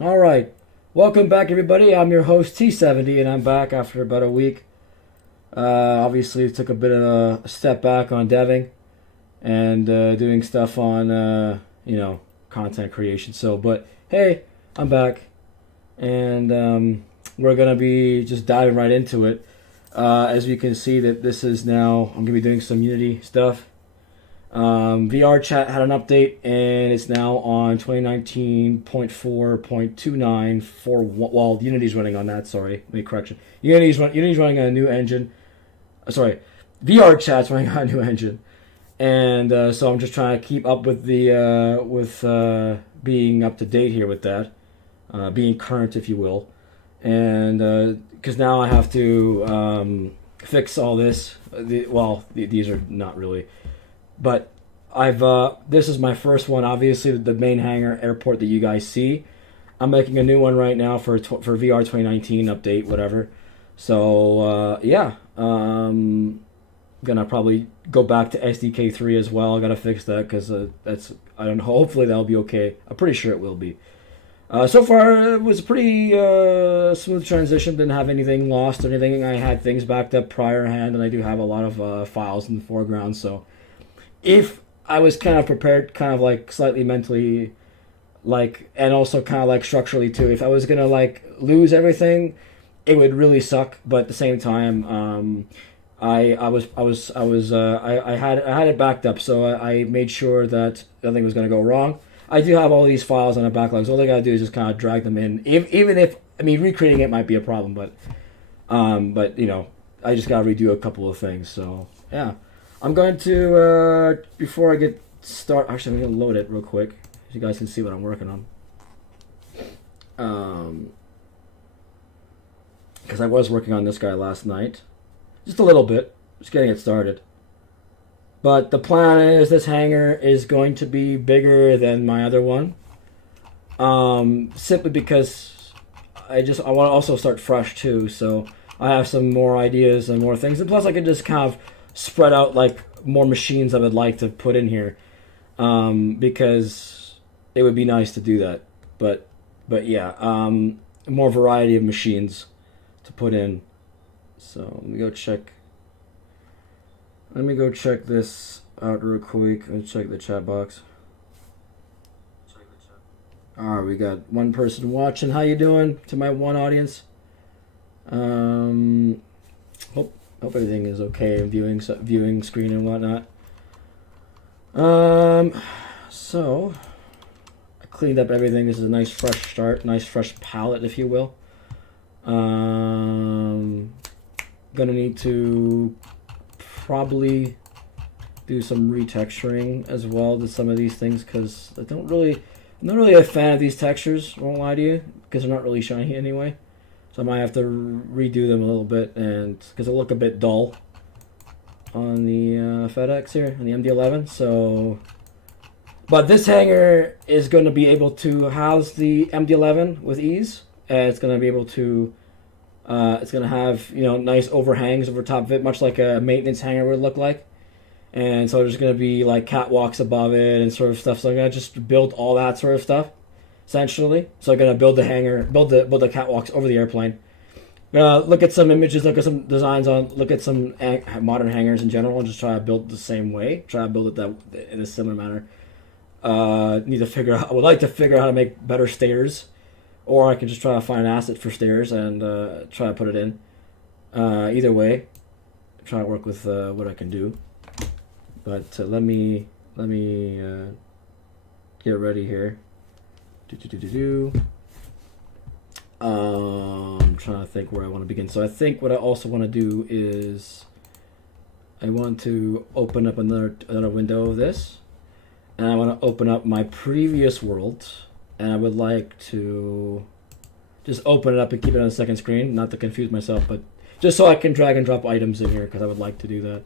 All right. Welcome back, everybody. I'm your host, T70, and I'm back after about a week. Obviously, took a bit of a step back on deving and doing stuff on, content creation. But hey, I'm back, and we're going to be just diving right into it. As you can see, that this is now, I'm going to be doing some Unity stuff. VR chat had an update and it's now on 2019.4.29 for well, Unity's running on that. Sorry, make correction. Unity's running on a new engine. Sorry, VR chat's running on a new engine, and so I'm just trying to keep up with the being up to date here with that, being current, if you will, and because now I have to fix all this. These are not really, but I've this is my first one. Obviously, the main hangar airport that you guys see. I'm making a new one right now for VR 2019 update, whatever. So yeah, gonna probably go back to SDK3 as well. I gotta fix that because that's I don't know. Hopefully that'll be okay. I'm pretty sure it will be. So far, it was a pretty smooth transition. Didn't have anything lost or anything. I had things backed up prior hand, and I do have a lot of files in the foreground. So if I was kind of prepared, kind of like slightly mentally, like, and also kind of like structurally too. If I was gonna like lose everything, it would really suck. But at the same time, I had it backed up, so I made sure that nothing was gonna go wrong. I do have all these files on a backlog, so all I gotta do is just kind of drag them in. Even if I mean recreating it might be a problem, but I just gotta redo a couple of things. So yeah. I'm going to, before I get start, actually, I'm going to load it real quick so you guys can see what I'm working on. Because I was working on this guy last night. Just a little bit. Just getting it started. But the plan is this hangar is going to be bigger than my other one. Simply because I want to also start fresh too. So I have some more ideas and more things. And plus I can just kind of spread out like more machines I would like to put in here, because it would be nice to do that. But yeah, more variety of machines to put in. So let me go check. Let me go check this out real quick. Let's check the chat box. All right, we got one person watching. How you doing? To my one audience. Hope everything is okay. Viewing screen and whatnot. So I cleaned up everything. This is a nice fresh start, nice fresh palette, if you will. Gonna need to probably do some retexturing as well to some of these things because I'm not really a fan of these textures. I won't lie to you because they're not really shiny anyway. So I might have to redo them a little bit, and because they look a bit dull on the FedEx here, on the MD-11. So, but this hangar is going to be able to house the MD-11 with ease, and it's going to be able to, it's going to have nice overhangs over top of it, much like a maintenance hangar would look like. And so there's going to be like catwalks above it and sort of stuff. So I'm going to just build all that sort of stuff essentially. So I'm gonna build the hangar, build the catwalks over the airplane. Look at some images, look at some designs look at some modern hangars in general, and just try to build the same way. Try to build it that in a similar manner. Need to figure out. I would like to figure out how to make better stairs, or I can just try to find an asset for stairs and try to put it in. Either way, try to work with what I can do. But let me get ready here. I'm trying to think where I want to begin. So I think what I also want to do is I want to open up another window of this, and I want to open up my previous world, and I would like to just open it up and keep it on the second screen, not to confuse myself, but just so I can drag and drop items in here because I would like to do that.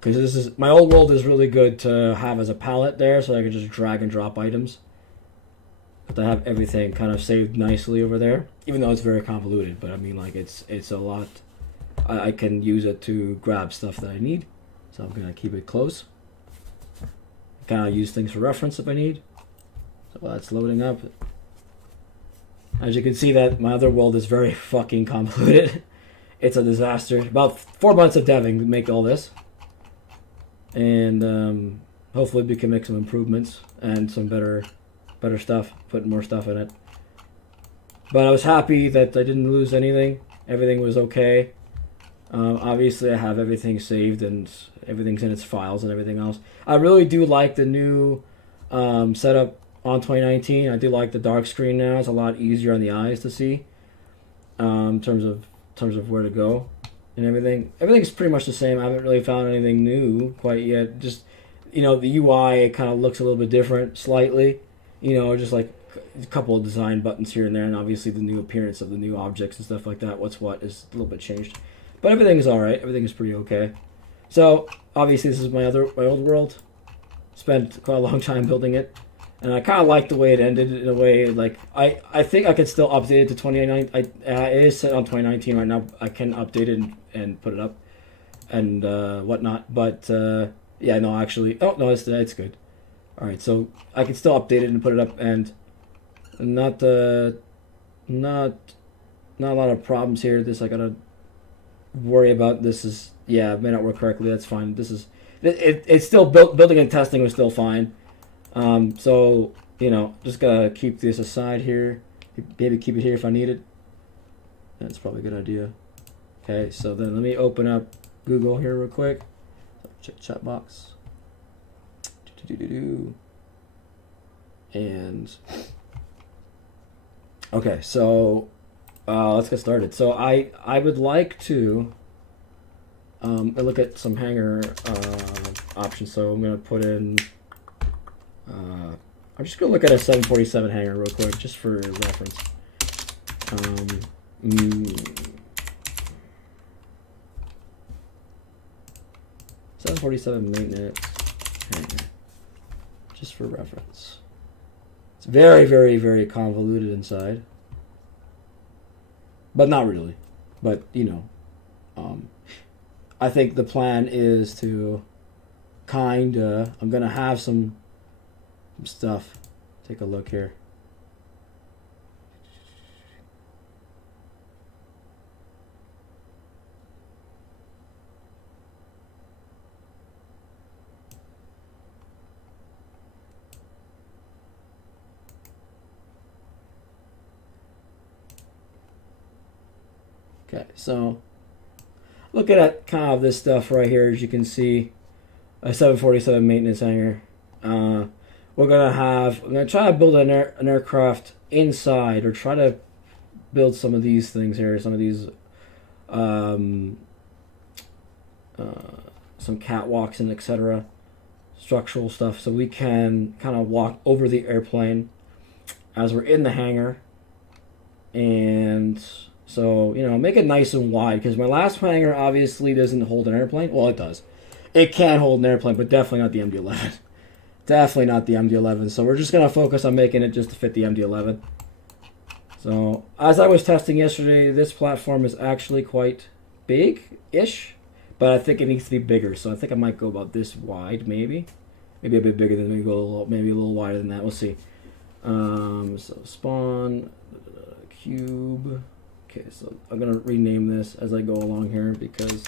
Because this is my old world is really good to have as a palette there, so I can just drag and drop items. But I have everything kind of saved nicely over there, even though it's very convoluted. But I mean, like it's a lot. I can use it to grab stuff that I need, so I'm gonna keep it close. Kind of use things for reference if I need. So while that's loading up, As you can see, that my other world is very fucking convoluted. It's a disaster. About 4 months of deving to make all this. And hopefully we can make some improvements and some better stuff, put more stuff in it. But I was happy that I didn't lose anything. Everything was okay. Obviously, I have everything saved and everything's in its files and everything else. I really do like the new setup on 2019. I do like the dark screen now. It's a lot easier on the eyes to see in terms of where to go and everything. Everything's pretty much the same. I haven't really found anything new quite yet. Just, the UI, it kind of looks a little bit different slightly. Just like a couple of design buttons here and there, and obviously the new appearance of the new objects and stuff like that. What's what is a little bit changed. But everything is alright. Everything is pretty okay. So, obviously this is my old world. Spent quite a long time building it. And I kind of like the way it ended in a way. Like, I think I could still update it to 2019. It is set on 2019 right now. I can update it and put it up and whatnot. But, yeah, no, actually. Oh, no, it's good. Alright, so I can still update it and put it up, and not a lot of problems here. This I gotta worry about. This is, yeah, it may not work correctly. That's fine. This is it's still building and testing was still fine. So just gotta keep this aside here. Maybe keep it here if I need it. That's probably a good idea. Okay, so then let me open up Google here real quick. Check chat box. And okay, so let's get started. So I would like to look at some hanger options. So I'm gonna put in. I'm just gonna look at a 747 hanger real quick, just for reference. 747 maintenance hanger. Just for reference. It's very, very, very convoluted inside. But not really. But, I think the plan is to I'm going to have some stuff. Take a look here. Okay, so looking at kind of this stuff right here, as you can see, a 747 maintenance hangar. I'm gonna try to build an aircraft inside, or try to build some of these things here, some of these, some catwalks and etc. Structural stuff, so we can kind of walk over the airplane as we're in the hangar, and so, make it nice and wide, because my last hangar obviously doesn't hold an airplane. Well, it does. It can hold an airplane, but definitely not the MD-11. Definitely not the MD-11. So we're just going to focus on making it just to fit the MD-11. So, as I was testing yesterday, this platform is actually quite big-ish, but I think it needs to be bigger. So I think I might go about this wide, maybe. Maybe a bit bigger than, maybe a little wider than that. We'll see. So spawn, cube. Okay, so I'm going to rename this as I go along here, because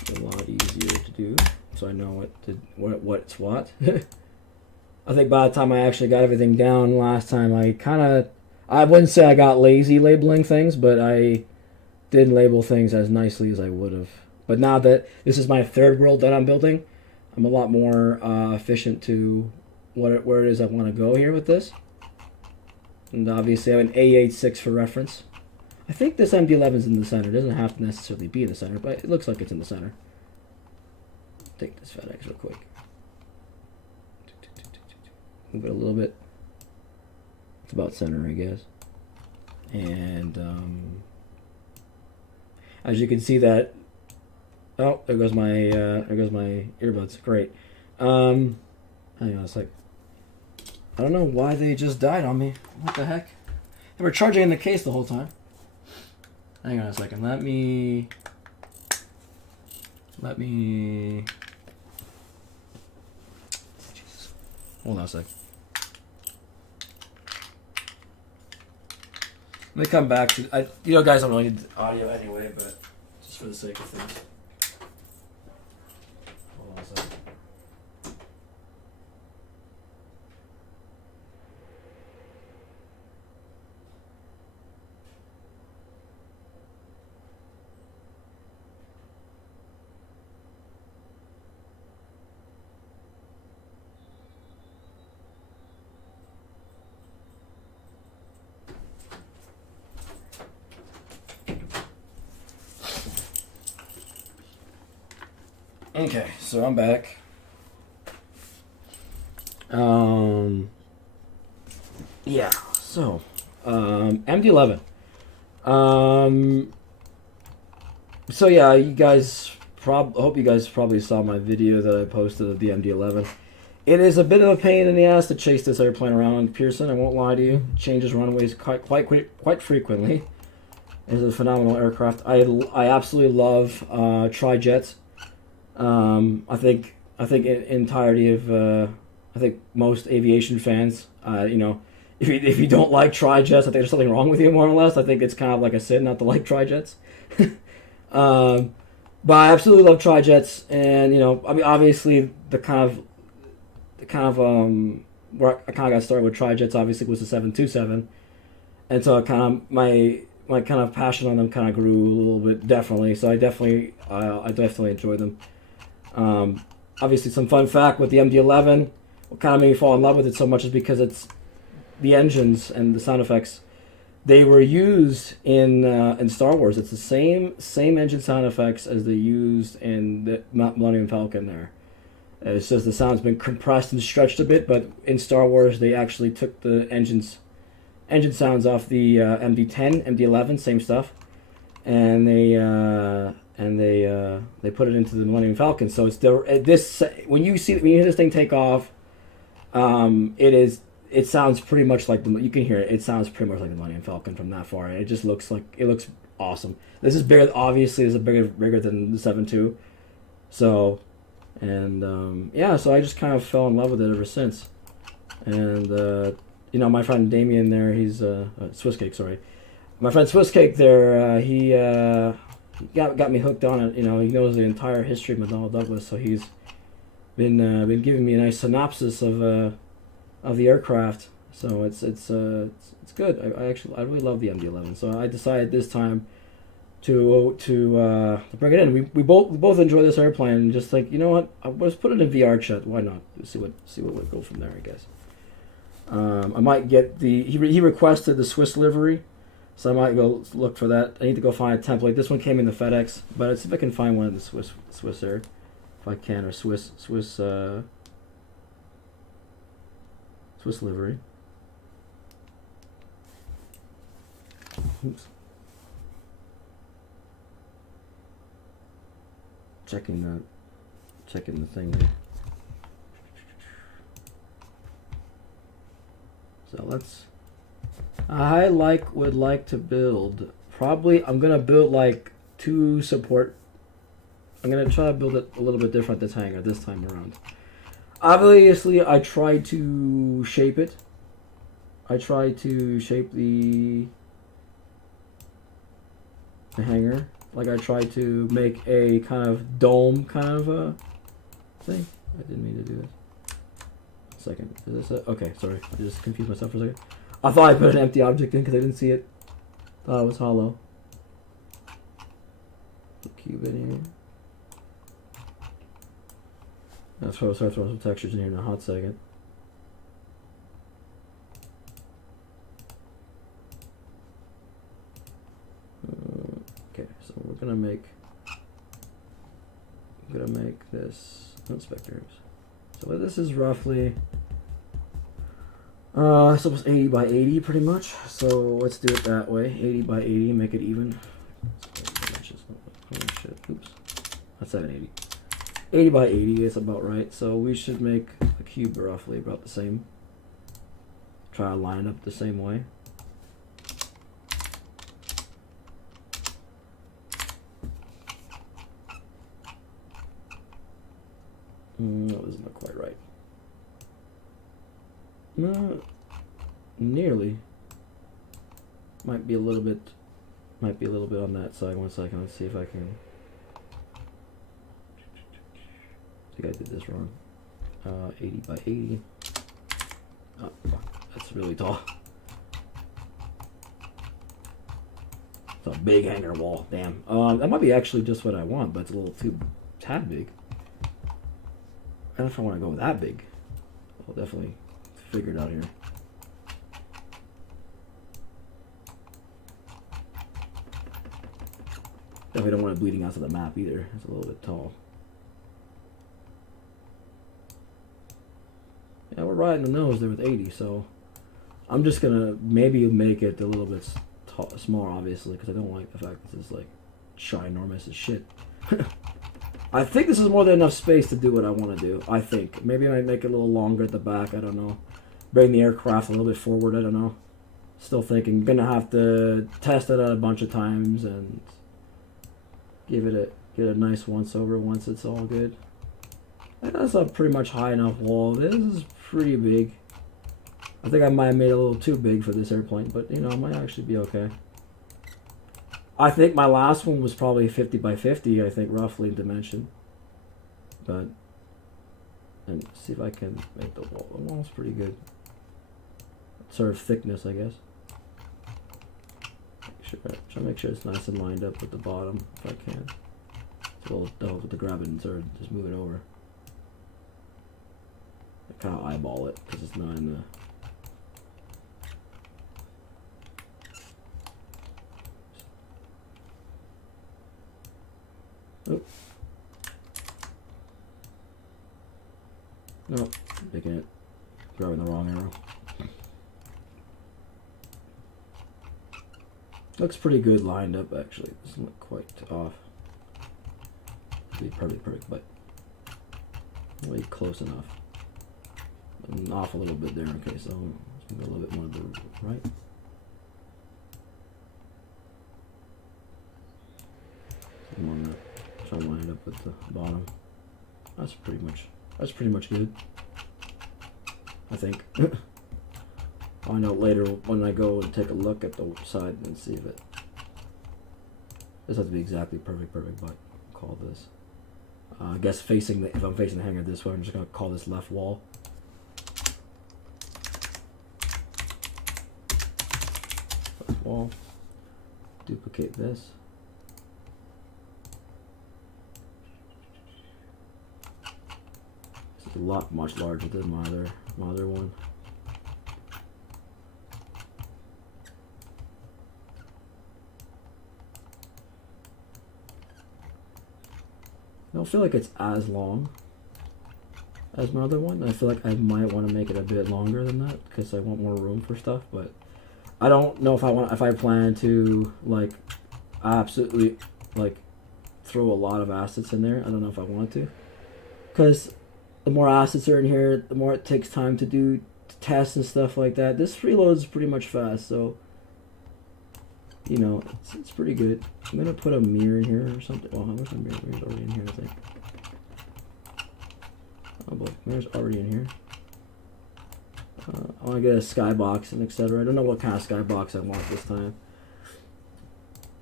it's a lot easier to do, so I know what's what. I think by the time I actually got everything down last time, I wouldn't say I got lazy labeling things, but I did label things as nicely as I would have. But now that this is my third world that I'm building, I'm a lot more efficient to where it is I want to go here with this. And obviously I have an A86 for reference. I think this MD-11 is in the center. It doesn't have to necessarily be in the center, but it looks like it's in the center. Take this FedEx real quick. Move it a little bit. It's about center, I guess. And as you can see that. Oh, there goes my earbuds. Great. Hang on a sec. I don't know why they just died on me. What the heck? They were charging in the case the whole time. Hang on a second. Let me. Hold on a sec. me come back to you know, guys don't really need audio anyway, but just for the sake of things. Hold on a second. Okay, so I'm back. Yeah, so, MD11. So yeah, you guys hope you guys probably saw my video that I posted of the MD11. It is a bit of a pain in the ass to chase this airplane around in Pearson. I won't lie to you. It changes runways quite frequently. It's a phenomenal aircraft. I absolutely love tri-jets. I think in entirety of I think most aviation fans, you know, if you don't like tri-jets, I think there's something wrong with you, more or less. I think it's kind of like a sin not to like tri-jets. But I absolutely love tri-jets, and you know, I mean, obviously the kind of where I kind of got started with tri-jets obviously was the 727, and so I kind of my kind of passion on them kind of grew a little bit, definitely. So I definitely enjoy them. Obviously, some fun fact with the MD-11, what kind of made me fall in love with it so much is because it's the engines and the sound effects. They were used in Star Wars. It's the same engine sound effects as they used in the Millennium Falcon. There, it's just the sound's been compressed and stretched a bit. But in Star Wars, they actually took the engine sounds off the MD-10, MD-11, same stuff, and they put it into the Millennium Falcon. So it's this when you hear this thing take off, it sounds pretty much like you can hear it. It sounds pretty much like the Millennium Falcon from that far. It just looks awesome. This is bigger. Obviously, is bigger than the 7.2. So, and yeah, so I just kind of fell in love with it ever since. And you know, my friend Damien there, he's Swiss Cake. Sorry, my friend Swiss Cake there. He got me hooked on it. You know, he knows the entire history of McDonnell Douglas, so he's been giving me a nice synopsis of the aircraft. So it's good. I really love the MD-11. So I decided this time to bring it in. We both enjoy this airplane, and just think, you know what, let's put it in VR chat. Why not? See what would go from there, I guess. I might get he requested the Swiss livery, so I might go look for that. I need to go find a template. This one came in the FedEx, but let's see if I can find one in the Swiss Air, if I can, or Swiss livery. Oops. Checking the thing here. So I would like to build, probably I'm gonna build like two support. I'm gonna try to build it a little bit different this hangar this time around. Obviously, I tried to shape it. I tried to shape the hangar. Like I tried to make a kind of dome kind of a thing. I didn't mean to do this. Second. Is this okay, sorry. I just confused myself for a second. I thought I put an empty object in because I didn't see it. Thought it was hollow. Put cube in here. That's why I'll start throwing some textures in here in a hot second. Okay, so we're gonna make this inspectors. So this is roughly supposed 80 by 80 pretty much. So let's do it that way. 80 by 80, make it even. Holy shit, oops. That's 780. 80 by 80 is about right. So we should make a cube roughly about the same. Try to line it up the same way. That doesn't look quite right. No, nearly. Might be a little bit on that side. 1 second. Let's see if I can. I think I did this wrong. 80 by 80. Oh, that's really tall. It's a big hanger wall. Damn. That might be actually just what I want, but it's a little too tad big. I don't know if I want to go that big. I'll definitely figure it out here. Definitely don't want it bleeding out to the map either. It's a little bit tall. Yeah, we're right in the nose there with 80, so I'm just gonna maybe make it a little bit smaller, obviously, because I don't like the fact that this is like ginormous as shit. I think this is more than enough space to do what I want to do. I think maybe I might make it a little longer at the back. I don't know. Bring the aircraft a little bit forward. I don't know. Still thinking. Gonna have to test it out a bunch of times and get a nice once over once it's all good. That's a pretty much high enough wall. This is pretty big. I think I might have made it a little too big for this airplane, but you know, it might actually be okay. I think my last one was probably 50 by 50, I think, roughly in dimension. But, and see if I can make the wall. The wall's pretty good. Sort of thickness, I guess. Try to make sure it's nice and lined up with the bottom, if I can. It's a little dull with the grab it and sort of just move it over. I kind of eyeball it because it's not in the. Oh. No, making it, grabbing the wrong arrow. Looks pretty good lined up, actually. Doesn't look quite off. Be perfect, but way close enough. And off a little bit there. Okay, so let's move a little bit more to the right. I'm gonna try to line it up with the bottom. That's pretty much good, I think. Find out later when I go and take a look at the side and see if it. This has to be exactly perfect, but I'll call this. I guess facing if I'm facing the hangar this way, I'm just gonna call this left wall. Left wall. Duplicate this. It's a lot much larger than my other one. I don't feel like it's as long as my other one. I feel like I might want to make it a bit longer than that because I want more room for stuff. But I don't know if I plan to like absolutely like throw a lot of assets in there. I don't know if I want to, because the more assets are in here, the more it takes time to do tests and stuff like that. This freeloads pretty much fast, so you know, it's pretty good. I'm gonna put a mirror in here or something. Oh, how much mirror's already in here, I think. Oh boy, mirror's already in here. I want to get a skybox and etc. I don't know what kind of skybox I want this time.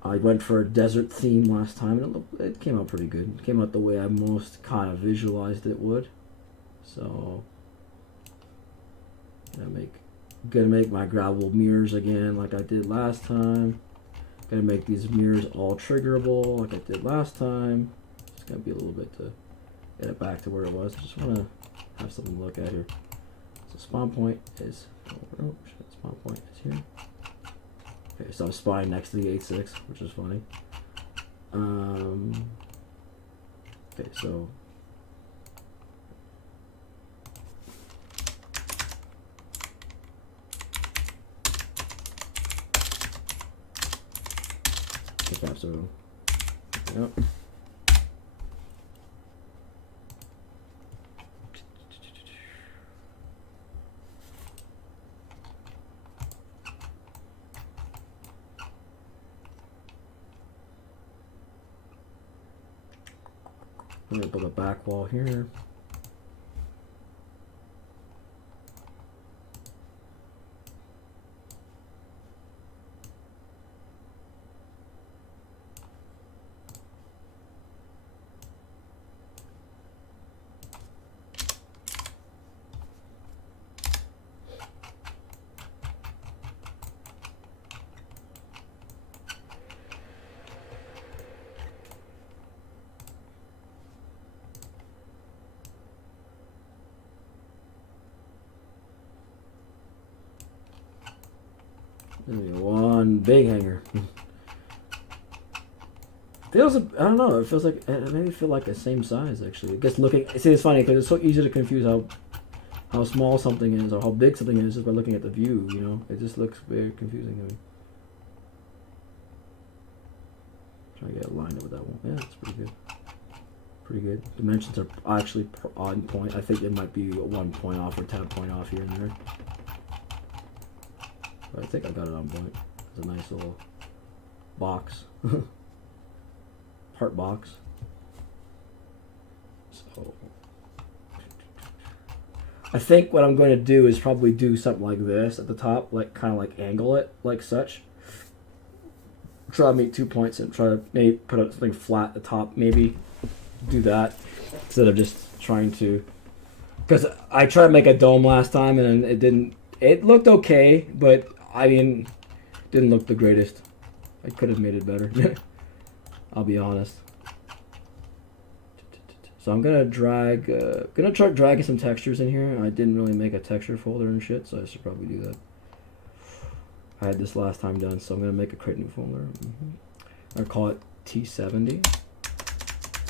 I went for a desert theme last time, and it came out pretty good. It came out the way I most kind of visualized it would. So, gonna make my gravel mirrors again like I did last time. Gonna make these mirrors all triggerable like I did last time. It's gonna be a little bit to get it back to where it was. I just wanna have something to look at here. So spawn point is spawn point is here. Okay, so I'm spawning next to the 8.6, which is funny. Okay, so so yep. I'm gonna build a back wall here. One big hanger. Feels, I don't know. It feels like it made me feel like the same size actually. It gets looking. See, it's funny because it's so easy to confuse how small something is or how big something is just by looking at the view. You know, it just looks very confusing to me. Try to get it lined up with that one. Yeah, it's pretty good. Pretty good. Dimensions are actually on point. I think it might be 1 point off or 10 point off here and there. But I think I got it on point. It's a nice little box. Heart box. So I think what I'm going to do is probably do something like this at the top, like kind of like angle it like such. Try to make 2 points and try to maybe put up something flat at the top. Maybe do that instead of just trying to. Because I tried to make a dome last time and it didn't. It looked okay, but I mean, didn't look the greatest. I could have made it better. I'll be honest. So I'm gonna try dragging some textures in here. I didn't really make a texture folder and shit, so I should probably do that. I had this last time done, so I'm gonna make a create new folder. I'll call it T70.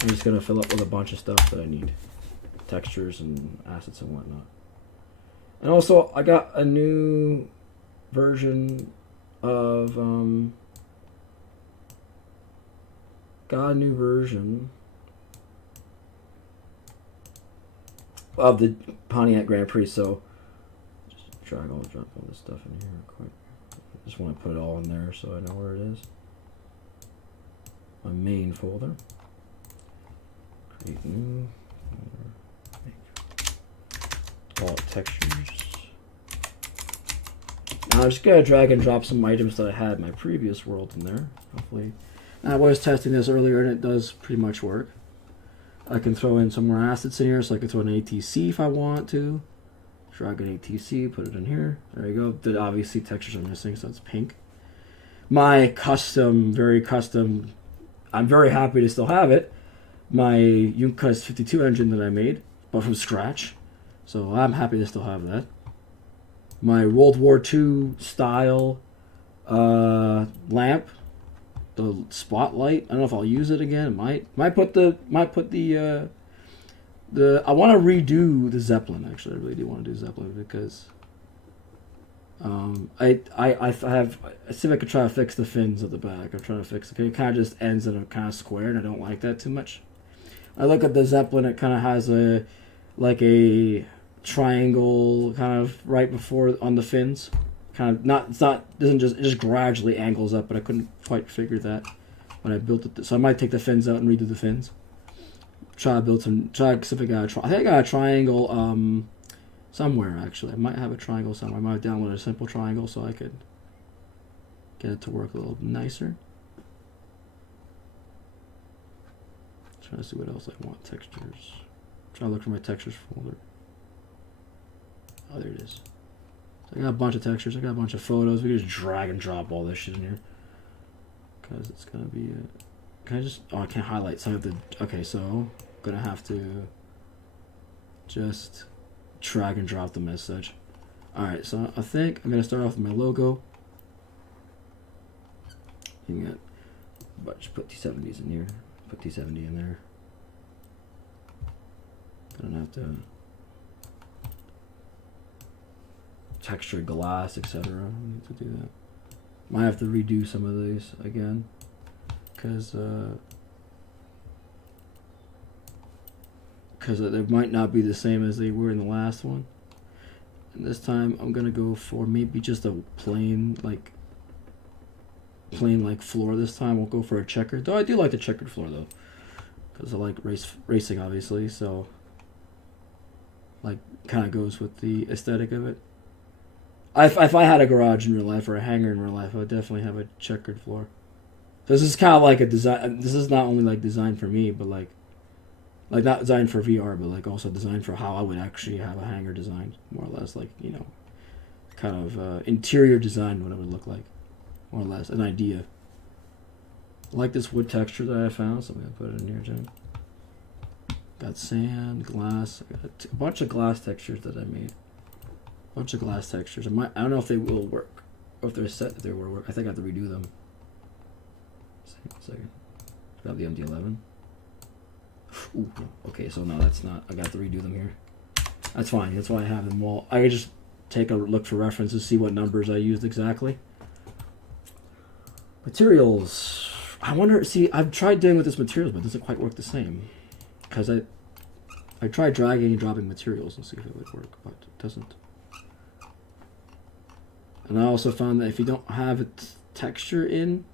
I'm just gonna fill up with a bunch of stuff that I need, textures and assets and whatnot. And also, I got a new version of of the Pontiac Grand Prix, so just drag all drop all this stuff in here real quick. Just want to put it all in there so I know where it is. My main folder. Create new folder. Call it textures. Now I'm just gonna drag and drop some items that I had in my previous world in there. Hopefully. Now, I was testing this earlier and it does pretty much work. I can throw in some more assets in here, so I can throw an ATC if I want to. Drag an ATC, put it in here. There you go. The obviously textures are missing, so it's pink. My custom, very custom, I'm very happy to still have it. My Uncus 52 engine that I made, but from scratch. So I'm happy to still have that. My World War II style lamp. The spotlight. I don't know if I'll use it again. Might put the I want to redo the Zeppelin. Actually, I really do want to do Zeppelin because I see if I could try to fix the fins at the back. I'm trying to fix it. It kind of just ends in a kind of square, and I don't like that too much. I look at the Zeppelin. It kind of has a triangle kind of right before on the fins. Kind of it just gradually angles up, but I couldn't quite figure that when I built it. So I might take the fins out and redo the fins. I think I got a triangle somewhere actually. I might have a triangle somewhere. I might download a simple triangle so I could get it to work a little nicer. Trying to see what else I want. Textures. Trying to look for my textures folder. Oh, there it is. So I got a bunch of textures. I got a bunch of photos. We can just drag and drop all this shit in here. Because it's going to be... Can I just... Oh, I can't highlight. So I have to... Okay, so I'm going to have to just drag and drop them as such. Alright, so I think I'm going to start off with my logo. You can just put T70s in here. Put T70 in there. Gonna have to... texture glass, etc. I need to do that. Might have to redo some of these again because they might not be the same as they were in the last one. And this time I'm gonna go for maybe just a plain floor this time. We'll go for a checkered. Though I do like the checkered floor though, because I like racing obviously. So kind of goes with the aesthetic of it. If I had a garage in real life or a hangar in real life, I would definitely have a checkered floor. So this is kind of like a design. This is not only designed for me, but not designed for VR, but also designed for how I would actually have a hangar designed, more or less. Kind of interior design, what it would look like, more or less, an idea. I like this wood texture that I found, so I'm gonna put it in here too. Got sand, glass. I got a bunch of glass textures that I made. Bunch of glass textures. I don't know if they will work. or if they're set, if they were. I think I have to redo them. Second. Grab the MD11. Ooh, no. Okay, so no, that's not. I got to redo them here. That's fine. That's why I have them all. I just take a look for reference to see what numbers I used exactly. Materials. I wonder. See, I've tried doing with this materials, but it doesn't quite work the same. Because I tried dragging and dropping materials and see if it would work, but it doesn't. And I also found that if you don't have a texture in,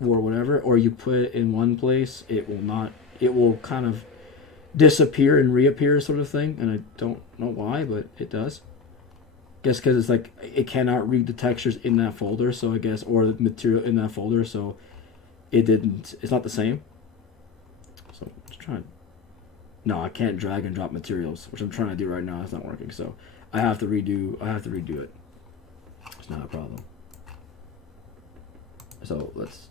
or whatever, or you put it in one place, it will not. It will kind of disappear and reappear, sort of thing. And I don't know why, but it does. Guess because it's like it cannot read the textures in that folder, so I guess, or the material in that folder, so it didn't. It's not the same. So let's try. No, I can't drag and drop materials, which I'm trying to do right now. It's not working, so I have to redo. I have to redo it. It's not a problem. So let's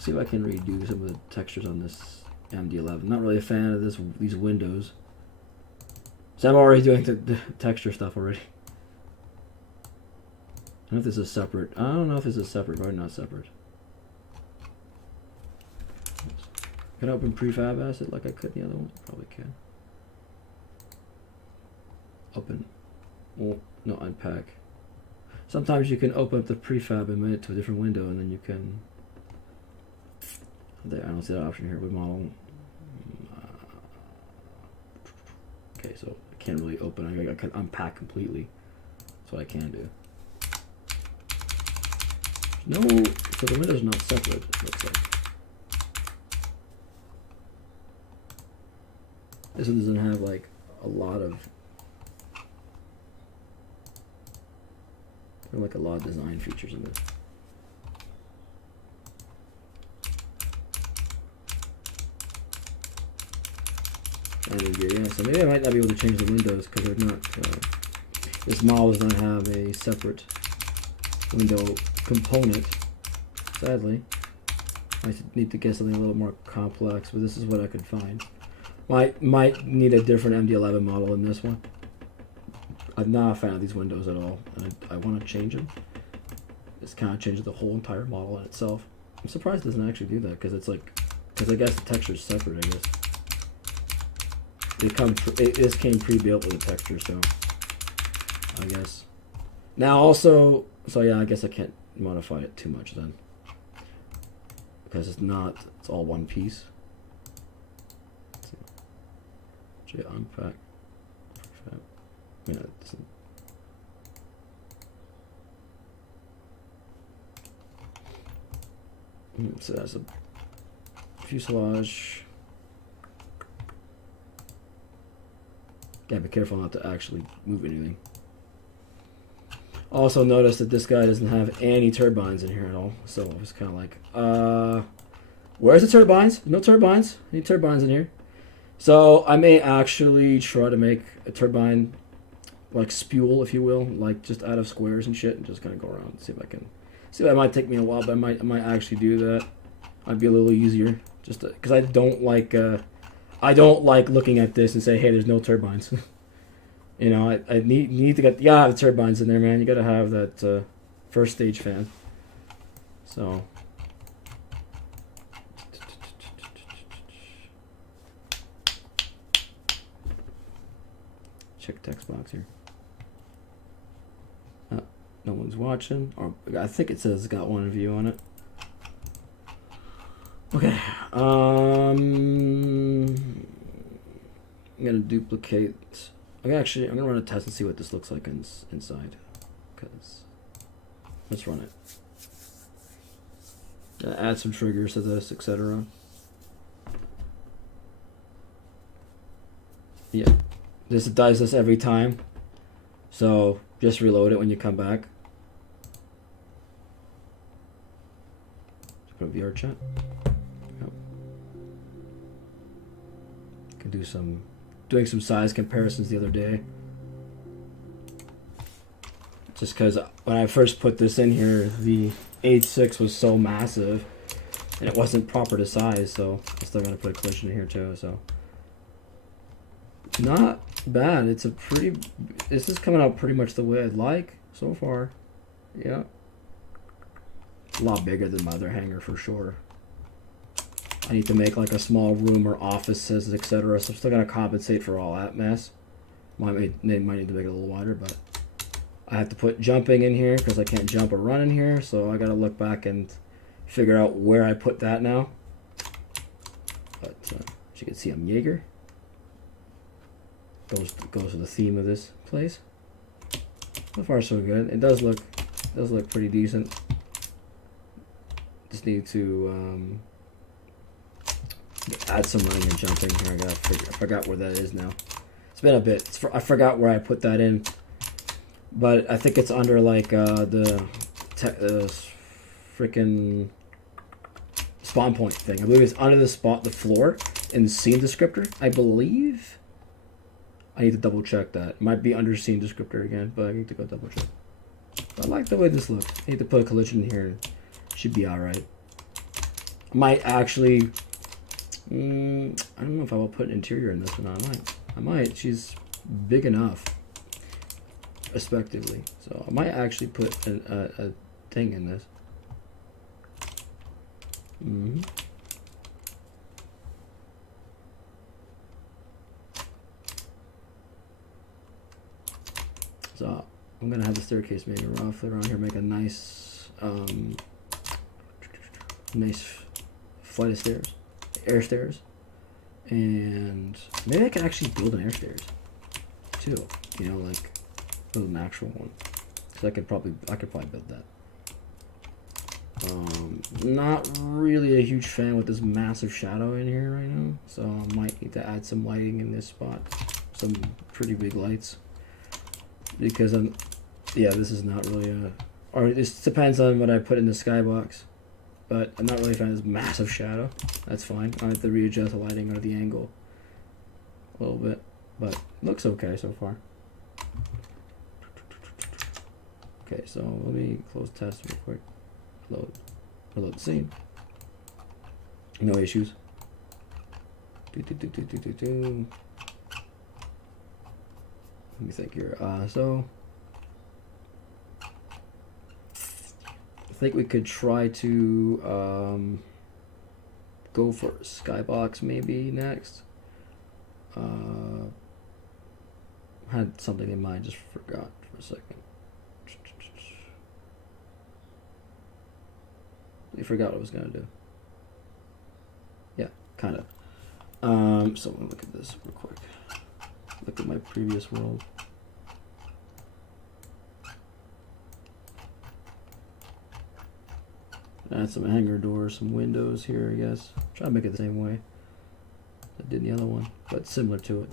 see if I can redo some of the textures on this MD11. I'm not really a fan of these windows. So I'm already doing the texture stuff already. I don't know if this is separate. I don't know if this is separate, but not separate. Can I open prefab asset like I could the other one? Probably can. Open. Well, no, unpack. Sometimes you can open up the prefab and move it to a different window, and then you can. There, I don't see that option here with model. Okay, so I can't really open. I can unpack completely. That's what I can do. No, so the window's not separate. It looks like this one doesn't have like a lot of. Like a lot of design features in this. Yeah, so maybe I might not be able to change the windows because they're not. This model does not have a separate window component. Sadly, I need to get something a little more complex, but this is what I could find. Might need a different MD11 model than this one. I'm not a fan of these windows at all, and I want to change them. This kind of changes the whole entire model in itself. I'm surprised it doesn't actually do that, because it's like, because I guess the texture is separate. I guess this came pre-built with the texture, so I guess. Now also, so yeah, I guess I can't modify it too much then, because it's all one piece. So, unpack. Yeah, it doesn't. So that's a fuselage. Gotta be careful not to actually move anything. Also notice that this guy doesn't have any turbines in here at all. So I was kind of like, where's the turbines? No turbines. Any turbines in here? So I may actually try to make a turbine like spule, if you will, like just out of squares and shit, and just kind of go around and see if I can. See, that might take me a while, but I might actually do that. Might be a little easier, just because I don't like looking at this and say, hey, there's no turbines. You know, I need to get, you gotta have the turbines in there, man. You gotta have that first stage fan. So. Check text box here. No one's watching, or I think it says it's got one view on it. Okay. I'm gonna duplicate. I'm gonna run a test and see what this looks like inside. Cause let's run it. Add some triggers to this, etc. Yeah, this does this every time. So just reload it when you come back. Put VR chat. Yep. Can do doing some size comparisons the other day. Just because when I first put this in here, the H6 was so massive and it wasn't proper to size, so I'm still gonna put a collision in here too. So not bad. This is coming out pretty much the way I'd like so far. Yeah, A lot bigger than my other hangar for sure. I need to make like a small room or offices, etc. So I'm still gonna compensate for all that mess. Might need to make it a little wider, but I have to put jumping in here because I can't jump or run in here. So I gotta look back and figure out where I put that now. But as you can see, I'm Jaeger. Goes with the theme of this place. So far, so good. It does look pretty decent. Just need to add some running and jumping here. I forgot where that is now. It's been a bit. I forgot where I put that in, but I think it's under like the freaking spawn point thing. I believe it's under the floor in scene descriptor. I believe. I need to double check that. It might be under scene descriptor again, but I need to go double check. But I like the way this looks. I need to put a collision here. Should be alright. I might actually. I don't know if I will put an interior in this one. I might. She's big enough, respectively. So I might actually put a thing in this. So I'm gonna have the staircase maybe roughly around here, make a nice, nice flight of stairs, air stairs, and maybe I can actually build an air stairs too. You know, like build an actual one. So I could probably build that. Not really a huge fan with this massive shadow in here right now, so I might need to add some lighting in this spot, some pretty big lights. Because this is not really or this depends on what I put in the skybox, but I'm not really a fan of this massive shadow. That's fine. I have to readjust the lighting or the angle a little bit, but it looks okay so far. Okay, so let me close test real quick. Reload the scene. No issues. Let me think here. So I think we could try to go for skybox maybe next. Had something in mind, just forgot for a second. I forgot what I was gonna do. Yeah, kind of. So I'm gonna look at this real quick. Look at my previous world. Add some hangar doors, some windows here, I guess. Try to make it the same way I did the other one, but similar to it.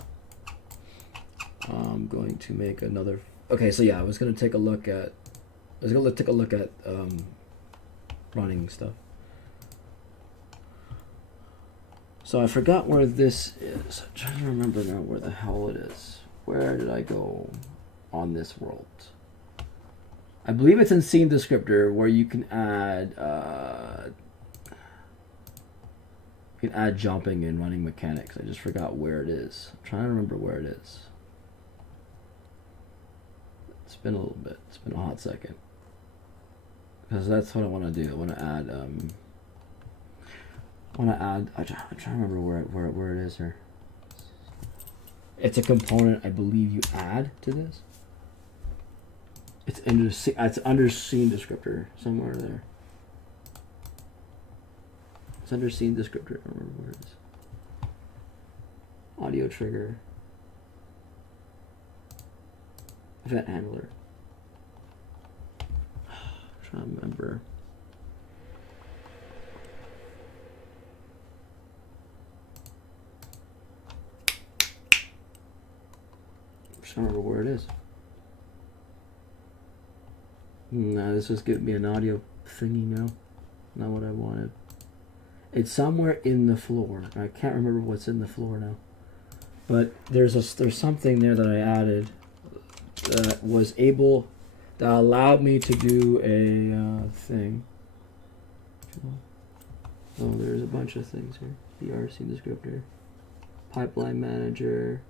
I'm going to make another. Okay, so yeah, I was gonna take a look at. Running stuff. So I forgot where this is. I'm trying to remember now where the hell it is. Where did I go on this world? I believe it's in scene descriptor where you can add jumping and running mechanics. I just forgot where it is. I'm trying to remember where it is. It's been a little bit. It's been a hot second. Because that's what I want to do. I want to add I'm trying to remember where it is here. It's a component I believe you add to this. It's under scene descriptor somewhere there. It's under scene descriptor. I don't remember where it is. Audio trigger. Event handler. I'm trying to remember. I'm trying to remember where it is. Nah, this just giving me an audio thingy now. Not what I wanted. It's somewhere in the floor. I can't remember what's in the floor now. But there's something there that I added that that allowed me to do a thing. Oh, there's a bunch of things here. BRC descriptor, pipeline manager,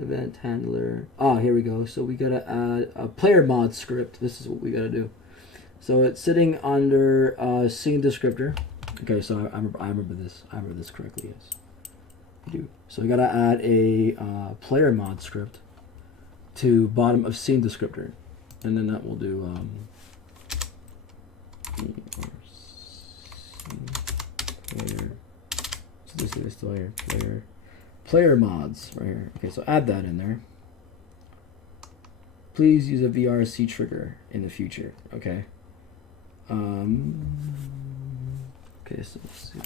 event handler. Ah, here we go. So we gotta add a player mod script. This is what we gotta do. So it's sitting under scene descriptor. Okay, so I remember this. I remember this correctly. Yes, I do. So we gotta add a player mod script to bottom of scene descriptor, and then that will do player. So this is still here. Player mods right here. Okay, so add that in there. Please use a VRC trigger in the future. Okay. Okay, so let's see.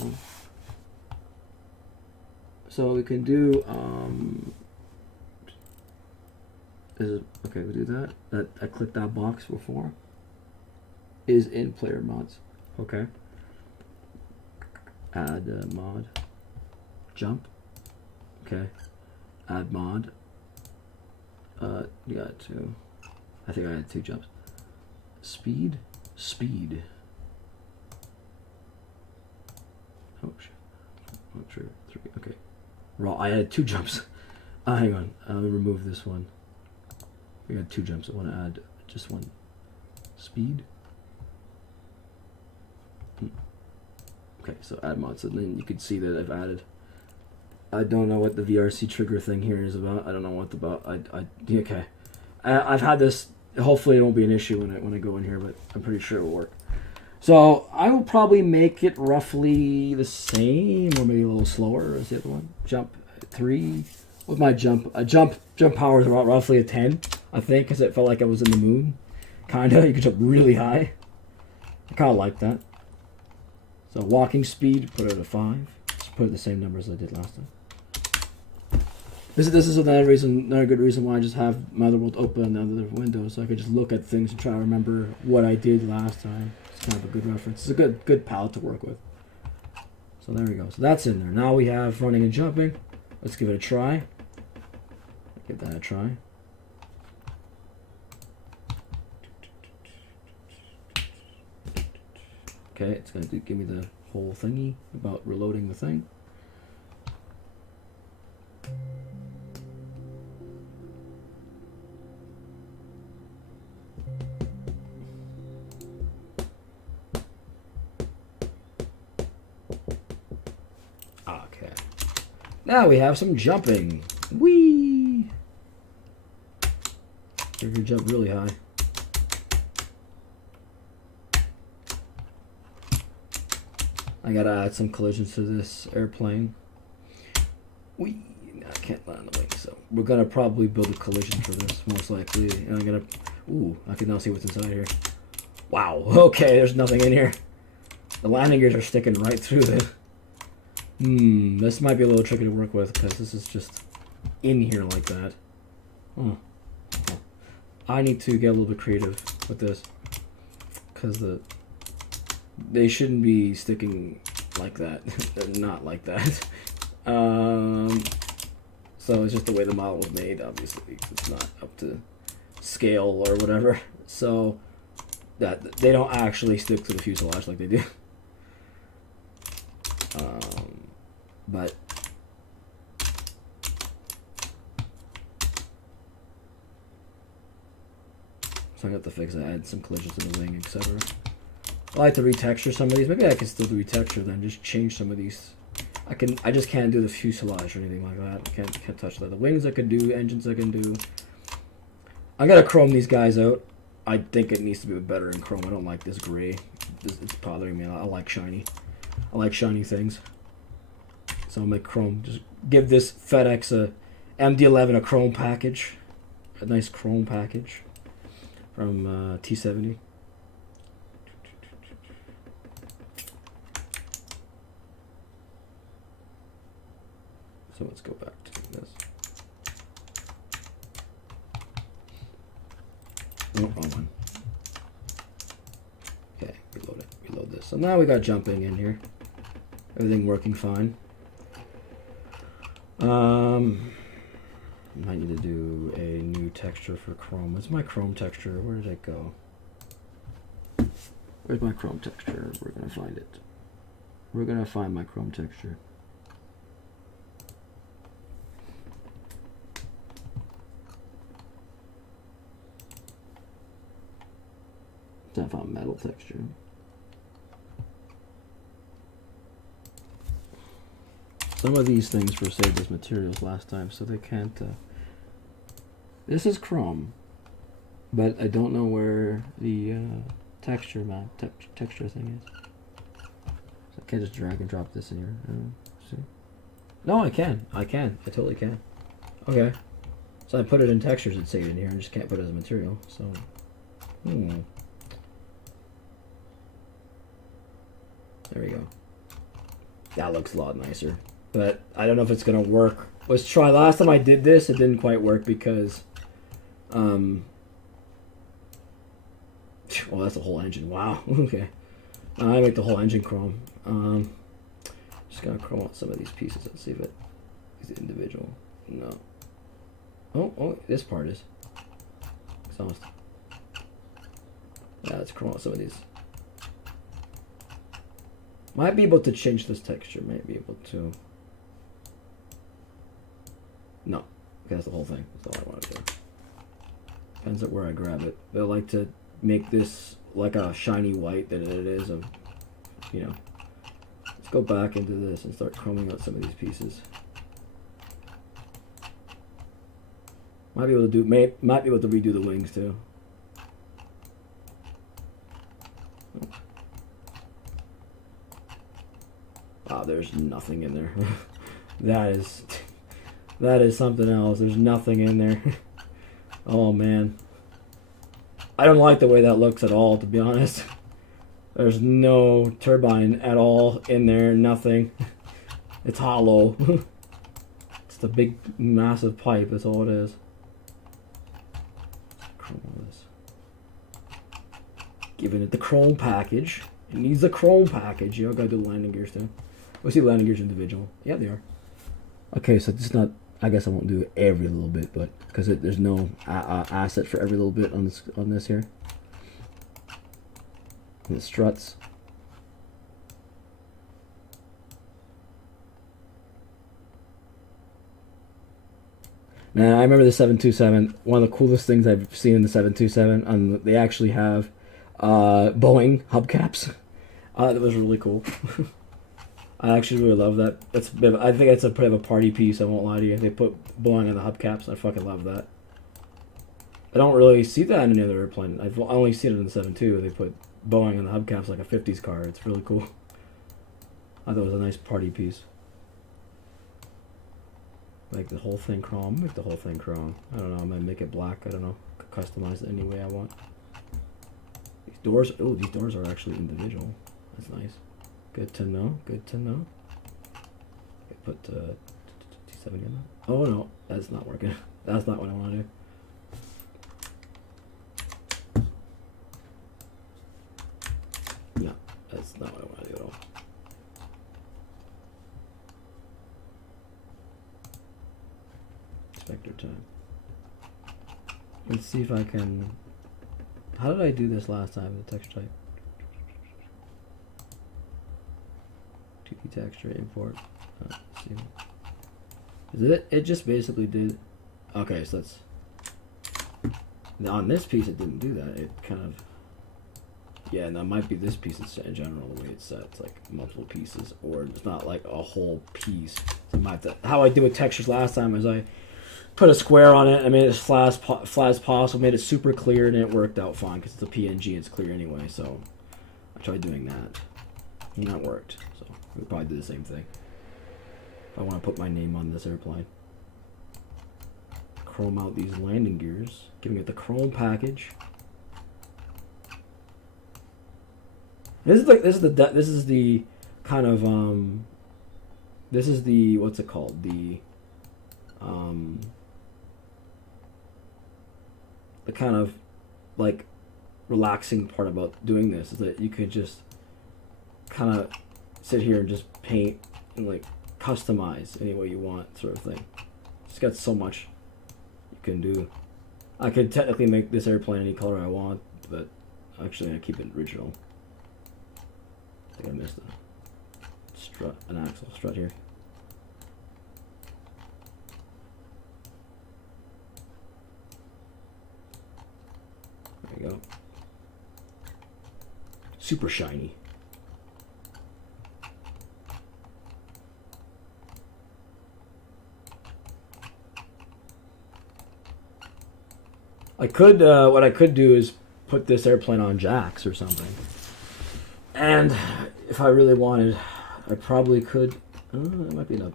So we can do okay, we do that. I clicked that box before. Is in player mods. Okay. Add mod. Jump. Okay. Add mod. You got two. I think I had 2 jumps. Speed. Oh shit. Oh, true. 3. Okay. Raw. I had 2 jumps. Hang on. Let me remove this one. We got 2 jumps. I want to add just 1. Speed. Okay, so add mod. So then you can see that I've added. I don't know what the VRC trigger thing here is about. I don't know what about. Okay. I've had this. Hopefully, it won't be an issue when I go in here, but I'm pretty sure it will work. So I will probably make it roughly the same, or maybe a little slower as the other one. Jump 3. With my jump, jump power is roughly a 10, I think, because it felt like I was in the moon. Kinda. You could jump really high. I kind of like that. So walking speed, put it at a 5. Just put it the same number as I did last time. This is another good reason why I just have Motherworld open on the other window, so I could just look at things and try to remember what I did last time. It's kind of a good reference. It's a good palette to work with. So there we go. So that's in there. Now we have running and jumping. Let's give it a try. Give that a try. Okay, it's going to give me the whole thingy about reloading the thing. Okay. Now we have some jumping. Whee! You can jump really high. I gotta add some collisions to this airplane. I can't land on the wing, so we're gonna probably build a collision for this, most likely. And I'm gonna, I can now see what's inside here. Wow, okay, there's nothing in here. The landing gears are sticking right through it. This might be a little tricky to work with, because this is just in here like that. I need to get a little bit creative with this, because they shouldn't be sticking like that. They're not like that. So it's just the way the model was made, obviously. It's not up to scale or whatever. So that they don't actually stick to the fuselage like they do. But so I got to fix it. Add some collisions in the wing, etc. I like to retexture some of these. Maybe I can still do retexture then. Just change some of these. I just can't do the fuselage or anything like that. I can't touch that. The wings I could do. Engines I can do. I gotta chrome these guys out. I think it needs to be better in chrome. I don't like this gray. It's bothering me. I like shiny. I like shiny things. So I'll make chrome. Just give this FedEx a MD-11 a chrome package. A nice chrome package from T70. So let's go back to this. No, wrong one. Okay, reload it. Reload this. So now we got jumping in here. Everything working fine. Might need to do a new texture for chrome. What's my chrome texture? Where did it go? Where's my chrome texture? We're gonna find it. We're gonna find my chrome texture. Saffron metal texture. Some of these things were saved as materials last time, so they can't. This is chrome, but I don't know where the texture texture thing is. So I can't just drag and drop this in here. See? No, I can. I totally can. Okay. So I put it in textures and saved in here. I just can't put it as a material. So, there we go. That looks a lot nicer. But I don't know if it's gonna work. Let's try. Last time I did this, it didn't quite work because, well, that's the whole engine. Wow. Okay. I make the whole engine chrome. Just gonna chrome out some of these pieces. Let's see if it is individual. No. Oh, this part is. Exhaust. Yeah, let's chrome out some of these. Might be able to change this texture. Might be able to. No, okay, that's the whole thing. That's all I want to do. Depends on where I grab it. But I like to make this like a shiny white that it is. Of, you know. Let's go back into this and start chroming out some of these pieces. Might be able to do. Might be able to redo the wings too. Wow, there's nothing in there. That is something else. There's nothing in there. Oh man. I don't like the way that looks at all, to be honest. There's no turbine at all in there, nothing. It's hollow. It's the big massive pipe, that's all it is. Chrome this. Giving it the chrome package. It needs the chrome package. You gotta do the landing gears too. We'll see landing gears individual. Yeah, they are. Okay, so it's not. I guess I won't do every little bit, but because there's no asset for every little bit on this here. And the struts. Now I remember the 727. One of the coolest things I've seen in the 727. They actually have Boeing hubcaps. That was really cool. I actually really love that. I think it's a bit of a party piece. I won't lie to you. They put Boeing on the hubcaps. I fucking love that. I don't really see that in any other airplane. I've only seen it in the 7.2. They put Boeing on the hubcaps like a 50s car. It's really cool. I thought it was a nice party piece. Make the whole thing chrome. Make the whole thing chrome. I don't know. I might make it black. I don't know. Customize it any way I want. These doors. Oh, these doors are actually individual. That's nice. Good to know. Good to know. Put T7 in. Oh no, that's not working. That's not what I want to do. No, that's not what I want to do at all. Inspector time. Let's see if I can. How did I do this last time? The texture type. 2D texture import. Let's see. Is it? It just basically did. Okay, so that's. On this piece, it didn't do that. It kind of. Yeah, and that might be this piece in general, the way it's set. It's like multiple pieces, or it's not like a whole piece. So I might have to, how I did with textures last time is I put a square on it. I made it as flat as possible, made it super clear, and it worked out fine because it's a PNG. It's clear anyway. So I tried doing that, and that worked. So we probably do the same thing. If I want to put my name on this airplane, chrome out these landing gears, giving it the chrome package. This is the kind of this is the what's it called, the kind of like relaxing part about doing this is that you could just kind of sit here and just paint and like customize any way you want, sort of thing. It's got so much you can do. I could technically make this airplane any color I want, but actually I keep it original. I think I missed a strut, an axle strut here. There you go. Super shiny. I could, what I could do is put this airplane on jacks or something. And if I really wanted, I probably could. It might be enough.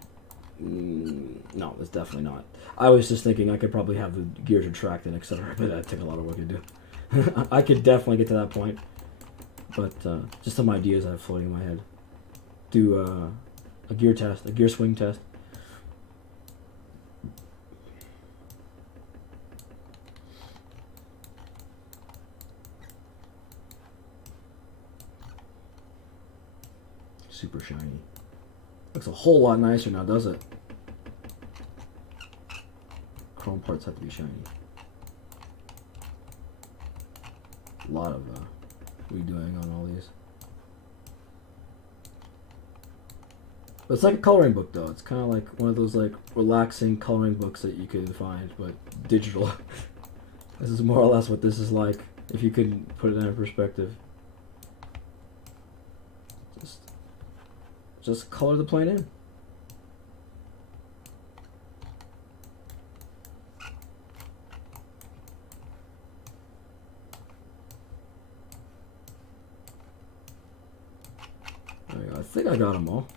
No, it's definitely not. I was just thinking I could probably have the gears retracted, etc. But that'd take a lot of work to do. I could definitely get to that point. But just some ideas I have floating in my head. Do a gear test, a gear swing test. Super shiny. Looks a whole lot nicer now, does it? Chrome parts have to be shiny. A lot of redoing on all these. But it's like a coloring book, though. It's kind of like one of those like relaxing coloring books that you can find, but digital. This is more or less what this is like, if you could put it in perspective. Just color the plane in. There you go. I think I got them all.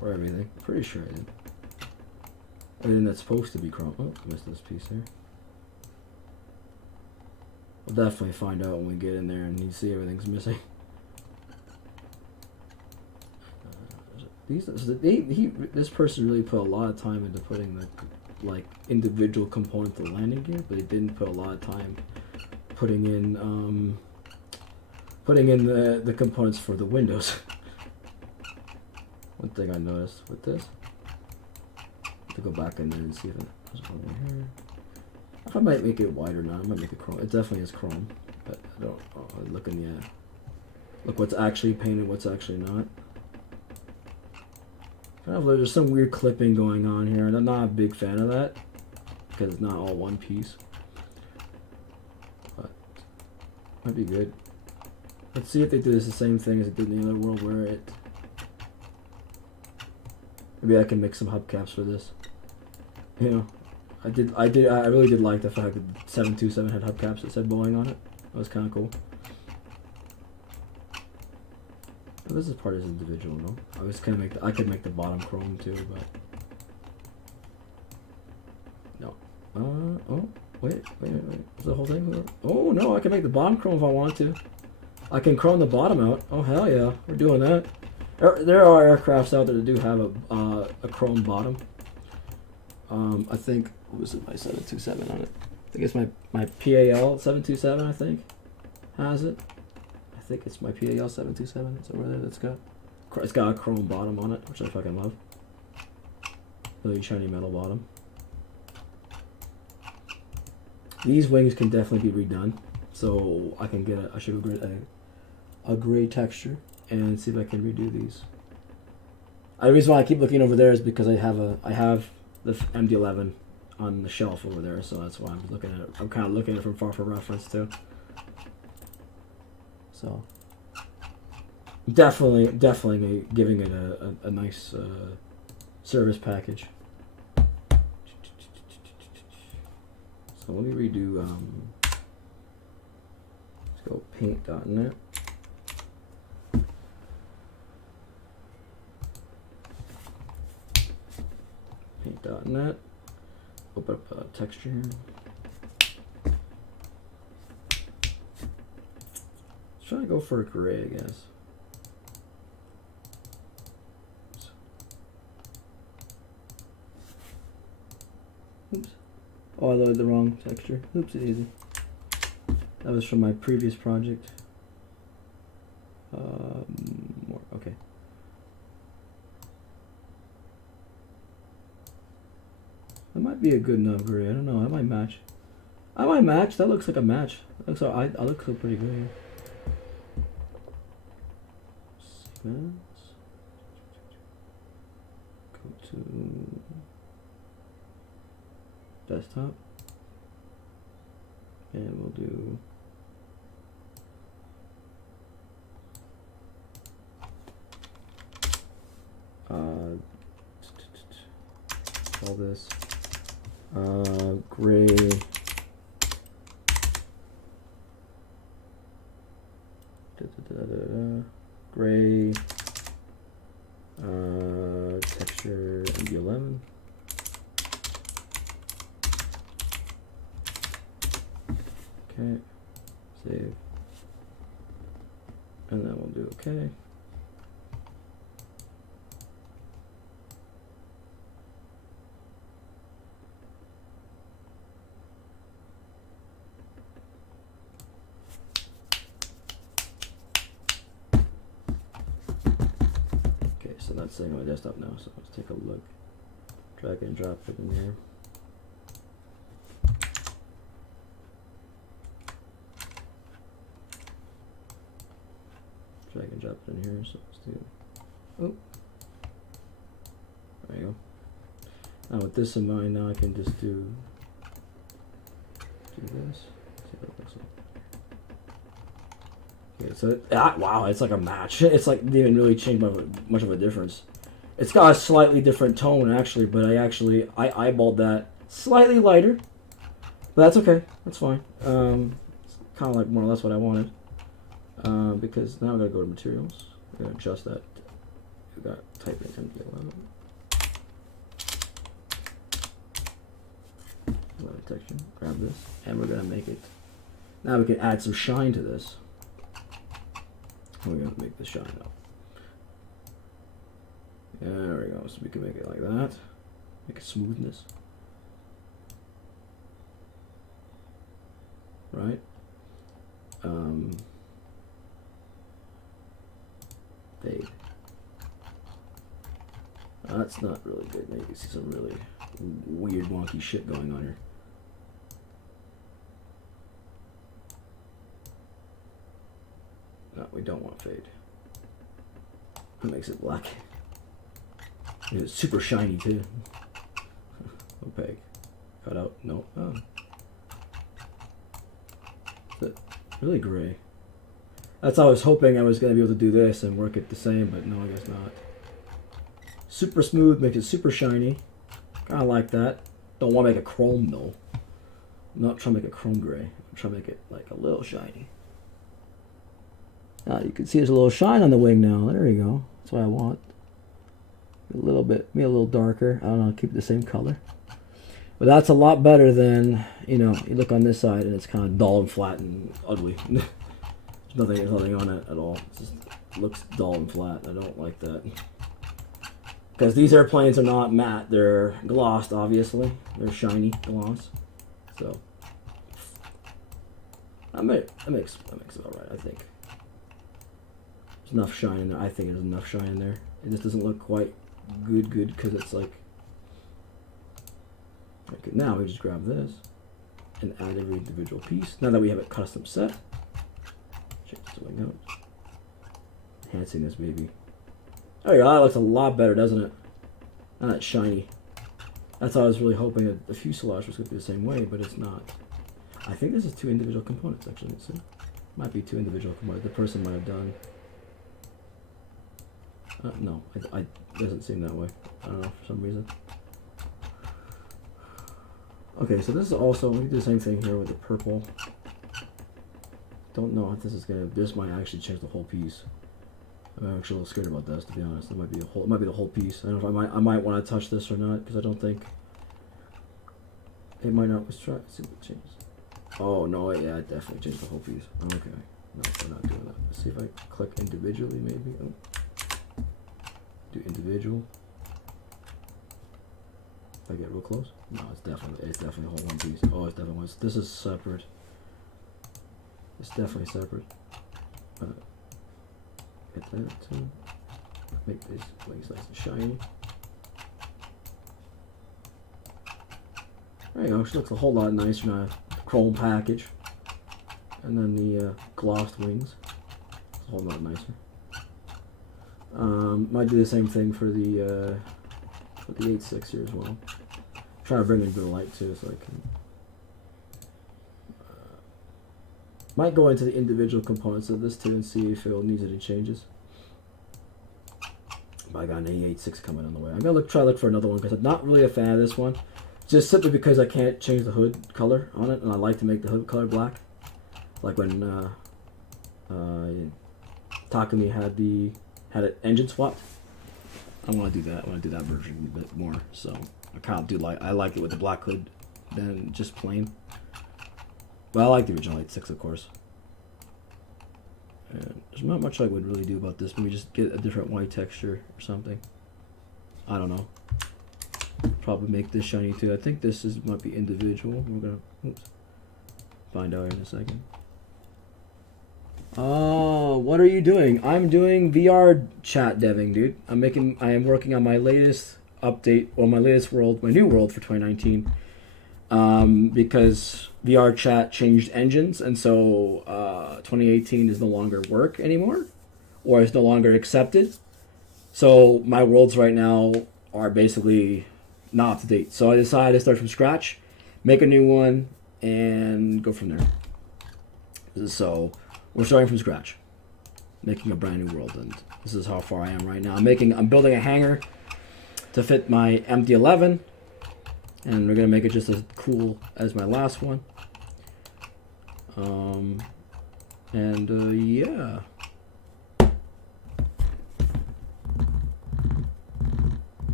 Or everything. Pretty sure I did. Everything that's supposed to be chrome. Oh, I missed this piece here. We'll definitely find out when we get in there and you see everything's missing. This person really put a lot of time into putting the like individual components of the landing gear, but he didn't put a lot of time putting in the components for the windows. One thing I noticed with this, I have to go back in there and see if it was over here. If I might make it wider now, I might make it chrome. It definitely is chrome, but I don't. Look in the look what's actually painted, what's actually not. There's some weird clipping going on here, and I'm not a big fan of that because it's not all one piece. But might be good. Let's see if they do this the same thing as it did in the other world, where it. Maybe I can make some hubcaps for this. You know, I really did like the fact that 727 had hubcaps that said Boeing on it. That was kind of cool. But this is part is individual, no? I was kind of I could make the bottom chrome too, but no. Oh, wait. Is the whole thing? Oh no, I can make the bottom chrome if I want to. I can chrome the bottom out. Oh hell yeah, we're doing that. There are aircrafts out there that do have a chrome bottom. I think, what was it, my 727 on it? I think it's my PAL 727, I think, has it. I think it's my PAL 727. It's over there. It's got a chrome bottom on it, which I fucking love. Really shiny metal bottom. These wings can definitely be redone, so I can get I should get a gray texture and see if I can redo these. The reason why I keep looking over there is because I have the MD-11 on the shelf over there, so that's why I'm looking at it. I'm kind of looking at it from far for reference too. So definitely giving it a nice service package. So let me redo. Let's go paint.net. Paint.net. Open up a texture here. Try to go for a gray, I guess. Oops. Oh, I loaded the wrong texture. Oops, it easy. That was from my previous project. More, okay. That might be a good enough gray. I don't know. I might match. That looks like a match. That looks. I look pretty good here. Sequence. Go to desktop, and we'll do call this? Gray. Gray. Texture MD11. Okay. Save. And then we'll do okay. So that's sitting on my desktop now, so let's take a look. Drag and drop it in here. Drag and drop it in here, so let's do, oh, there you go. Now with this in mind, now I can just do this. See what it looks like. Okay, so wow, it's like a match. It's like didn't even really change much of a difference. It's got a slightly different tone actually, but I eyeballed that slightly lighter, but that's okay. That's fine. It's kind of like more or less what I wanted. Because now I'm gonna go to materials. I'm gonna adjust that. We got type in MD11. Texture. Grab this, and we're gonna make it. Now we can add some shine to this. We're gonna make the shine up. There we go. So we can make it like that. Make a smoothness. Right. Fade. That's not really good. Now you can see some really weird, wonky shit going on here. No, we don't want fade. That makes it black. It's super shiny too. Opaque. Cut out. No. Oh. Is it really gray? That's how I was hoping I was going to be able to do this and work it the same, but no, I guess not. Super smooth, makes it super shiny. Kind of like that. Don't want to make a chrome though. I'm not trying to make a chrome gray. I'm trying to make it like a little shiny. You can see there's a little shine on the wing now. There you go. That's what I want. A little bit, maybe a little darker. I don't know, keep it the same color. But that's a lot better than, you know, you look on this side and it's kind of dull and flat and ugly. There's nothing on it at all. It just looks dull and flat. I don't like that. Because these airplanes are not matte. They're glossed, obviously. They're shiny gloss. So, that makes it alright, I think. There's enough shine in there. I think there's enough shine in there. It just doesn't look quite good because it's like... Okay, now we just grab this and add every individual piece. Now that we have it custom set, change this wing out. Enhancing this baby. There you go, that looks a lot better, doesn't it? Not that shiny. That's how I was really hoping that the fuselage was going to be the same way, but it's not. I think this is two individual components, actually. So might be two individual components. The person might have done. No, it doesn't seem that way. I don't know, for some reason. Okay, so this is also, we can do the same thing here with the purple. Don't know if this is gonna, this might actually change the whole piece. I'm actually a little scared about this, to be honest. It might be the whole piece. I don't know if I might want to touch this or not, because I don't think, it might not, let's try, see what it changes. Oh, no, yeah, it definitely changed the whole piece. Okay, no, we're not doing that. Let's see if I click individually, maybe. Oh. Do individual. If I get real close. No, it's definitely a whole one piece. Oh, it's definitely one. This is separate. It's definitely separate. Get that too. Make these wings nice and shiny. There you go. She looks a whole lot nicer than a chrome package. And then the glossed wings. It's a whole lot nicer. Might do the same thing for the 8.6 here as well. Try to bring in a bit of light too, so I can. Might go into the individual components of this too and see if it needs any changes. But I got an 886 coming on the way. I'm gonna try to look for another one because I'm not really a fan of this one. Just simply because I can't change the hood color on it, and I like to make the hood color black. Like when Takumi had an engine swap. I want to do that. I want to do that version a bit more. So I kind of I like it with the black hood than just plain. But I like the original 86, of course. And there's not much I would really do about this. Maybe just get a different white texture or something. I don't know. Probably make this shiny too. I think this might be individual. We're gonna find out in a second. Oh, what are you doing? I'm doing VR chat deving, dude. I am working on my latest update, or my new world for 2019. Because VR chat changed engines, and so 2018 is no longer work anymore, or is no longer accepted. So my worlds right now are basically not up to date. So I decided to start from scratch, make a new one, and go from there. So we're starting from scratch, making a brand new world, and this is how far I am right now. I'm building a hangar to fit my MD-11, and we're gonna make it just as cool as my last one. Yeah.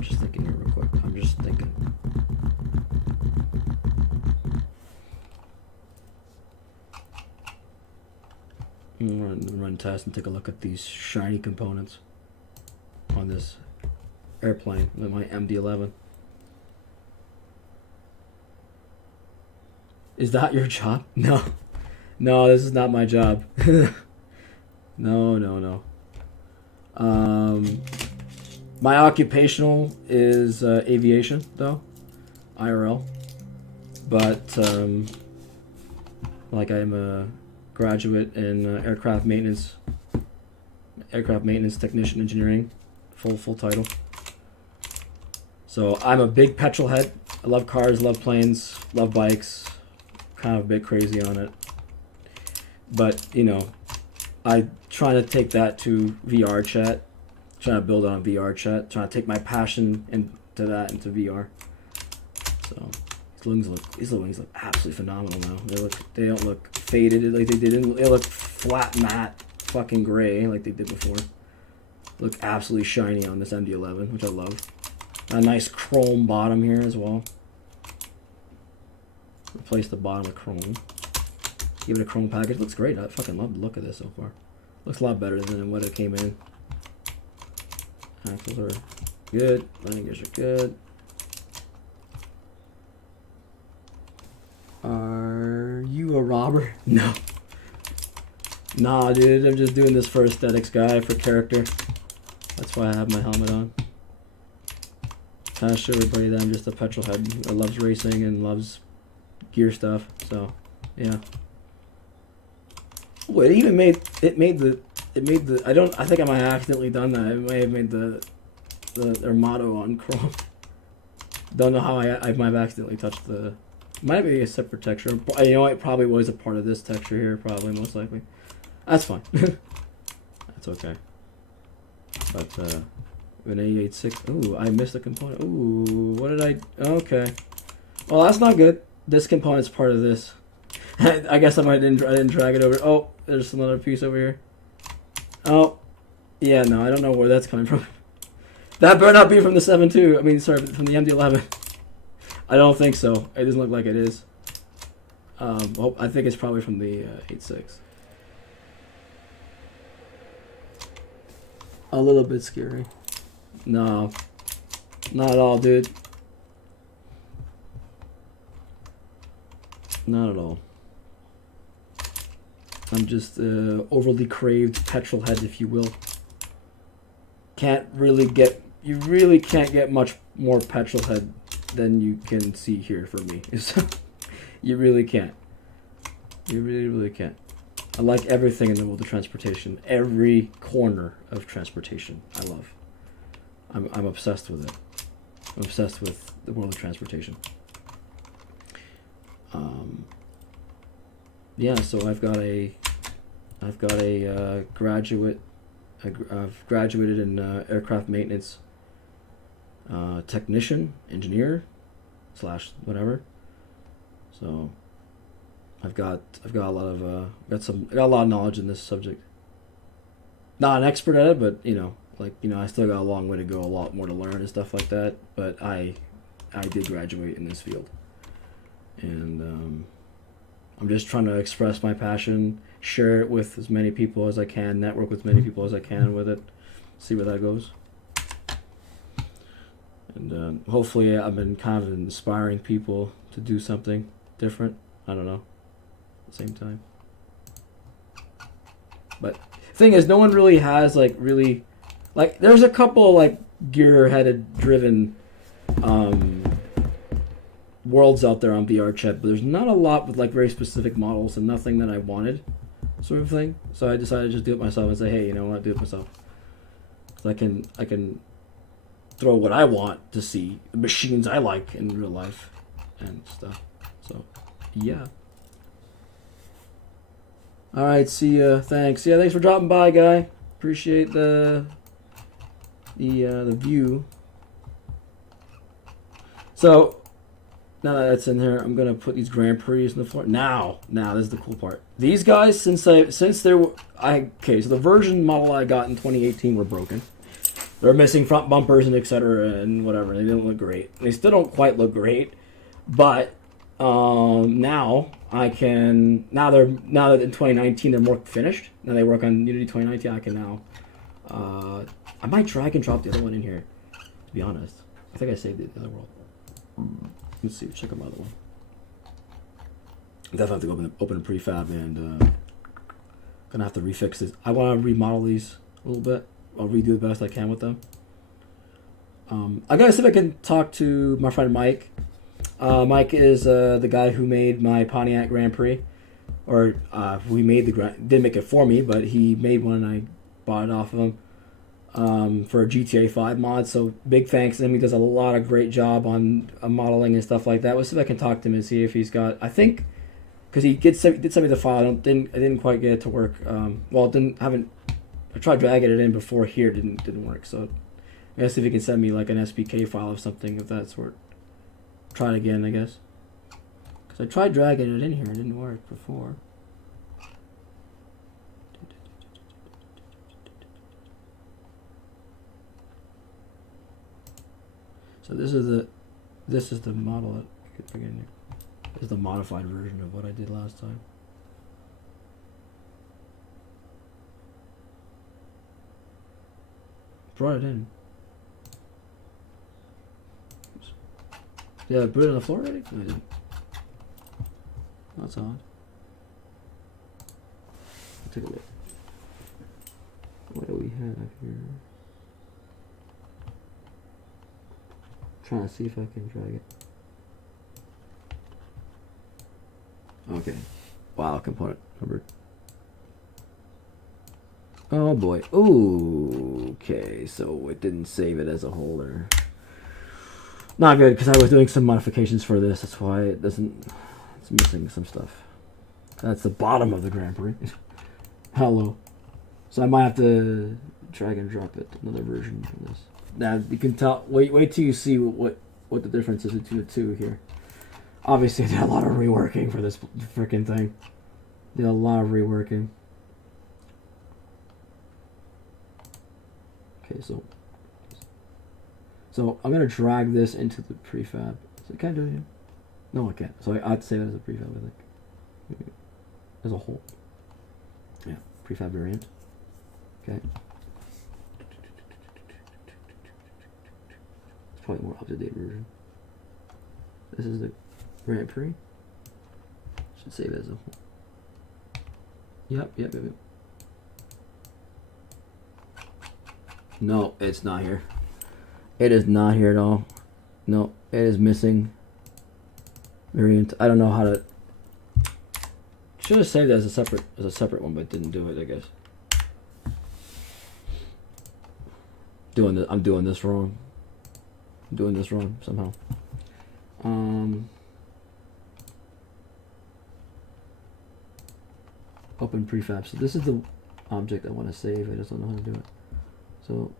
Just thinking here real quick. I'm just thinking. I'm gonna run tests and take a look at these shiny components on this airplane with my MD-11. Is that your job? No. No, this is not my job. No. My occupational is aviation, though. IRL. But, like, I'm a graduate in aircraft maintenance technician engineering, full title. So I'm a big petrol head. I love cars, love planes, love bikes. Kind of a bit crazy on it. But, I try to take that to VR chat. Trying to build on VR chat. Trying to take my passion into VR. So these wings look absolutely phenomenal now. They don't look faded like they did. They look flat matte fucking gray like they did before. Look absolutely shiny on this MD-11, which I love. A nice chrome bottom here as well. Replace the bottom with chrome. Give it a chrome package. Looks great. I fucking love the look of this so far. Looks a lot better than what it came in. Axles are good. Landing gears are good. Are you a robber? No. Nah, dude. I'm just doing this for aesthetics, guy, for character. That's why I have my helmet on. Kind of show everybody that I'm just a petrol head who loves racing and loves gear stuff. So, yeah. Oh, it even made the I think I might have accidentally done that. It may have made their motto on chrome. Don't know how I might have accidentally touched the. Might be a separate texture. You know, it probably was a part of this texture here. Probably, most likely. That's fine. That's okay. But an 886. Ooh, I missed a component. Ooh, what did I? Okay. Well, that's not good. This component's part of this. I guess I didn't drag it over. Oh, there's another piece over here. Oh, yeah, no, I don't know where that's coming from. That better not be from the 7.2. I mean, sorry, from the MD-11. I don't think so. It doesn't look like it is. Well, I think it's probably from the 8.6. A little bit scary. No, not at all, dude. Not at all. I'm just overly craved petrol head, if you will. You really can't get much more petrol head than you can see here for me. You really can't. You really can't. I like everything in the world of transportation. Every corner of transportation, I love. I'm obsessed with it. I'm obsessed with the world of transportation. Yeah, so I've got a graduate I've graduated in aircraft maintenance technician, engineer, / whatever. So I've got a lot of knowledge in this subject. Not an expert at it, but I still got a long way to go, a lot more to learn and stuff like that. But I did graduate in this field, and I'm just trying to express my passion, share it with as many people as I can, network with as many people as I can with it, see where that goes. And hopefully I've been kind of inspiring people to do something different. I don't know. At the same time. But the thing is, no one really has there's a couple gear-headed driven worlds out there on VR chat, but there's not a lot with very specific models and nothing that I wanted, sort of thing. So I decided to just do it myself and say, hey, you know what, do it myself. So I can throw what I want to see, the machines I like in real life and stuff. So yeah. All right, see ya. Thanks. Yeah, thanks for dropping by, guy. Appreciate the view. So now that that's in here, I'm gonna put these Grand Prix in the floor. Now this is the cool part. These guys, so the version model I got in 2018 were broken. They're missing front bumpers and etc. and whatever. They didn't look great. They still don't quite look great, but now I can. Now that in 2019 they're more finished. Now they work on Unity 2019. I can now. I might drag and drop the other one in here. To be honest, I think I saved it the other world. Let's see. Check out my other one. I definitely have to go open a prefab and gonna have to refix this. I want to remodel these a little bit. I'll redo the best I can with them. I gotta see if I can talk to my friend Mike. Mike is the guy who made my Pontiac Grand Prix, or we made didn't make it for me, but he made one and I bought it off of him for a GTA 5 mod. So big thanks to him. He does a lot of great job on modeling and stuff like that. We'll see if I can talk to him and see if he's got. I think because he did send me the file. I didn't quite get it to work. I tried dragging it in before here. Didn't work. So I guess if he can send me an SPK file or something of that sort. Try it again, I guess. Because I tried dragging it in here. It didn't work before. So this is the model that I could put in here. This is the modified version of what I did last time. Brought it in. Oops. Did I put it on the floor already? No, I didn't. That's odd. I'll take a look. What do we have here? Trying to see if I can drag it. Okay. Wow, component number. Oh boy. Ooh. Okay, so it didn't save it as a holder. Not good, because I was doing some modifications for this. That's why it doesn't. It's missing some stuff. That's the bottom of the Grand Prix. Hello. So I might have to drag and drop it. Another version of this. Now you can tell. Wait till you see what the difference is between the two here. Obviously, I did a lot of reworking for this freaking thing. Did a lot of reworking. Okay, so I'm gonna drag this into the prefab. So can I do it here? No, I can't. So I have to save it as a prefab, I think. As a whole. Yeah, prefab variant. Okay. It's probably a more up-to-date version. This is the Grand Prix. Should save it as a whole. Yep. No, it's not here. It is not here at all. No, it is missing. Variant. I don't know how to. Should have saved it as a separate one, but didn't do it. I guess. I'm doing this wrong. I'm doing this wrong somehow. Open prefab. So this is the object I want to save. I just don't know how to do it. So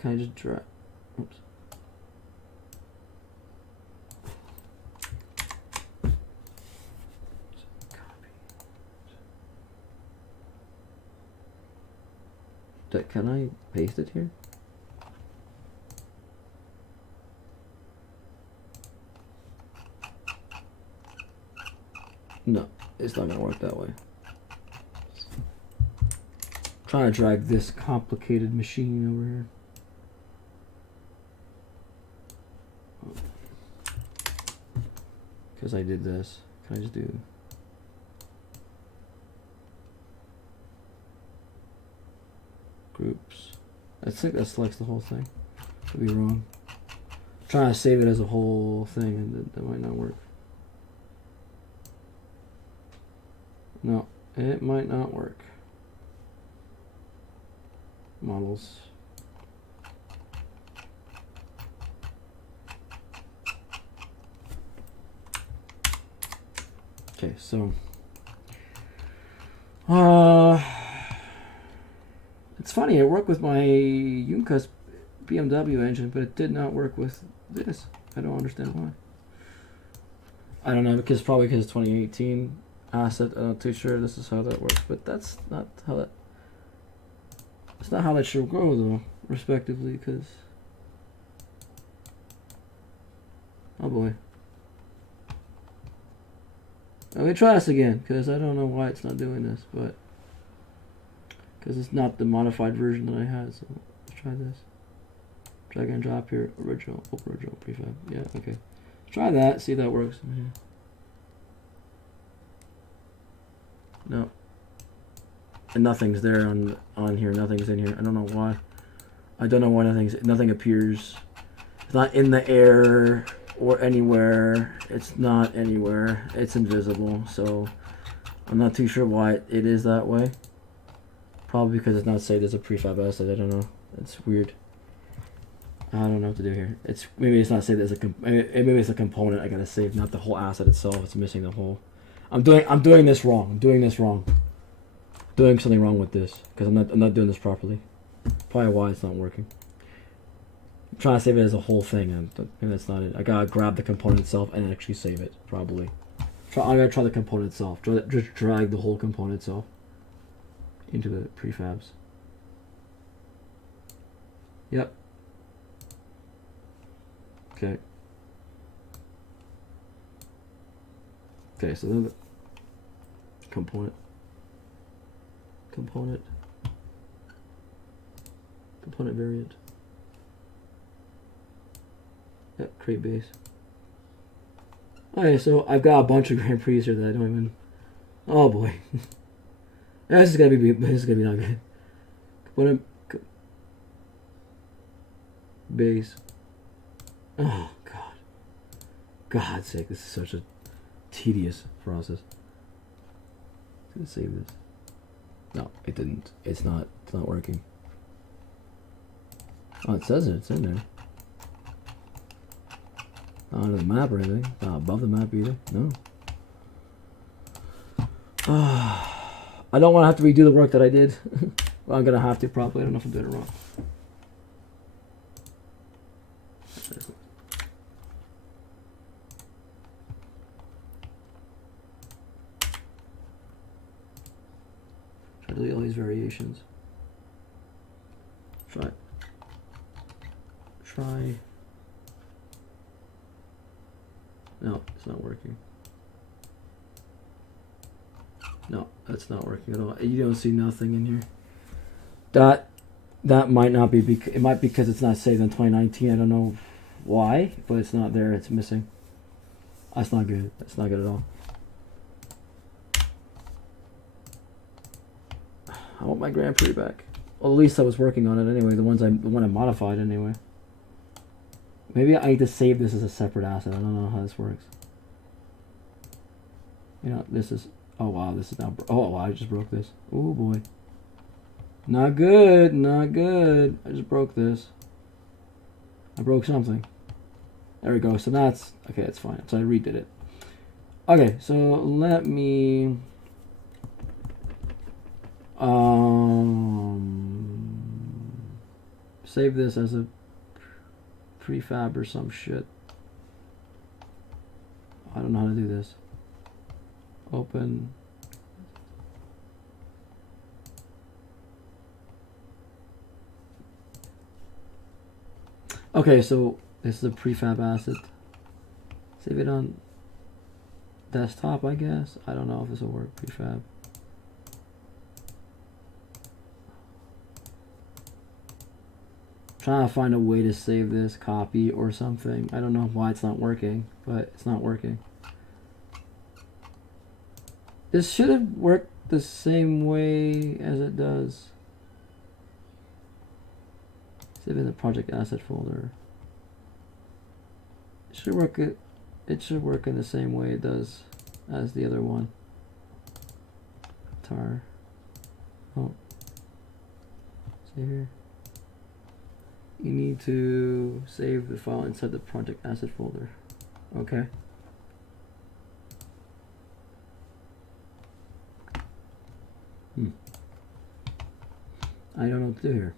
can I just drag? Oops. Can I paste it here? No, it's not gonna work that way. Trying to drag this complicated machine over here. Because I did this. Can I just do... groups? I think that selects the whole thing. Could be wrong. I'm trying to save it as a whole thing and that might not work. No, it might not work. Models. Okay, so it's funny, it worked with my Uncus BMW engine, but it did not work with this. I don't understand why. I don't know, because probably because it's 2018 asset. I'm not too sure this is how that works, but that's not how that. It's not how that should go though, respectively, because. Oh boy. Let me try this again, because I don't know why it's not doing this, but because it's not the modified version that I had. So let's try this. Drag and drop here. Original prefab. Yeah, okay. Let's try that. See if that works. No. And nothing's there on here. Nothing's in here. I don't know why. I don't know why nothing appears. It's not in the air or anywhere. It's not anywhere. It's invisible. So I'm not too sure why it is that way. Probably because it's not saved as a prefab asset. I don't know. It's weird. I don't know what to do here. Maybe it's not saved as maybe it's a component I gotta save, not the whole asset itself. It's missing the whole. I'm doing this wrong. I'm doing this wrong. Doing something wrong with this because I'm not doing this properly. Probably why it's not working. I'm trying to save it as a whole thing, and that's not it. I gotta grab the component itself and actually save it probably. I'm gonna try the component itself. Just drag the whole component itself into the prefabs. Yep. Okay. Okay, so then the component variant. Yep, create base. Okay, so I've got a bunch of Grand Prix here that I don't even. Oh boy, this is gonna be not good. Component base. Oh god, God's sake, this is such a tedious process. Let's save this. No, it didn't. It's not working. Oh, it says it. It's in there. Not under the map or anything. Not above the map either. No. I don't want to have to redo the work that I did. Well, I'm gonna have to probably. I don't know if I'm doing it wrong. Try to delete all these variations. Try. No, it's not working. No, that's not working at all. You don't see nothing in here. That might not be it might be because it's not saved in 2019. I don't know why, but it's not there. It's missing. That's not good. That's not good at all. I want my Grand Prix back. Well, at least I was working on it anyway. The one I modified anyway. Maybe I need to save this as a separate asset. I don't know how this works. You know, this is. Oh wow, this is now. Oh wow, I just broke this. Oh boy. Not good. Not good. I just broke this. I broke something. There we go. So that's okay. It's fine. So I redid it. Okay. So let me Save this as a prefab or some shit. I don't know how to do this. Open. Okay, so this is a prefab asset. Save it on desktop, I guess. I don't know if this will work. Prefab. Trying to find a way to save this, copy or something. I don't know why it's not working, but it's not working. This should have worked the same way as it does. Save in the project asset folder. It should work. It should work in the same way it does as the other one. Tar. Oh. See here. You need to save the file inside the project asset folder. Okay. I don't know what to do here.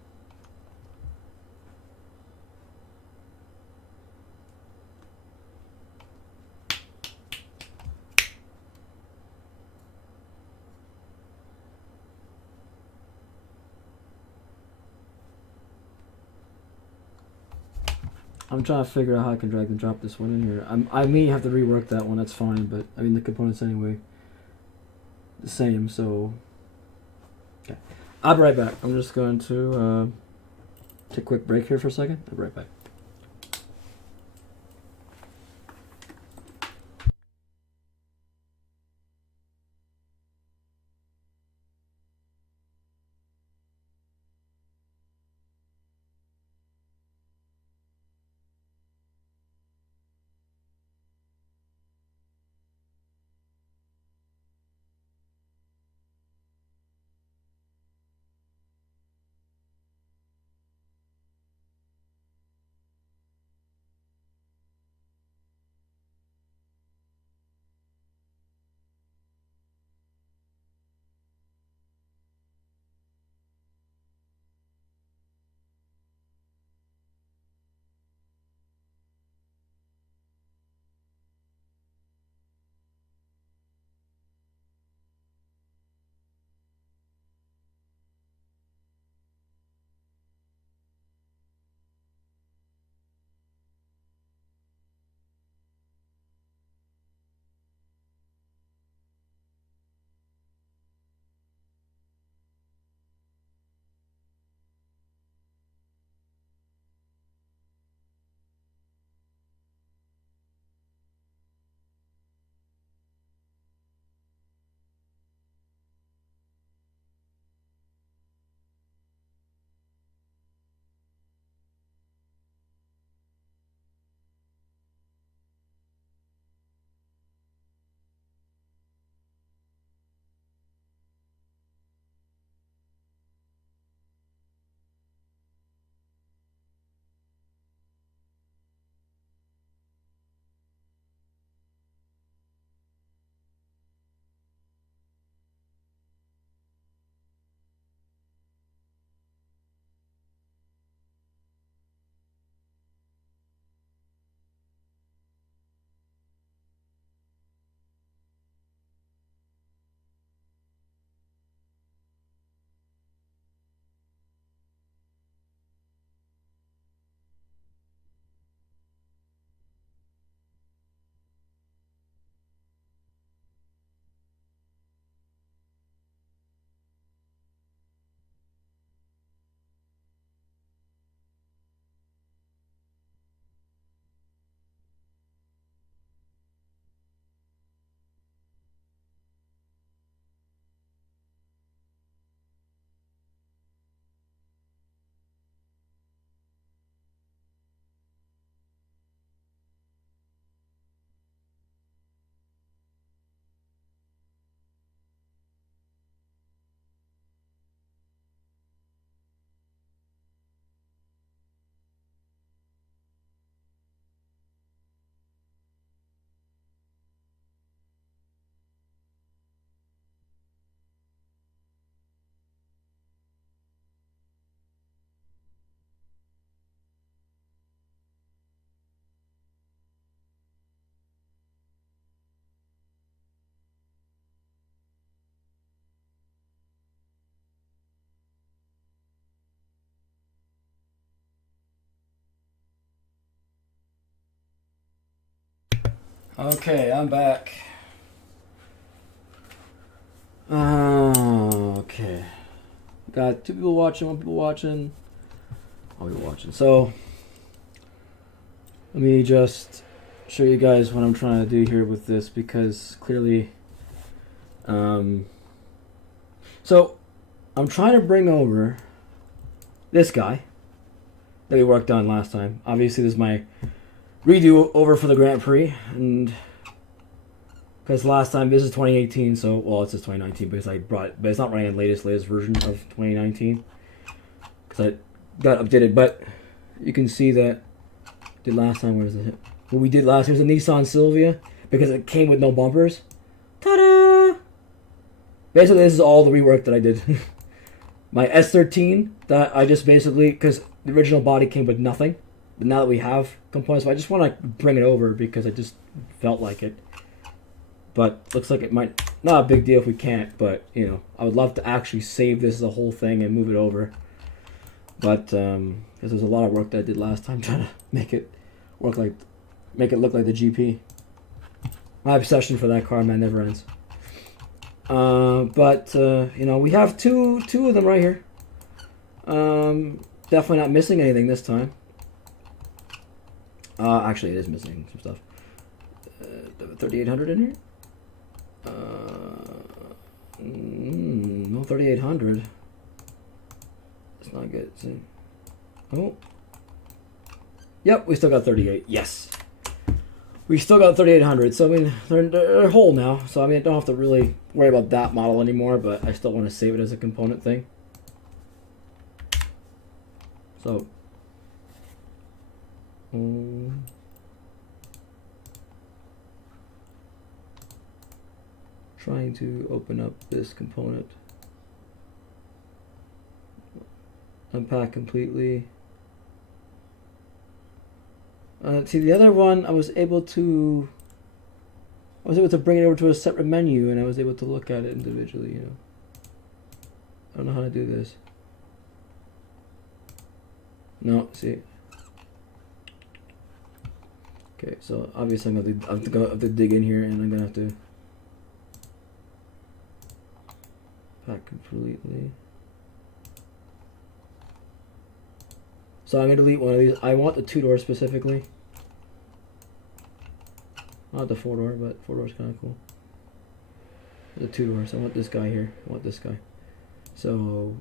I'm trying to figure out how I can drag and drop this one in here. I may have to rework that one, that's fine, but I mean the components anyway the same, so okay. I'll be right back. I'm just going to take a quick break here for a second. I'll be right back. Okay, I'm back. Okay. Got 2 people watching, 1 people watching. I'll be watching. So, let me just show you guys what I'm trying to do here with this, because clearly, so I'm trying to bring over this guy that we worked on last time. Obviously, this is my redo over for the Grand Prix, and because last time, this is 2018, so, well, it says 2019 because but it's not running the latest version of 2019 because I got updated. But you can see that did last time. Where is it? What we did last year was a Nissan Silvia because it came with no bumpers. Ta-da! Basically, this is all the rework that I did. My S13 that I just basically, because the original body came with nothing, but now that we have components, so I just want to bring it over because I just felt like it. But looks like it might not a big deal if we can't. But you know, I would love to actually save this as a whole thing and move it over. But because there's a lot of work that I did last time trying to make it look like the GP. My obsession for that car, man, never ends. But you know, we have two of them right here. Definitely not missing anything this time. Actually, it is missing some stuff. 3800 in here. No 3800. That's not good. See? Oh. Yep, we still got 38. Yes. We still got 3800. So, I mean, they're whole now. So, I mean, I don't have to really worry about that model anymore, but I still want to save it as a component thing. So. Trying to open up this component. Unpack completely. See, the other one, I was able to bring it over to a separate menu, and I was able to look at it individually. You know, I don't know how to do this. No, see. Okay, so obviously I'm gonna have to dig in here, and I'm gonna have to pack completely. So I'm gonna delete one of these. I want the 2-door specifically. Not the 4-door, but 4-door is kind of cool. The 2-door, so I want this guy here. I want this guy. So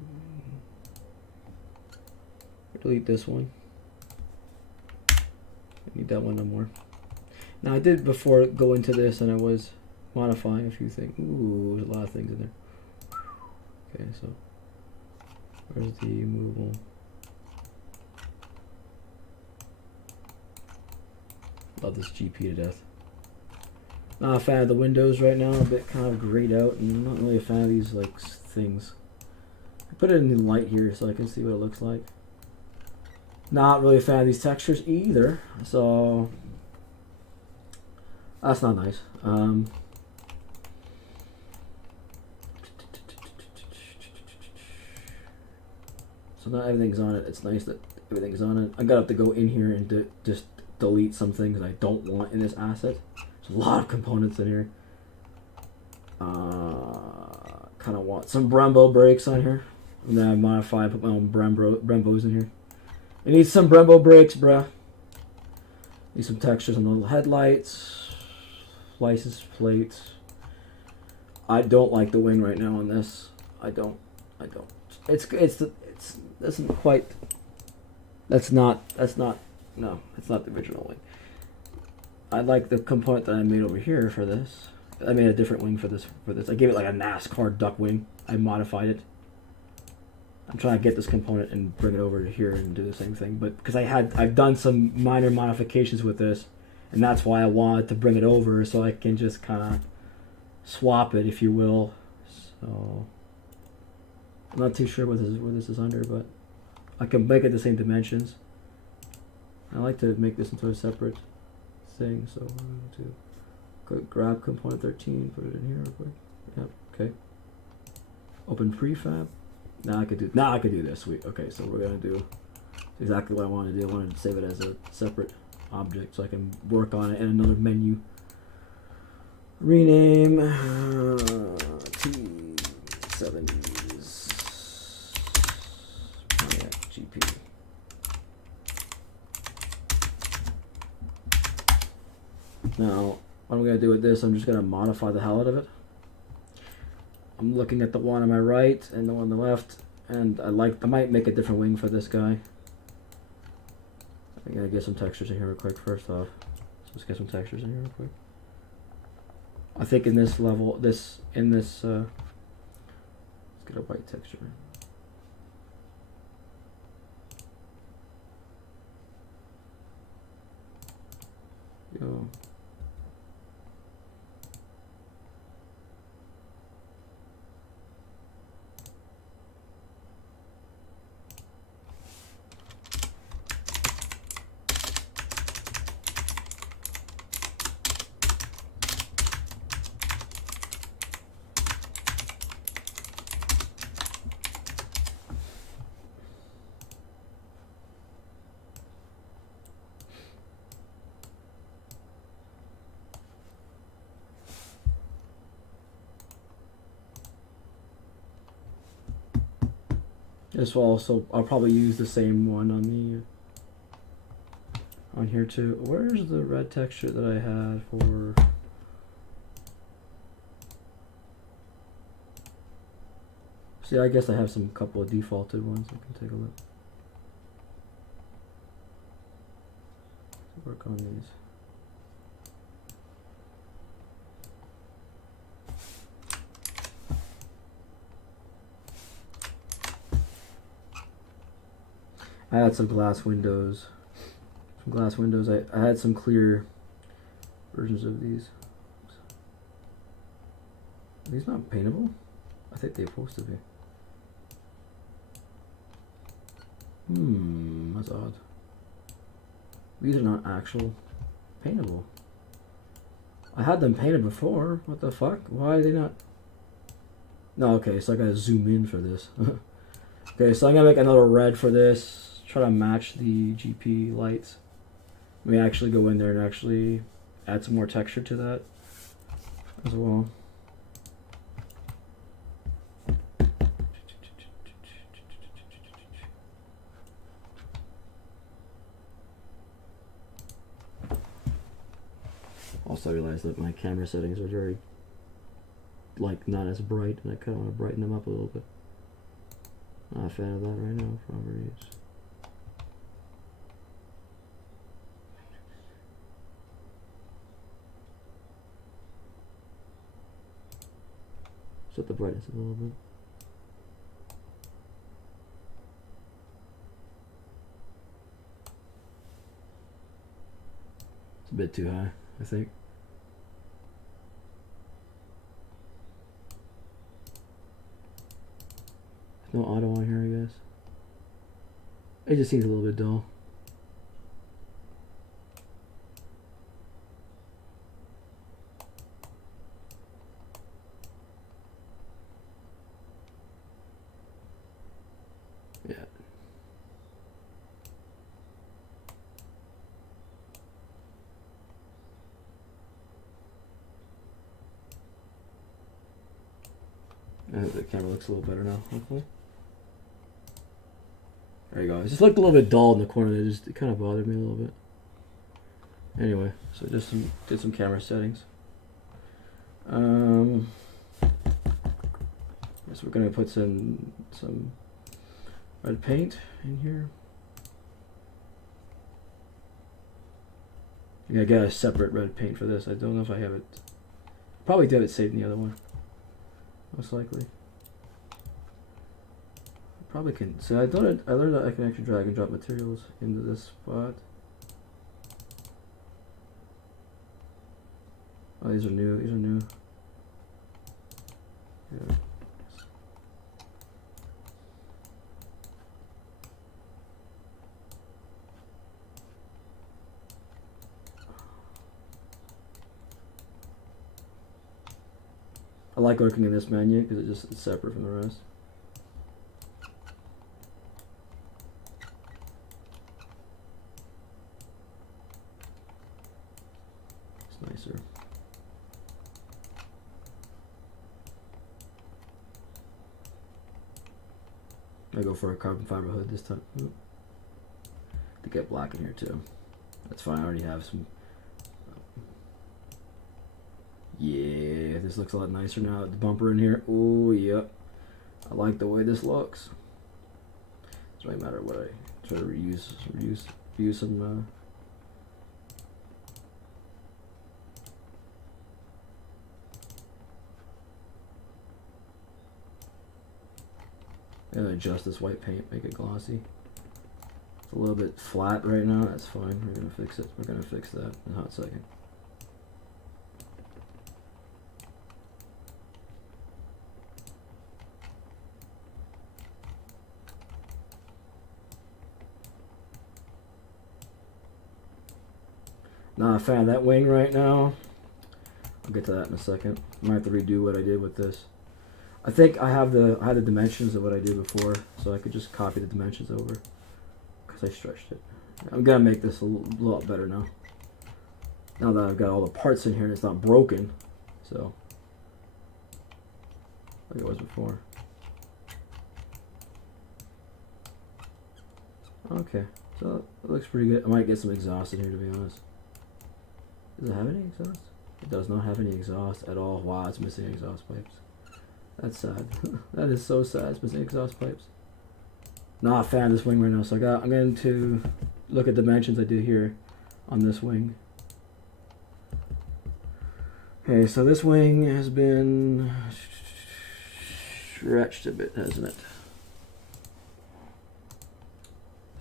delete this one. I need that one no more. Now I did before go into this, and I was modifying a few things. Ooh, there's a lot of things in there. Okay, so where's the movable? Love this GP to death. Not a fan of the windows right now. A bit kind of grayed out, and I'm not really a fan of these like things. I put it in the light here so I can see what it looks like. Not really a fan of these textures either. So that's not nice. So not everything's on it. It's nice that everything's on it. I gotta have to go in here and just delete some things that I don't want in this asset. There's a lot of components in here. Kind of want some Brembo brakes on here. And then I modify, put my own Brembos in here. I need some Brembo brakes, bruh. Need some textures on the little headlights. License plates. I don't like the wing right now on this. I don't. No, it's not the original wing. I like the component that I made over here for this. I made a different wing for this. I gave it like a NASCAR duck wing. I modified it. I'm trying to get this component and bring it over to here and do the same thing. But because I've done some minor modifications with this, and that's why I wanted to bring it over so I can just kind of swap it, if you will. So I'm not too sure where this is under, but I can make it the same dimensions. I like to make this into a separate thing, so I'm going to grab component 13, put it in here real quick. Yep, okay. Open prefab. Now I could do this. Sweet. Okay, so we're gonna do exactly what I want to do. I wanted to save it as a separate object so I can work on it in another menu. Rename T70s Pontiac GP. Now, what I'm going to do with this, I'm just going to modify the hell out of it. I'm looking at the one on my right and the one on the left, and I might make a different wing for this guy. I'm going to get some textures in here real quick first off. So let's get some textures in here real quick. I think in this level, let's get a white texture. Yo. This will also, I'll probably use the same one on here too. Where's the red texture that I had for? See, I guess I have some couple of defaulted ones. I can take a look. Work on these. I had some glass windows. I had some clear versions of these. Are these not paintable? I think they're supposed to be. That's odd. These are not actual paintable. I had them painted before. What the fuck? Why are they not? No, okay, so I gotta zoom in for this. Okay, so I'm gonna make another red for this. Try to match the GP lights. Let me actually go in there and actually add some more texture to that as well. Also, I realized that my camera settings are very, like, not as bright, and I kind of want to brighten them up a little bit. Not a fan of that right now, properties. Set the brightness a little bit. It's a bit too high, I think. No auto on here, I guess. It just seems a little bit dull. Yeah. I hope the camera looks a little better now, hopefully. There you go. It just looked a little bit dull in the corner. It kind of bothered me a little bit. Anyway, so just did some camera settings. Guess we're gonna put some red paint in here. I got a separate red paint for this. I don't know if I have it. Probably did it saved in the other one. Most likely. Probably can. So I learned that I can actually drag and drop materials into this spot. Oh, these are new. These are new. Yeah. I like working in this menu because it's separate from the rest. It's nicer. I go for a carbon fiber hood this time. Ooh. To get black in here too. That's fine. I already have some. Yeah, this looks a lot nicer now. The bumper in here. Oh, yep. I like the way this looks. It doesn't really matter what I try to reuse some. I'm gonna adjust this white paint, make it glossy. It's a little bit flat right now. That's fine. We're gonna fix it. We're gonna fix that in a hot second. Not a fan of that wing right now. I'll get to that in a second. I might have to redo what I did with this. I think I have the dimensions of what I did before, so I could just copy the dimensions over because I stretched it. I'm gonna make this a lot better now. Now that I've got all the parts in here and it's not broken, so like it was before. Okay, so it looks pretty good. I might get some exhaust in here, to be honest. Does it have any exhaust? It does not have any exhaust at all. Wow, it's missing exhaust pipes. That's sad. That is so sad. It's missing exhaust pipes. Not a fan of this wing right now, so I'm going to look at dimensions I did here on this wing. Okay, so this wing has been stretched a bit, hasn't it?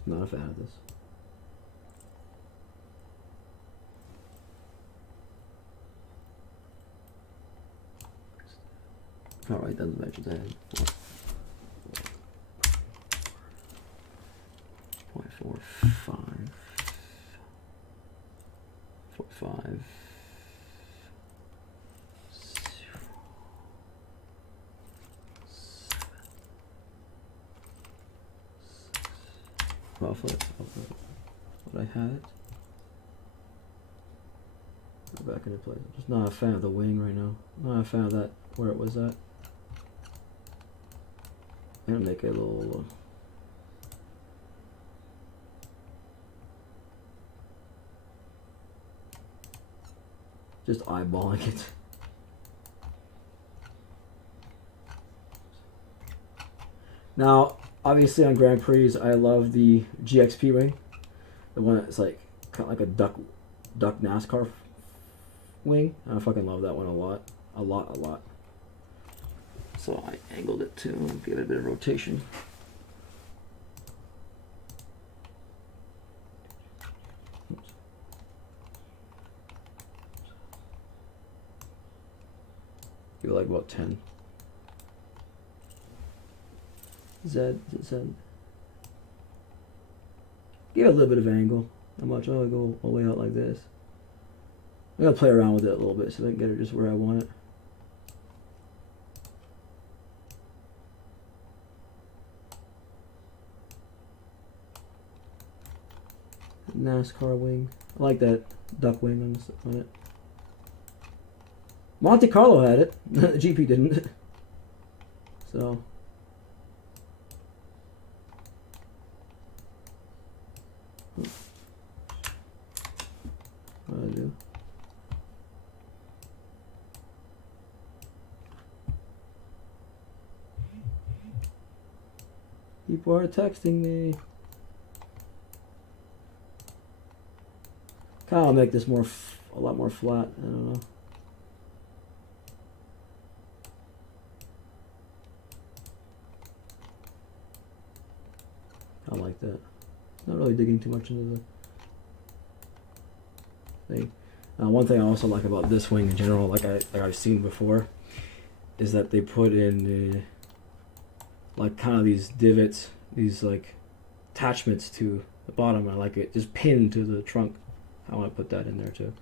Not a fan of this. Alright, then dimensions I had. 0.45. 0.5. Roughly, what I had. Go back into place. I'm just not a fan of the wing right now. Not a fan of that, where it was at. I'm gonna make it a little. Just eyeballing it. Now, obviously on Grand Prix, I love the GXP wing, the one that's like kind of like a duck NASCAR wing. I fucking love that one a lot. So I angled it to give it a bit of rotation. Give it like about 10. Z. Give it a little bit of angle. How much? I'll go all the way out like this. I'm gonna play around with it a little bit so I can get it just where I want it. NASCAR wing. I like that duck wing on it. Monte Carlo had it. The GP didn't. So. What do I do? People are texting me. Kind of make this a lot more flat. I don't know. I like that. Not really digging too much into the thing. One thing I also like about this wing in general, like I've seen before, is that they put in like kind of these divots, these like attachments to the bottom. I like it just pinned to the trunk. I want to put that in there too,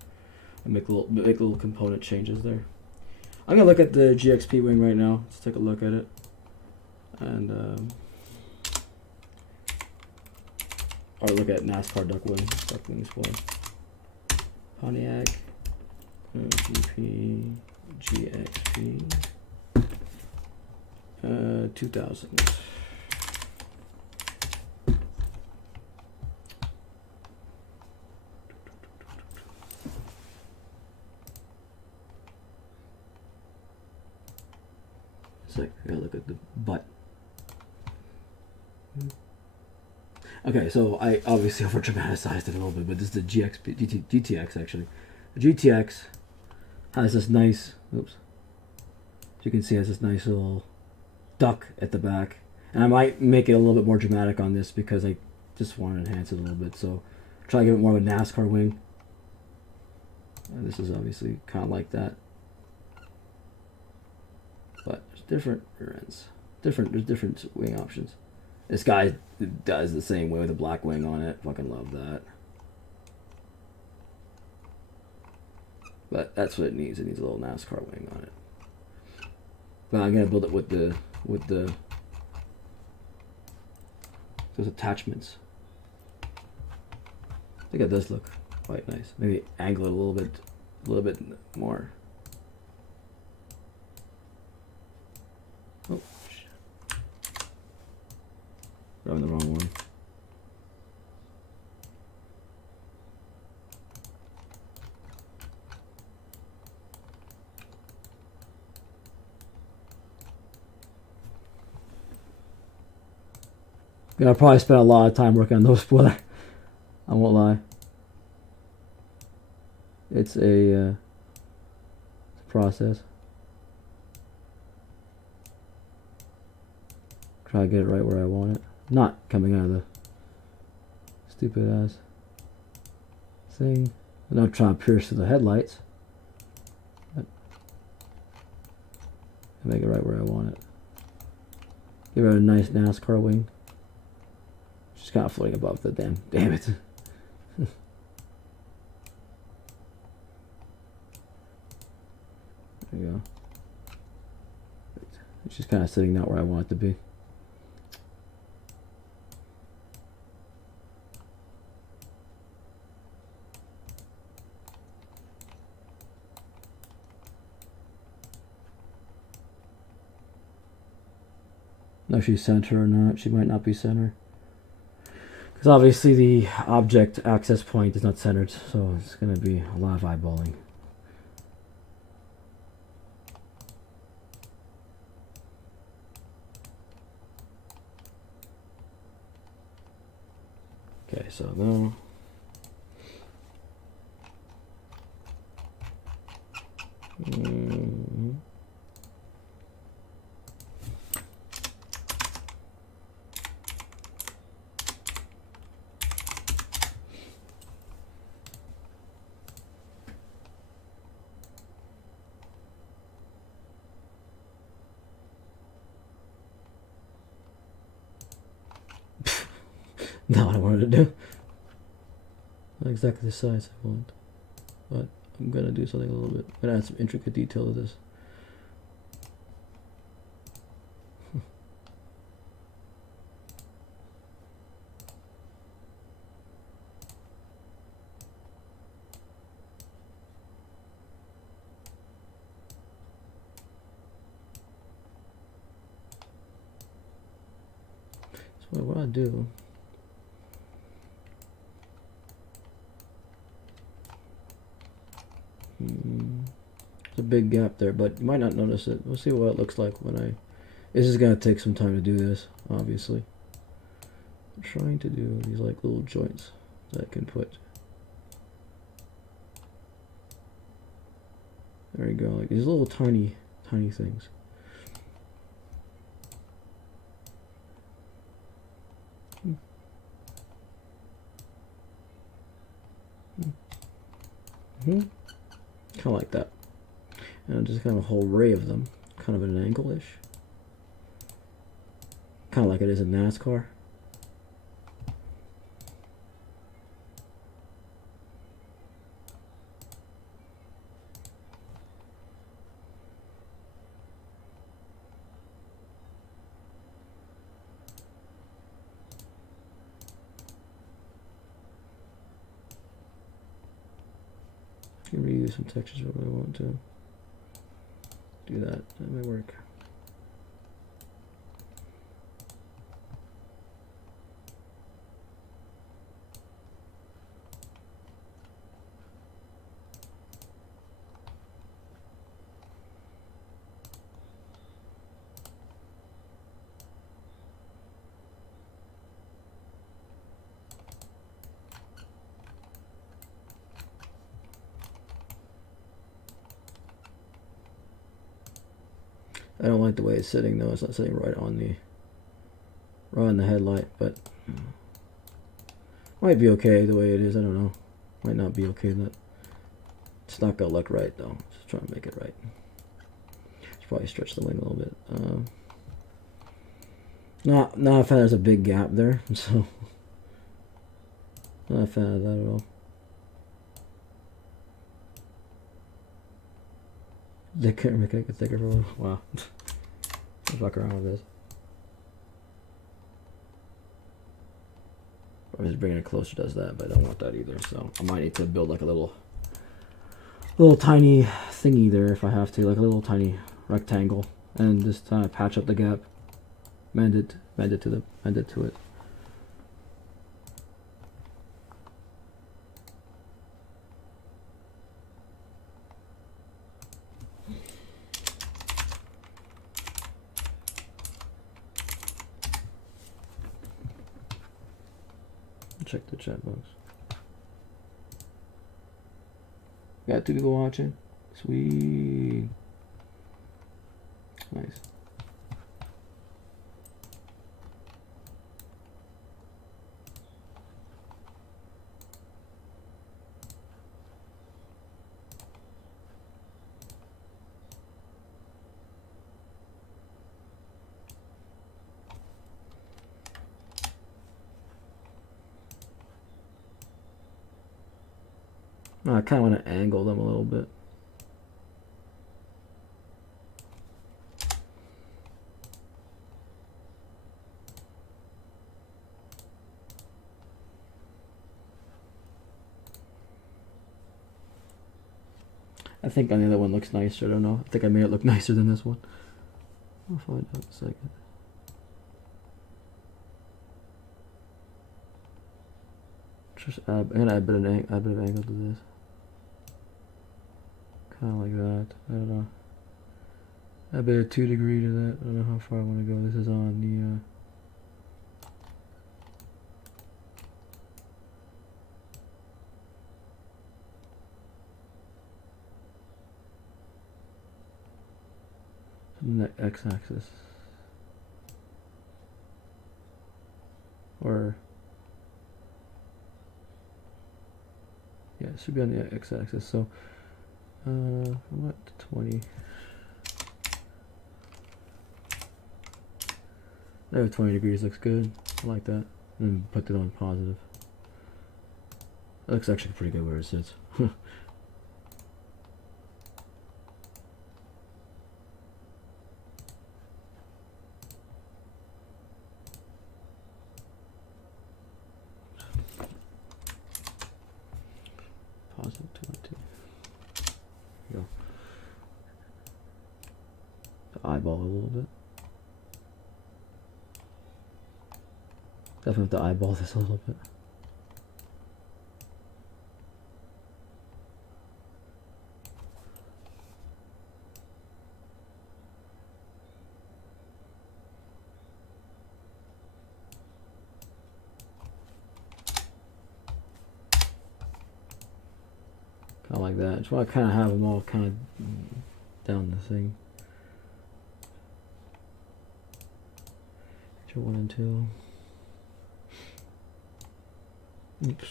and make little component changes there. I'm gonna look at the GXP wing right now. Let's take a look at it, and or look at NASCAR duck wings one. Pontiac, GP, GXP, 2000. It's like, I gotta look at the butt. Okay, so I obviously over dramatized it a little bit, but this is the GTX actually. The GTX has this nice, oops, as you can see, has this nice little duck at the back. And I might make it a little bit more dramatic on this because I just want to enhance it a little bit. So try to give it more of a NASCAR wing. And this is obviously kind of like that. But there's different rear ends. There's different wing options. This guy does the same way with a black wing on it. Fucking love that. But that's what it needs. It needs a little NASCAR wing on it. But I'm gonna build it with those attachments. I think it does look quite nice. Maybe angle it a little bit more. Oh, shit. Grabbing the wrong one. I probably spent a lot of time working on those, but I won't lie. It's a process. Try to get it right where I want it. Not coming out of the stupid ass thing. I'm not trying to pierce through the headlights. But make it right where I want it. Give it a nice NASCAR wing. Just kind of floating above the damn it. There you go. It's just kind of sitting out where I want it to be. No, if she's center or not. She might not be center. Because obviously the object access point is not centered, so it's going to be a lot of eyeballing. Okay, so now not what I wanted to do. Not exactly the size I want, but I'm gonna do something a little bit. I'm gonna add some intricate detail to this. So what I do. There's a big gap there, but you might not notice it. We'll see what it looks like when I... This is going to take some time to do this, obviously. I'm trying to do these like little joints that I can put. There you go, like these little tiny things. Kind of like that. And just kind of a whole array of them, kind of at an angle-ish. Kind of like it is in NASCAR. I can reuse some textures if I want to. Do that. That might work. I don't like the way it's sitting though. It's not sitting right on the headlight, but might be okay the way it is. I don't know. Might not be okay. That it's not gonna look right though. Just trying to make it right. Just probably stretch the wing a little bit. Not a fan. There's a big gap there, so not a fan of that at all. They couldn't make it thicker for a while. Wow. Fuck around with this. I'm just bringing it closer does that, but I don't want that either. So I might need to build like a little tiny thingy there if I have to, like a little tiny rectangle, and just patch up the gap, mend it to it. Check the chat box. Got 2 people watching. Sweet. Nice. I kind of want to angle them a little bit. I think on the other one looks nicer. I don't know. I think I made it look nicer than this one. I'll find out in a second. Just add, I'm gonna add a bit of angle to this. Kind of like that. I don't know. Add a bit of 2 degree to that. I don't know how far I want to go. This is on the x-axis, or yeah, it should be on the x-axis. So I'm at 20. There, 20 degrees looks good. I like that. And put it on positive. That looks actually pretty good where it sits. Positive 2. Go. Eyeball a little bit. Definitely have to eyeball this a little bit. Kind of like that. Just want to kind of have them all kind of down the thing. Picture 1 and 2. Oops.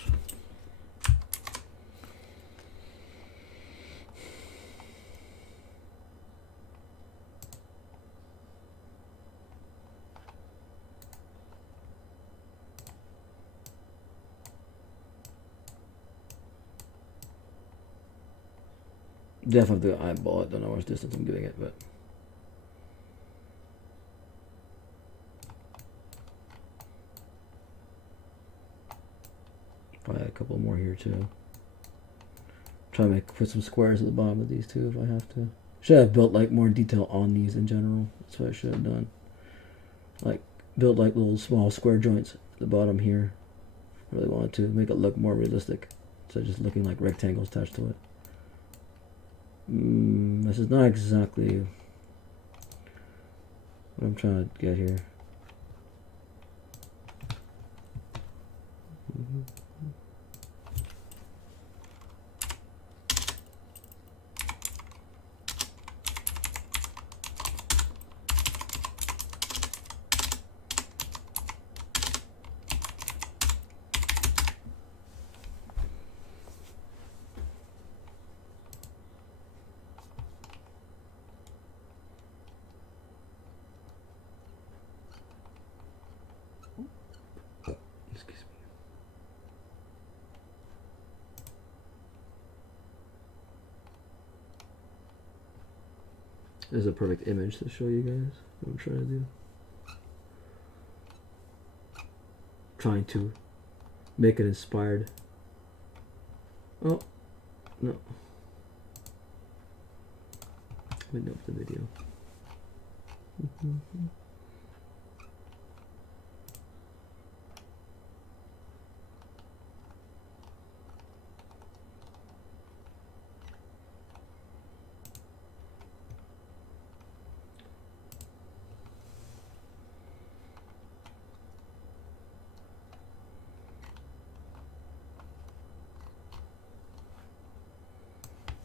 Definitely have to eyeball it. Don't know how much distance I'm giving it, but probably a couple more here too. Try to put some squares at the bottom of these too if I have to. Should have built like more detail on these in general. That's what I should have done. Like build like little small square joints at the bottom here. Really wanted to make it look more realistic, so just looking like rectangles attached to it. This is not exactly what I'm trying to get here. This is a perfect image to show you guys what I'm trying to do. Trying to make it inspired. Oh, no. Window up the video.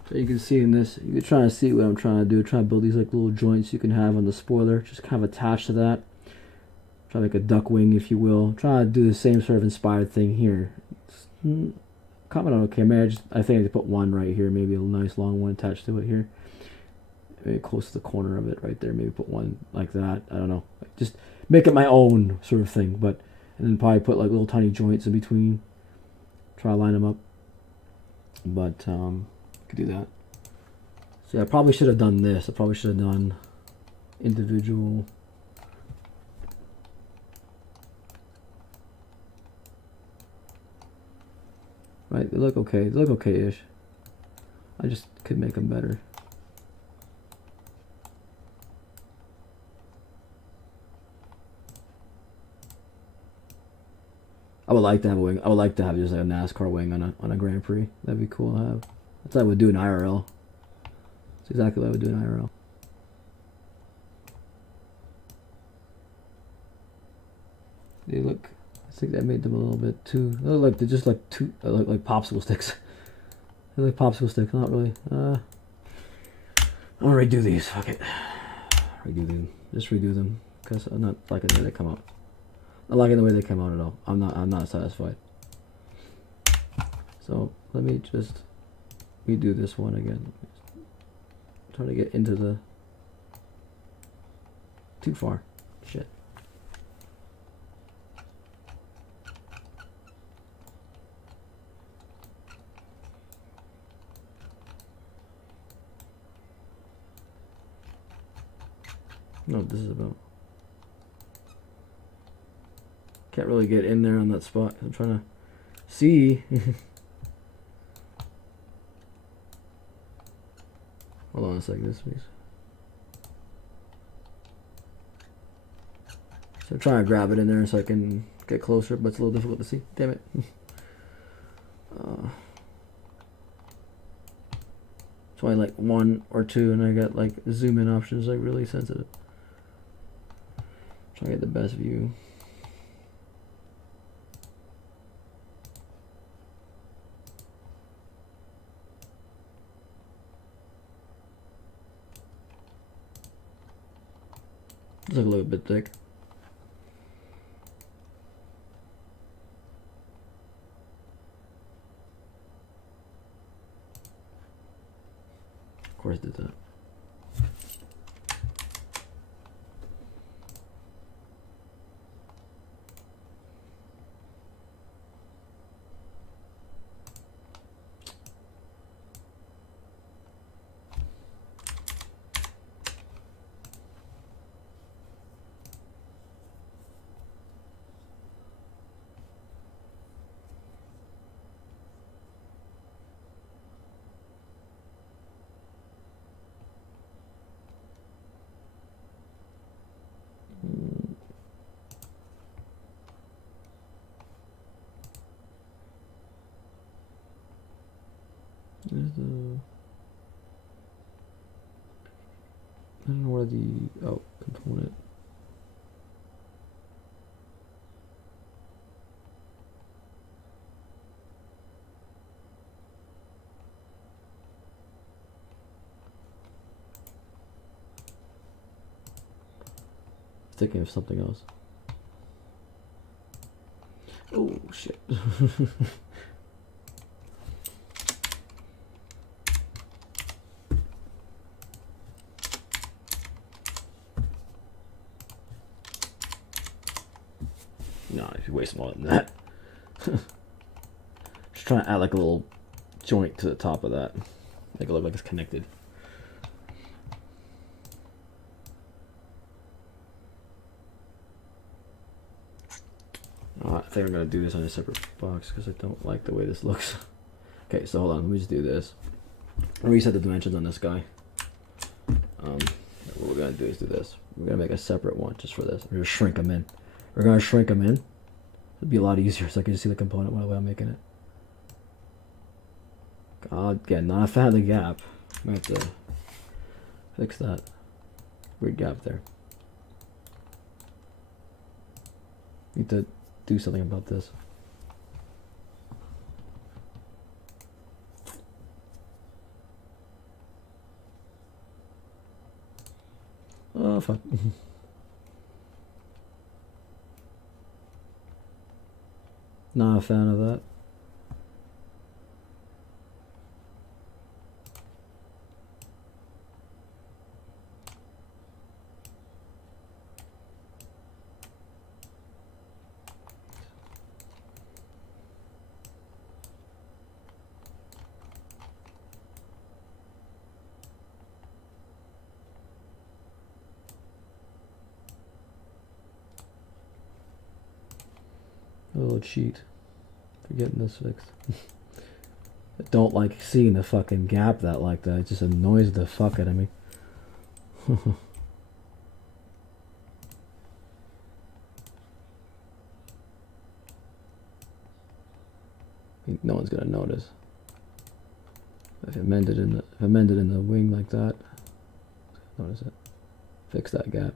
So you can see in this, you're trying to see what I'm trying to do. Try to build these like little joints you can have on the spoiler, just kind of attached to that. Try to make a duck wing, if you will. Try to do the same sort of inspired thing here. Comment on okay, maybe I think I could put one right here, maybe a nice long one attached to it here. Maybe close to the corner of it right there. Maybe put one like that. I don't know. Just make it my own sort of thing, but and then probably put like little tiny joints in between. Try to line them up. But do that. So yeah, I probably should have done this. I probably should have done individual. Right, they look okay. They look okay-ish. I just could make them better. I would like to have a wing. I would like to have just like a NASCAR wing on a Grand Prix. That'd be cool to have. That's what I would do in IRL. That's exactly what I would do in IRL. They look. I think that made them a little bit too. They look like they're just like two, like popsicle sticks. They're like popsicle sticks. Not really. I'll redo these. Fuck it. Redo them. Just redo them because I'm not liking the way they come out. Not liking the way they come out at all. I'm not satisfied. So let me just redo this one again. Trying to get into the too far. Shit. No, this is about. Can't really get in there on that spot. I'm trying to see. Hold on a second, this please. So I'm trying to grab it in there so I can get closer, but it's a little difficult to see. Damn it. That's why I like 1 or 2, and I got like zoom in options like really sensitive. Try to get the best view. It's like a little bit thick. Of course, did that. There's the. I don't know where the component. Thinking of something else. Oh shit. No, if you waste more than that. Just trying to add like a little joint to the top of that. Make it look like it's connected. think I'm gonna do this on a separate box because I don't like the way this looks. Okay, so hold on, let me just do this. Reset the dimensions on this guy. What we're gonna do is do this. We're gonna make a separate one just for this. We're gonna shrink them in. We're gonna shrink them in. It'd be a lot easier so I can just see the component while I'm making it. God, again, not a fan of the gap. I have to fix that weird gap there. Need to do something about this. Oh, fuck. Not a fan of that. A little cheat for getting this fixed. I don't like seeing the fucking gap like that. It just annoys the fuck out of me. No one's gonna notice. If I mend it in the wing like that, notice it. Fix that gap.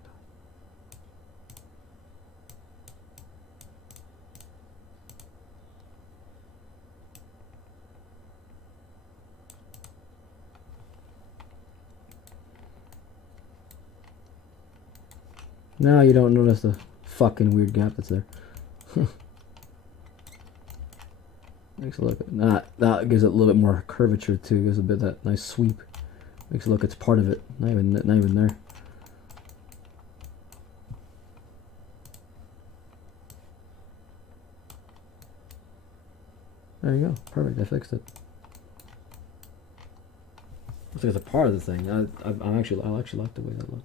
Now you don't notice the fucking weird gap that's there. Makes it look, that gives it a little bit more curvature too. Gives a bit of that nice sweep. Makes it look it's part of it. Not even there. There you go. Perfect. I fixed it. Looks like it's a part of the thing. I actually like the way that looks.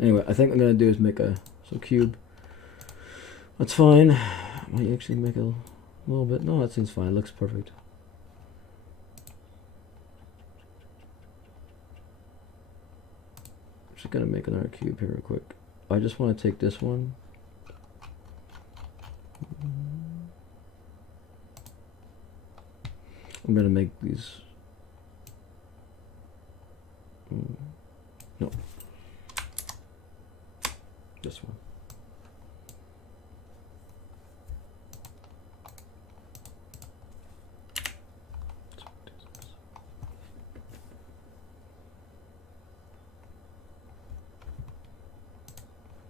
Anyway, I think what I'm gonna do is make a cube. That's fine. Might actually make a little bit. No, that seems fine. It looks perfect. Just gonna make another cube here real quick. I just want to take this one. I'm gonna make these. No. This one.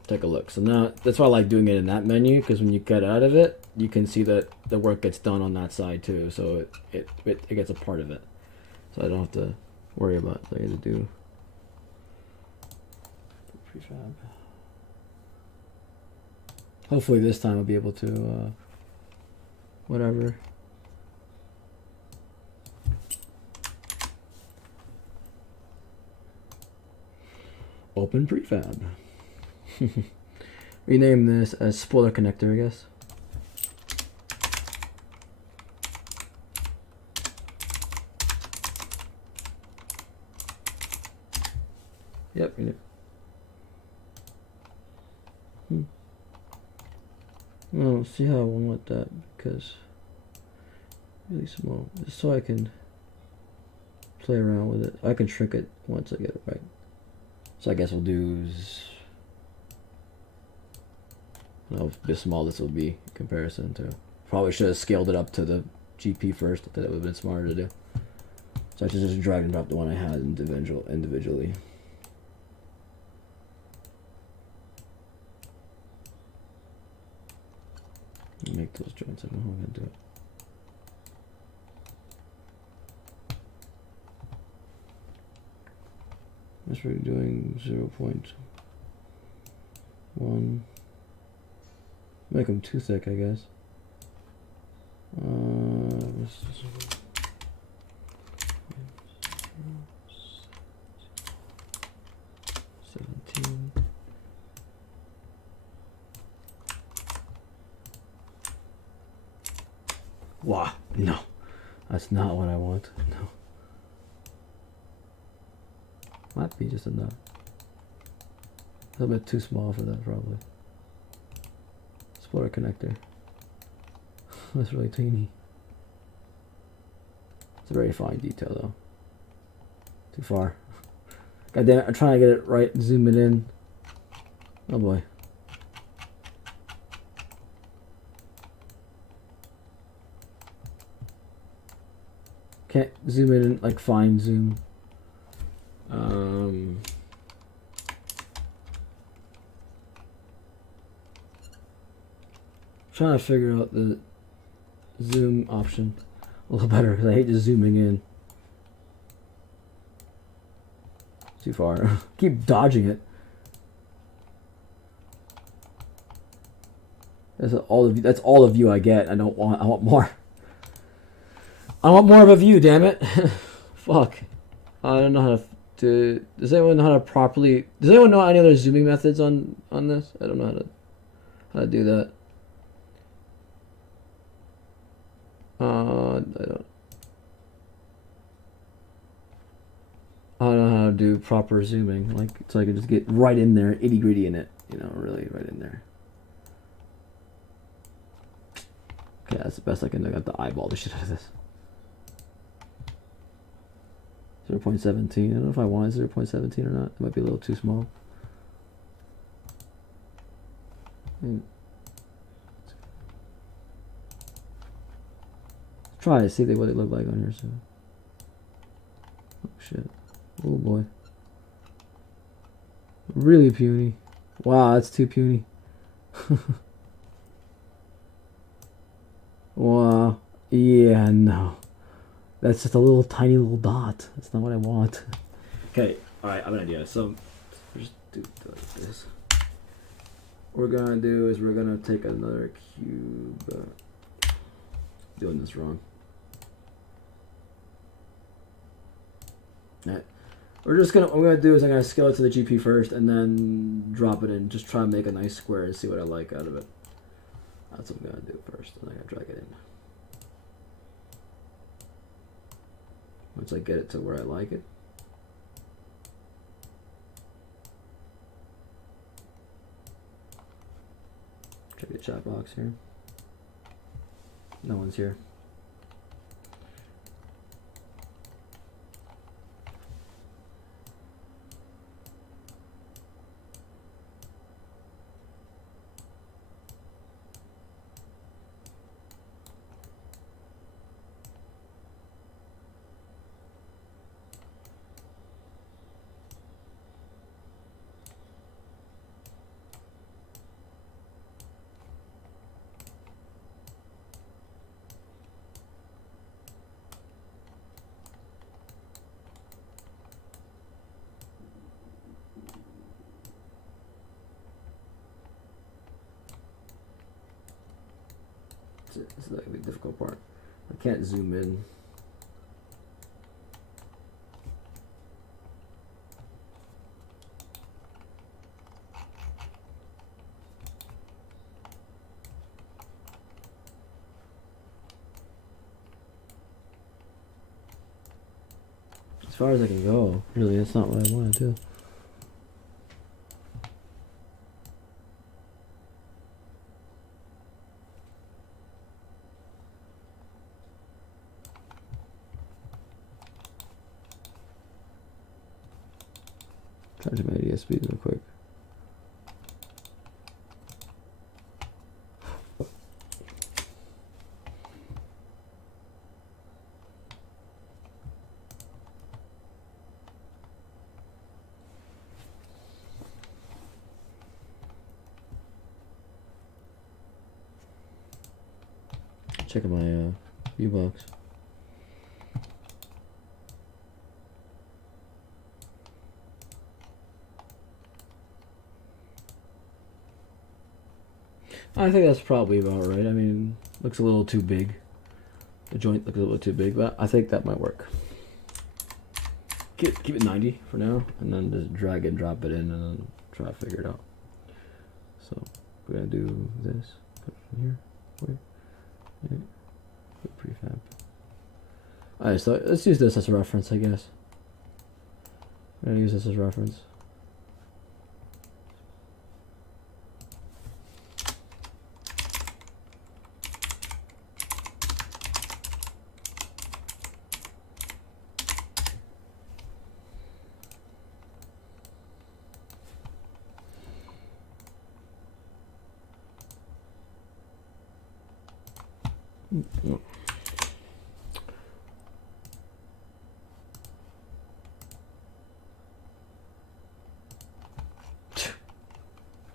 Take a look. So now that's why I like doing it in that menu, because when you cut out of it, you can see that the work gets done on that side too. So it gets a part of it. So I don't have to worry about it. So I got to do prefab. Hopefully this time I'll be able to, whatever. Open prefab. Rename this as spoiler connector, I guess. Yep. Well, see how I want that, because really small, just so I can play around with it. I can shrink it once I get it right. So I guess we'll do. I don't know how small this will be in comparison to. Probably should have scaled it up to the GP first. That would have been smarter to do. So I should just drag and drop the one I had individually. Make those joints. I don't know how I'm gonna do it. That's what we're doing. 0.1. Make them too thick, I guess. 17. Wow, no. That's not what I want. No. Might be just enough. A little bit too small for that, probably. Splitter connector. That's really teeny. It's a very fine detail, though. Too far. God damn it, I'm trying to get it right, zoom it in. Oh boy. Can't zoom in like fine zoom. Trying to figure out the zoom option a little better because I hate just zooming in. Too far. Keep dodging it. That's all of you. That's all of you I get. I want more. I want more of a view. Damn it. Fuck. I don't know how to. Does anyone know how to properly? Does anyone know any other zooming methods on this? I don't know how to do that. I don't know how to do proper zooming, like so I can just get right in there, itty gritty in it, you know, really right in there. Okay, that's the best I can do. I got the eyeball the shit out of this. 0.17. I don't know if I want 0.17 or not. It might be a little too small. Try to see what they look like on here. So, oh shit, oh boy, really puny. Wow, that's too puny. Wow, yeah, no, that's just a little tiny little dot. That's not what I want. Okay, all right, I have an idea. So, just do this. What we're gonna do is we're gonna take another cube. Doing this wrong. Right. What I'm gonna do is I'm gonna scale it to the GP first and then drop it in. Just try and make a nice square and see what I like out of it. That's what I'm gonna do first, and I'm gonna drag it in. Once I get it to where I like it. Check the chat box here. No one's here. This is like the difficult part. I can't zoom in. As far as I can go, really, that's not what I want to do. Charge my ADS speed real quick. Checking my view box. I think that's probably about right. I mean, looks a little too big. The joint looks a little too big, but I think that might work. Keep it 90 for now, and then just drag and drop it in, and then try to figure it out. So we're gonna do this. Put it in here. Wait. Prefab. Alright, so let's use this as a reference, I guess. I'm gonna use this as reference.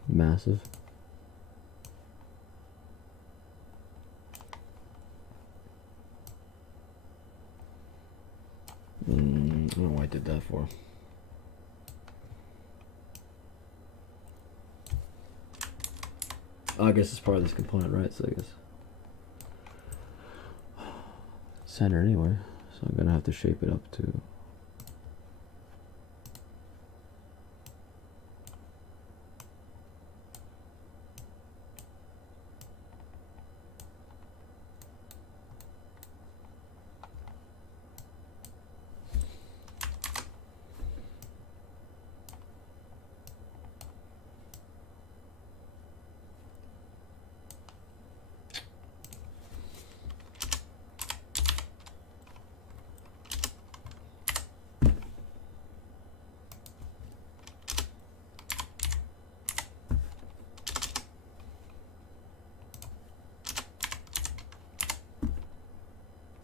Massive. I don't know why I did that for. Oh, I guess it's part of this component, right? So I guess center anyway. So I'm gonna have to shape it up to.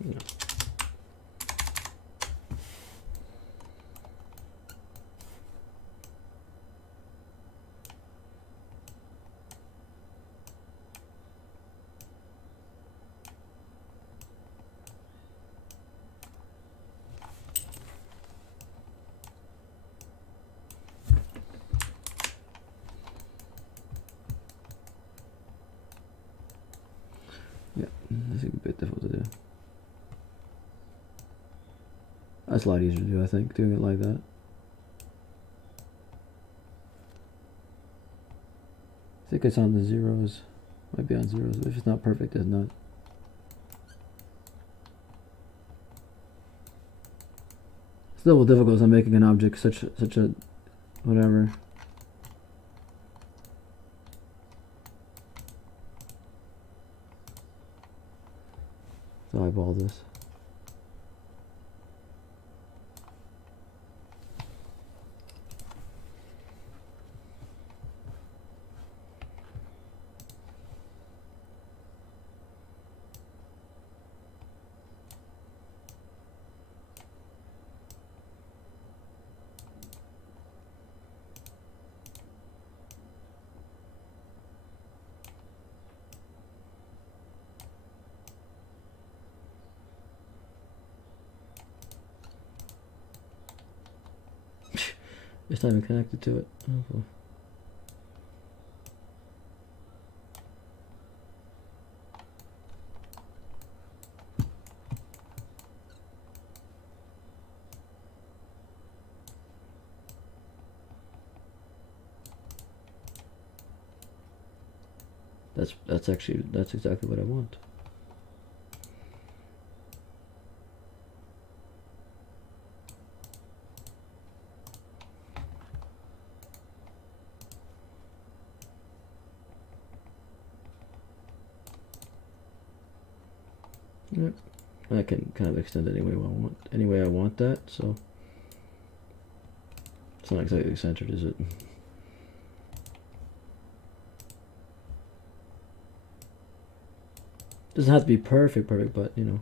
Yeah. Yeah, this is a bit difficult to do. That's a lot easier to do, I think, doing it like that. I think it's on the zeros. Might be on zeros. If it's not perfect, it's not. It's a little difficult on making an object such a whatever. So eyeball this. It's not even connected to it. Oh, cool. That's exactly what I want. Yep. I can kind of extend it any way I want that, so it's not exactly centered, is it? Doesn't have to be perfect, but you know.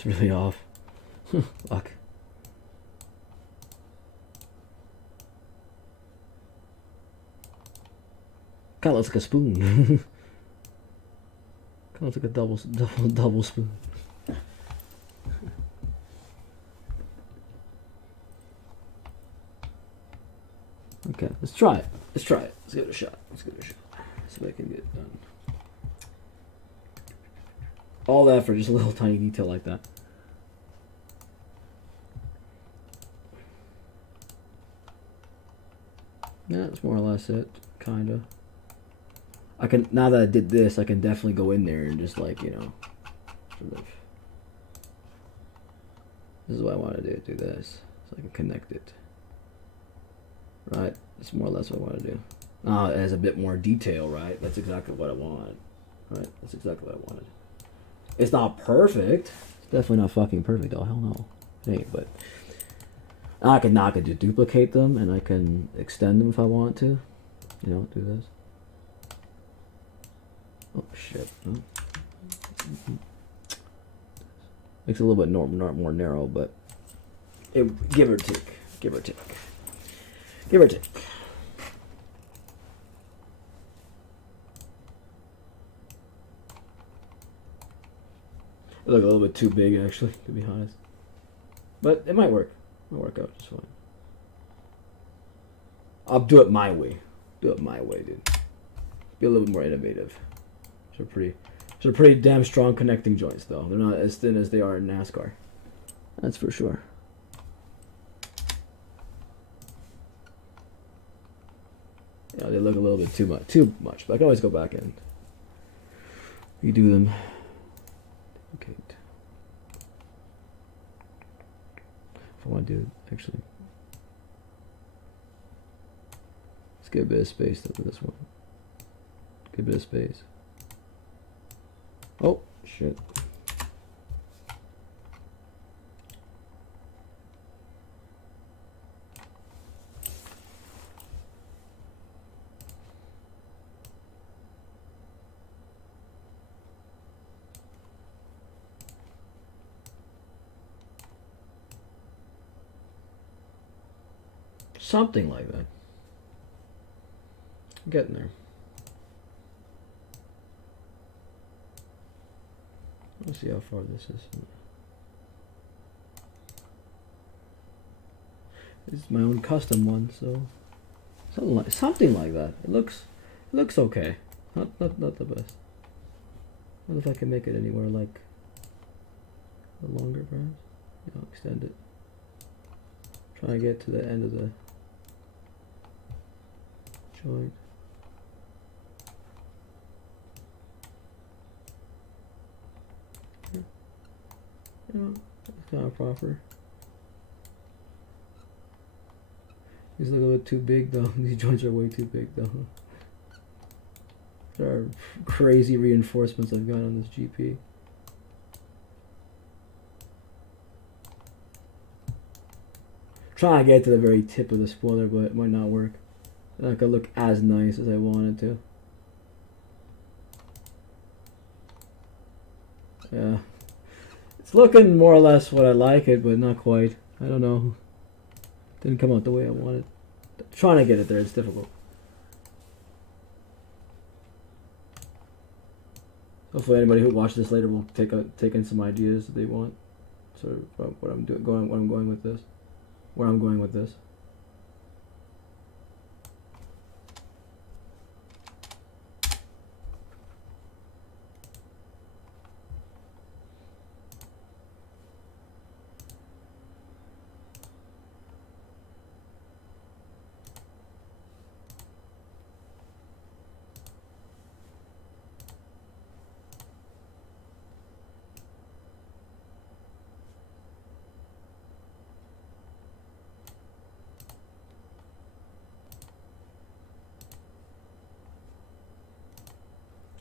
It's really off. Fuck. Kind of looks like a spoon. Kind of looks like a double spoon. Okay, let's try it. Let's try it. Let's give it a shot. Let's give it a shot. See if I can get it done. All that for just a little tiny detail like that. Yeah, that's more or less it. Kinda. I can, now that I did this, I can definitely go in there and just like, you know, sort of. This is what I want to do. Do this so I can connect it. Right? That's more or less what I want to do. It has a bit more detail, right? That's exactly what I wanted. Right? That's exactly what I wanted. It's not perfect. It's definitely not fucking perfect. Oh, hell no. It ain't, but I can just duplicate them and I can extend them if I want to. You know, do this. Oh, shit. Oh. Makes it a little bit more narrow, but it, give or take. Give or take. Give or take. It look a little bit too big, actually, to be honest. But it might work. It might work out just fine. I'll do it my way. Do it my way, dude. Be a little bit more innovative. So pretty damn strong connecting joints, though. They're not as thin as they are in NASCAR. That's for sure. Yeah, they look a little bit too much. But I can always go back and redo them. Okay. If I want to do it, actually, let's get a bit of space for this one. Get a bit of space. Oh, shit. Something like that. I'm getting there. Let's see how far this is. This is my own custom one, so something like that. It looks okay. Not the best. What if I can make it anywhere like a longer, perhaps? Yeah, I'll extend it. Try to get to the end of the joint. Yeah, it's kind of proper. These look a little bit too big though. These joints are way too big though. There are crazy reinforcements I've got on this GP. Trying to get to the very tip of the spoiler, but it might not work. It's not gonna look as nice as I wanted to. Yeah. It's looking more or less what I like it, but not quite. I don't know. Didn't come out the way I wanted. Trying to get it there, it's difficult. Hopefully anybody who watches this later will take in some ideas that they want. Sort of what I'm doing, what I'm going with this. Where I'm going with this.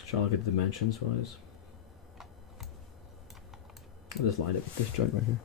Try to look at the dimensions wise. I'll just line it with this joint right here.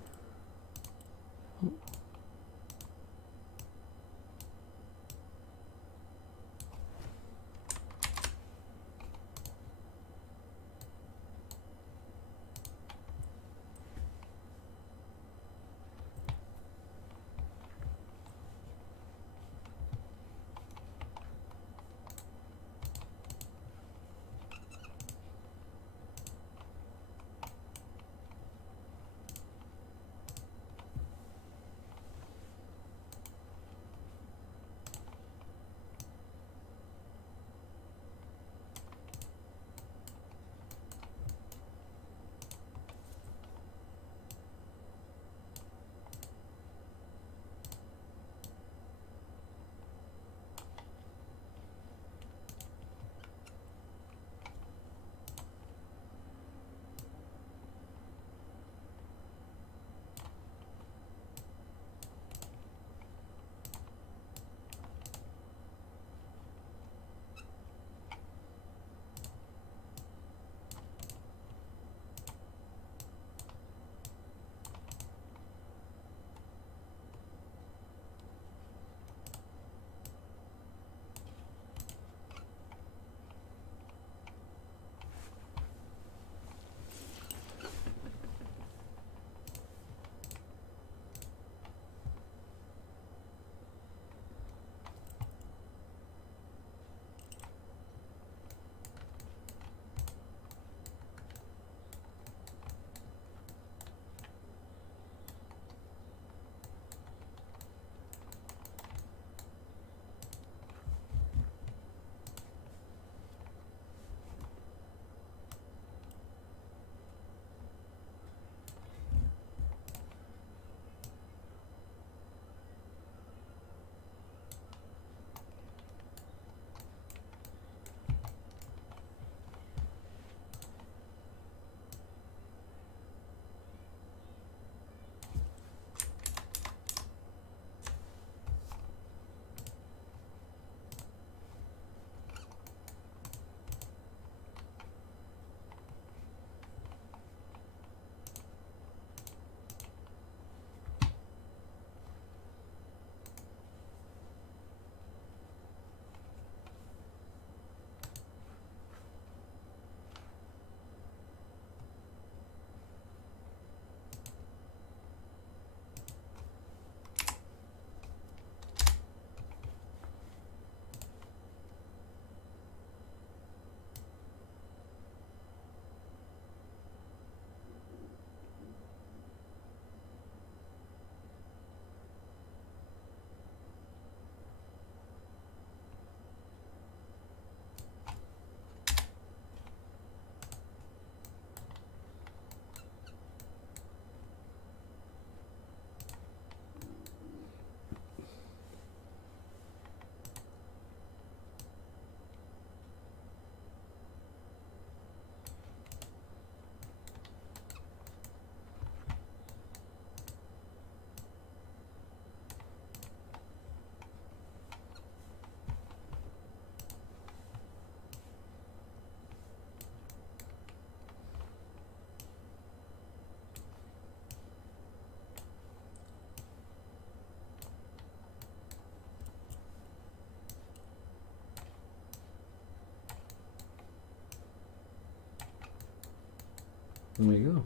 There you go.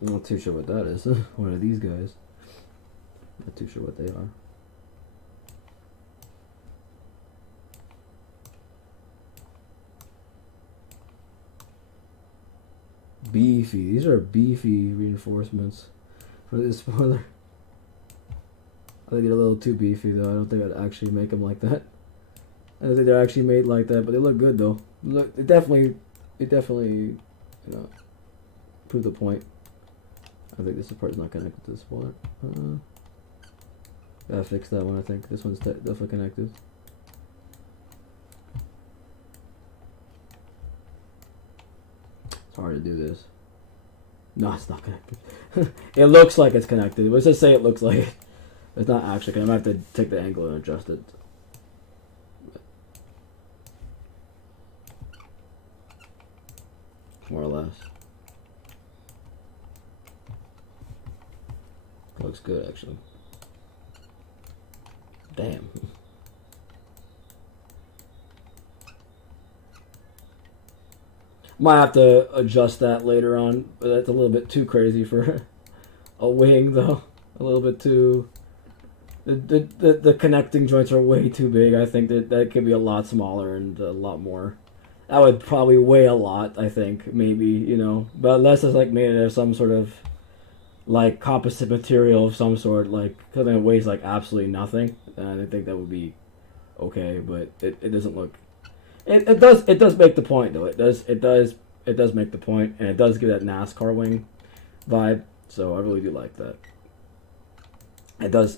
I'm not too sure what that is. What are these guys? Not too sure what they are. Beefy. These are beefy reinforcements for this spoiler. I think they're a little too beefy though. I don't think I'd actually make them like that. I don't think they're actually made like that, but they look good though. Look, it definitely, you know, prove the point. I think this part is not connected to the spoiler. Gotta fix that one. I think this one's definitely connected. It's hard to do this. No, it's not connected. It looks like it's connected. Let's just say it looks like it. It's not actually connected. I might have to take the angle and adjust it. More or less. Looks good, actually. Damn. Might have to adjust that later on. But that's a little bit too crazy for a wing, though. A little bit too... The connecting joints are way too big. I think that could be a lot smaller and a lot more... That would probably weigh a lot, I think, maybe, you know. But unless it's like made out of some sort of like composite material of some sort, like something that weighs like absolutely nothing, and I think that would be okay. But it doesn't look. It does make the point though. It does make the point, and it does give that NASCAR wing vibe. So I really do like that. It does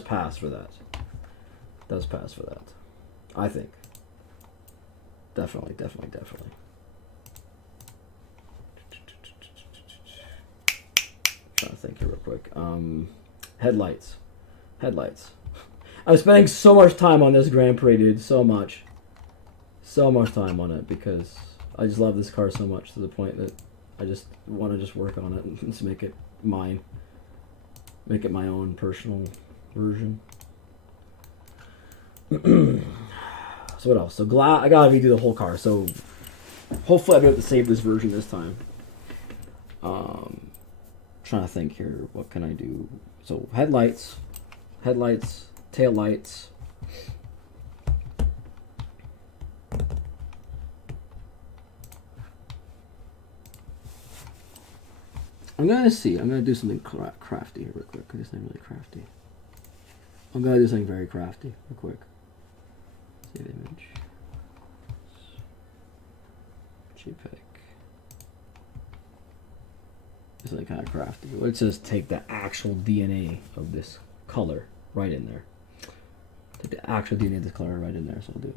pass for that. It does pass for that. I think. Definitely. Trying to think here real quick. Headlights. I'm spending so much time on this Grand Prix, dude. So much time on it because I just love this car so much to the point that I just want to just work on it and just make it mine. Make it my own personal version. So what else? So I gotta redo the whole car. So hopefully I'll be able to save this version this time. Trying to think here. What can I do? So headlights, tail lights. I'm gonna see. I'm gonna do something crafty here real quick. This ain't really crafty. I'm gonna do something very crafty real quick. Save image. JPEG. Do something kind of crafty. Let's just take the actual DNA of this color right in there. Take the actual DNA of this color right in there. So I'll do.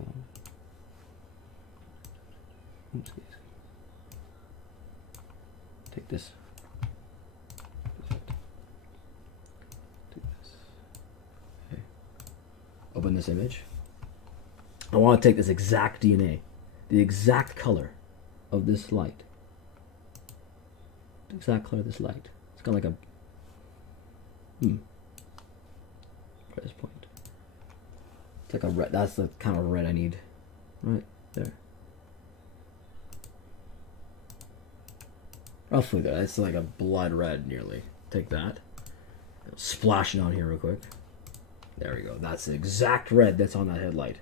Oops. Take this. Open this image. I want to take this exact DNA, the exact color of this light. The exact color of this light. It's kind of like a price point. It's like a red. That's the kind of red I need. Right there. Roughly there. It's like a blood red nearly. Take that. Splash it on here real quick. There we go. That's the exact red that's on that headlight.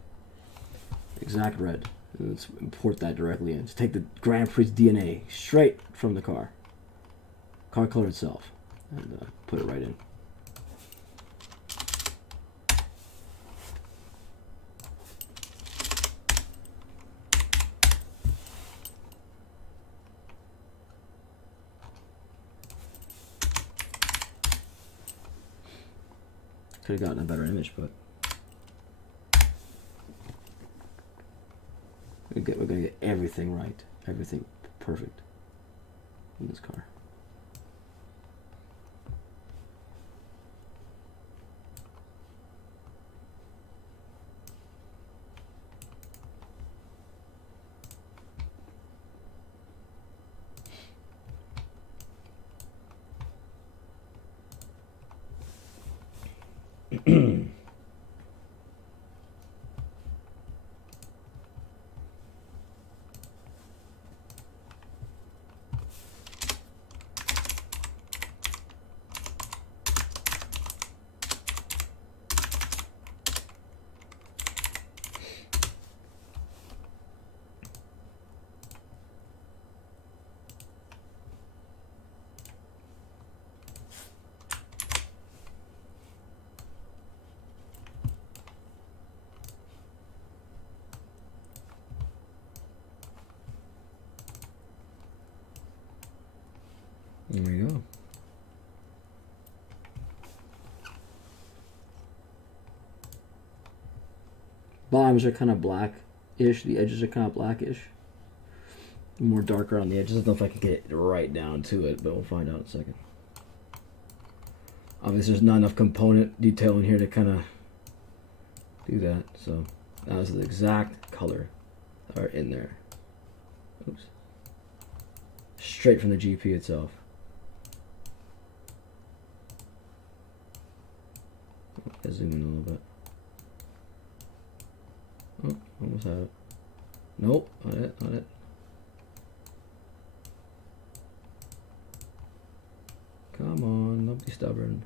Exact red. Let's import that directly in. Just take the Grand Prix DNA straight from the car color itself, and put it right in. Could have gotten a better image, but we're gonna get everything right, everything perfect in this car. bottoms are kind of black-ish. The edges are kind of blackish. More darker on the edges. I don't know if I can get it right down to it, but we'll find out in a second. Obviously, there's not enough component detail in here to kind of do that. So that is the exact color that are in there. Oops. Straight from the GP itself. I'll zoom in a little bit. Oh, almost have it. Nope, not it, not it. Come on, don't be stubborn.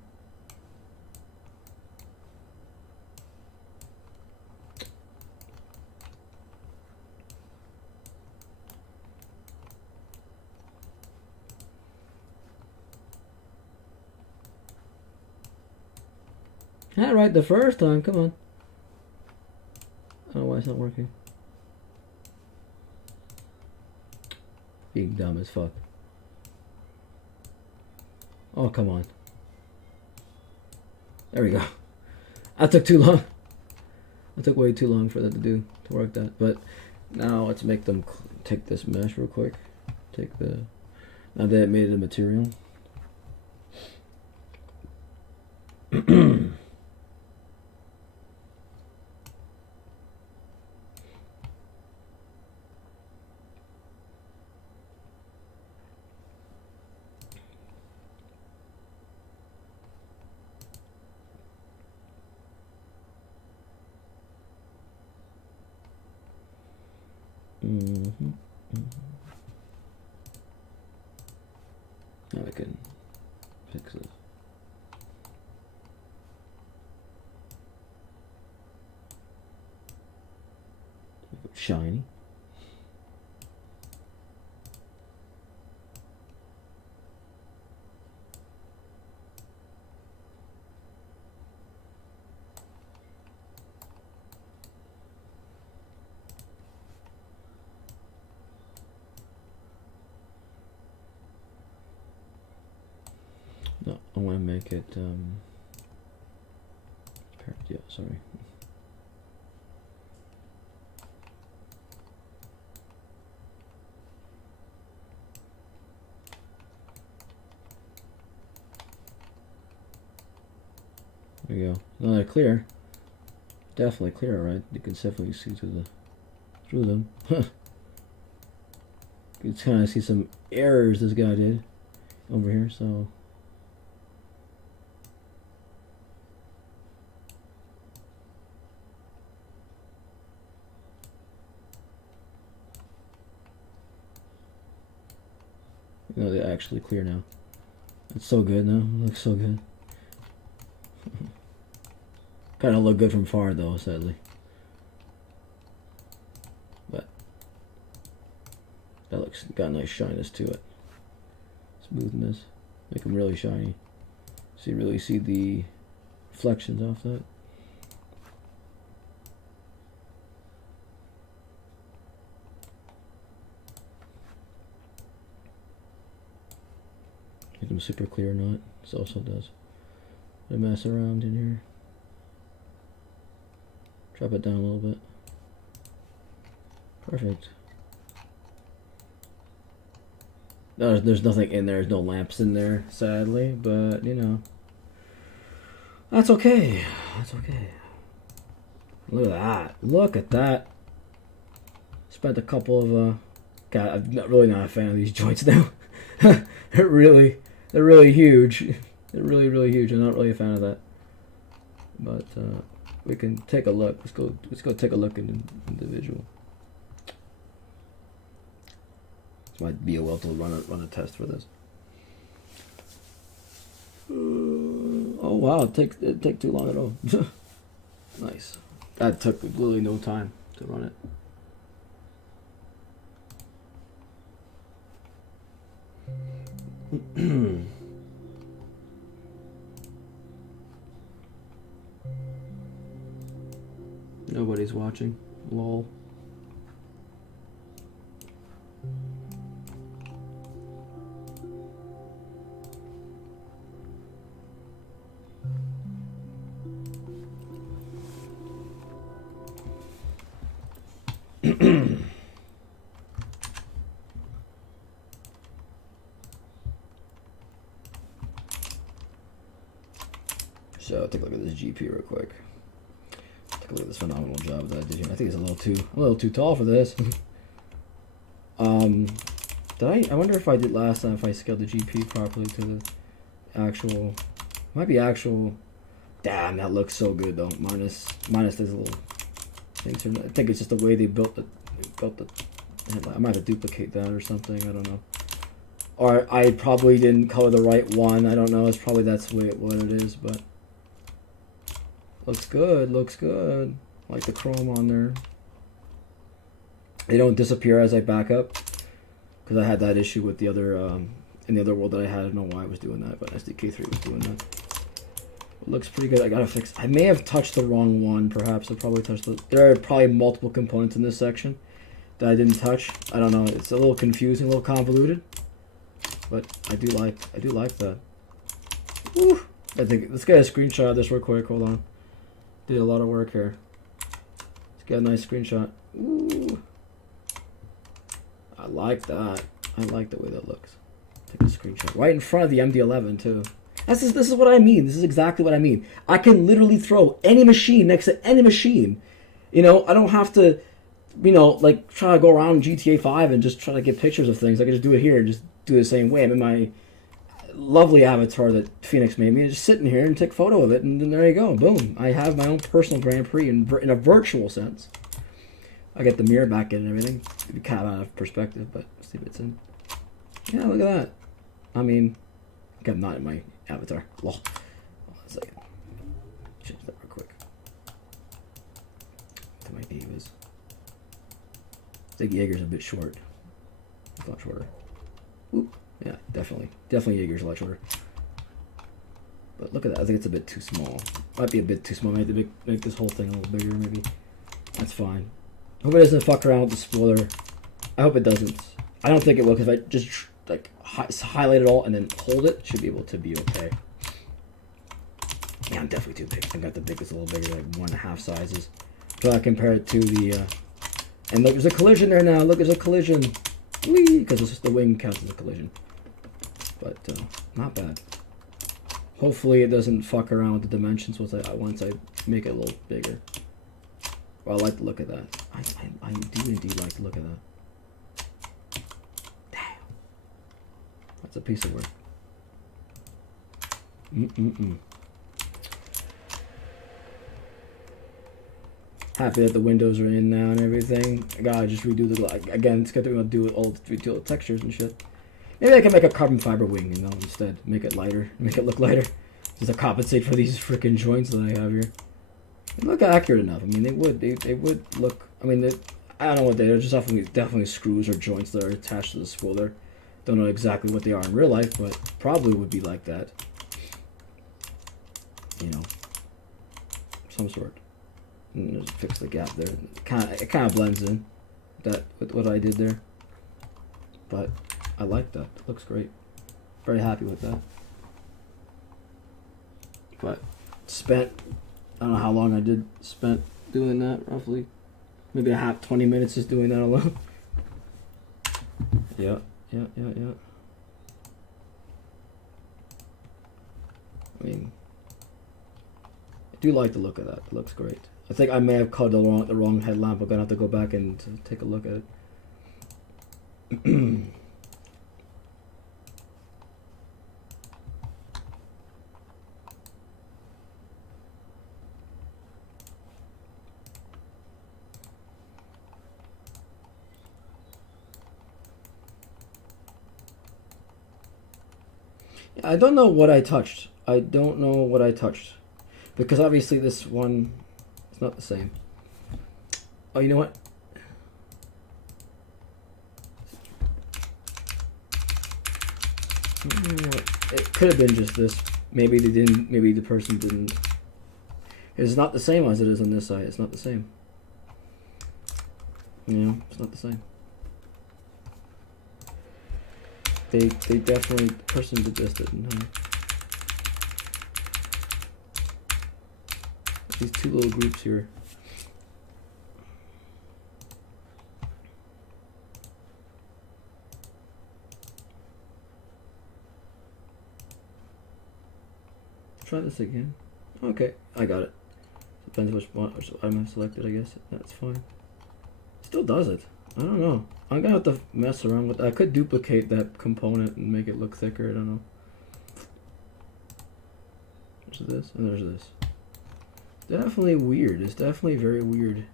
Had it right the first time, come on. I don't know why it's not working. Being dumb as fuck. Oh, come on. There we go. That took too long. It took way too long for that to work that. But now let's make them take this mesh real quick. Take the, now that it made it a material. Now I can fix this. Shiny. No, I want to make it, yeah, sorry. There you go. No, they're clear. Definitely clear, right? You can definitely see through them. You can kind of see some errors this guy did over here, so. You know, they're actually clear now. It's so good now. It looks so good. Kind of look good from far though, sadly. But that looks got a nice shyness to it. Smoothness, make them really shiny. So you really see the reflections off that. Make them super clear or not. This also does. I mess around in here. Drop it down a little bit. Perfect. No, there's nothing in there. There's no lamps in there, sadly. But, you know. That's okay. That's okay. Look at that. Look at that. Spent a couple of... God, I'm really not a fan of these joints now. they're really huge. They're really huge. I'm not really a fan of that. But... we can take a look. Let's go take a look at the individual. This might be a well to run a test for this. Oh wow, it didn't take too long at all. Nice. That took literally no time to run it. Nobody's watching. Lol. So take a look at this GP real quick. Take a look at this phenomenal job that I did here. I think it's a little too tall for this. I wonder if I did last time if I scaled the GP properly to the actual. Might be actual. Damn, that looks so good though. Minus these little things. I think it's just the way they built the headlight. I might have to duplicate that or something. I don't know. Or I probably didn't color the right one. I don't know. It's probably that's the way what it is, but looks good. Looks good. Like the chrome on there. They don't disappear as I back up because I had that issue with the other in the other world that I had. I don't know why I was doing that, but SDK3 was doing that. It looks pretty good. I gotta fix. I may have touched the wrong one. Perhaps I probably touched the. There are probably multiple components in this section that I didn't touch. I don't know. It's a little confusing, a little convoluted. But I do like that. Woo. I think let's get a screenshot of this real quick. Hold on. Did a lot of work here. Let's get a nice screenshot. Ooh. I like that. I like the way that looks. Take a screenshot right in front of the MD11 too. This is what I mean. This is exactly what I mean. I can literally throw any machine next to any machine. You know, I don't have to, you know, like try to go around GTA 5 and just try to get pictures of things. I can just do it here and just do it the same way. I'm in my lovely avatar that Phoenix made me. Just sitting here and take a photo of it, and then there you go. Boom. I have my own personal Grand Prix in a virtual sense. I get the mirror back in and everything. It'd be kind of out of perspective, but let's see if it's in. Yeah, look at that. I mean, I'm not in my avatar. Lol. Hold on a second. Change that real quick. To my divas. I think Jaeger's a bit short. It's a lot shorter. Oop. Yeah, definitely. Definitely Jaeger's a lot shorter. But look at that. I think it's a bit too small. Might be a bit too small. I have to make this whole thing a little bigger, maybe. That's fine. Hope it doesn't fuck around with the spoiler. I hope it doesn't. I don't think it will, because if I just like highlight it all and then hold it, should be able to be okay. Yeah, I'm definitely too big. I got the biggest a little bigger, like 1.5 sizes. So I compare it to the and look, there's a collision there now. Look, there's a collision. Whee! Because the wing counts as a collision. But not bad. Hopefully it doesn't fuck around with the dimensions once I make it a little bigger. Well, I like the look of that. I do indeed like the look of that. Damn. That's a piece of work. Happy that the windows are in now and everything. I gotta just redo the again. It's got to do it all redo the textures and shit. Maybe I can make a carbon fiber wing, you know, instead. Make it lighter, make it look lighter, just to compensate for these freaking joints that I have here. They look accurate enough. I mean, they would look. I mean, I don't know what they're just definitely screws or joints that are attached to the spoiler. Don't know exactly what they are in real life, but probably would be like that. You know, some sort. And just fix the gap there. It kind of blends in that with what I did there. But I like that. It looks great. Very happy with that. But spent, I don't know how long I spent doing that, roughly. Maybe 20 minutes just doing that alone. Yeah. I mean, I do like the look of that. It looks great. I think I may have colored the wrong headlamp. I'm gonna have to go back and take a look at it. I don't know what I touched. Because obviously this one is not the same. Oh, you know what? It could have been just this. Maybe they didn't. Maybe the person didn't. It's not the same as it is on this side. It's not the same. You know, it's not the same. They definitely, the person did this didn't know. These two little groups here. Try this again. Okay, I got it. Depends which item I selected, I guess. That's fine. Still does it. I don't know. I'm gonna have to mess around with that. I could duplicate that component and make it look thicker. I don't know. There's this, and there's this. Definitely weird. It's definitely very weird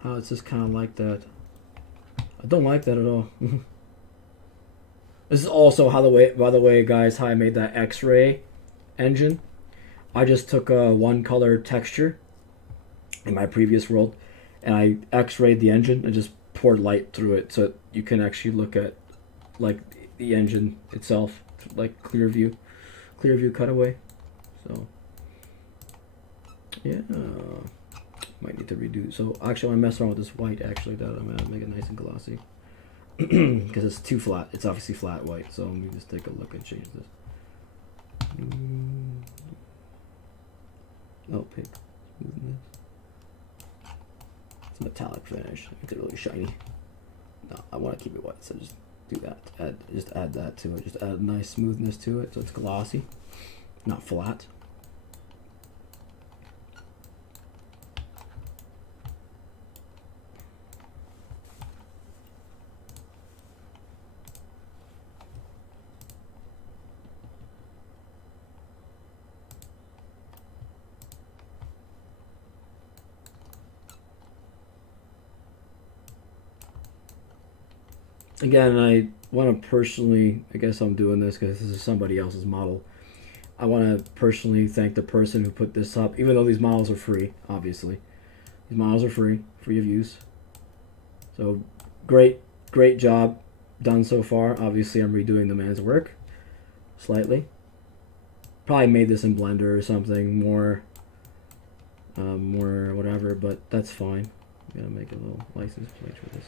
how it's just kind of like that. I don't like that at all. This is also how by the way, guys, how I made that X-ray engine. I just took a one color texture in my previous world, and I X-rayed the engine and just poured light through it, so you can actually look at like the engine itself, like clear view cutaway. So yeah, might need to redo. So actually, I'm messing around with this white. Actually, that I'm gonna make it nice and glossy because it's too flat. It's obviously flat white. So let me just take a look and change this. Oh, pink. It's a metallic finish. Make it really shiny. No, I want to keep it white, so just do that. Just add that to it. Just add a nice smoothness to it, so it's glossy, not flat. Again, I want to personally, I guess I'm doing this because this is somebody else's model. I want to personally thank the person who put this up, even though these models are free, obviously. These models are free of use. So, great job done so far. Obviously, I'm redoing the man's work slightly. Probably made this in Blender or something, more whatever, but that's fine. I'm going to make a little license plate for this.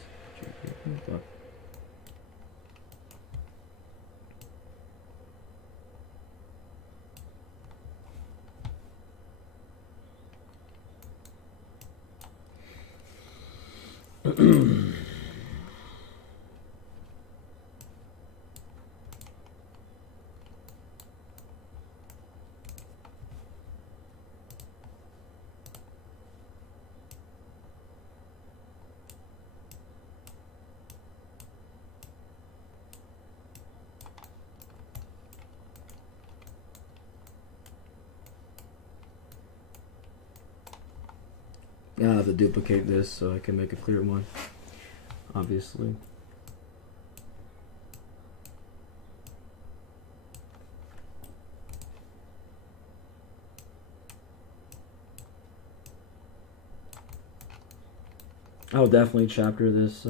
I have to duplicate this so I can make a clear one, obviously. I'll definitely chapter this.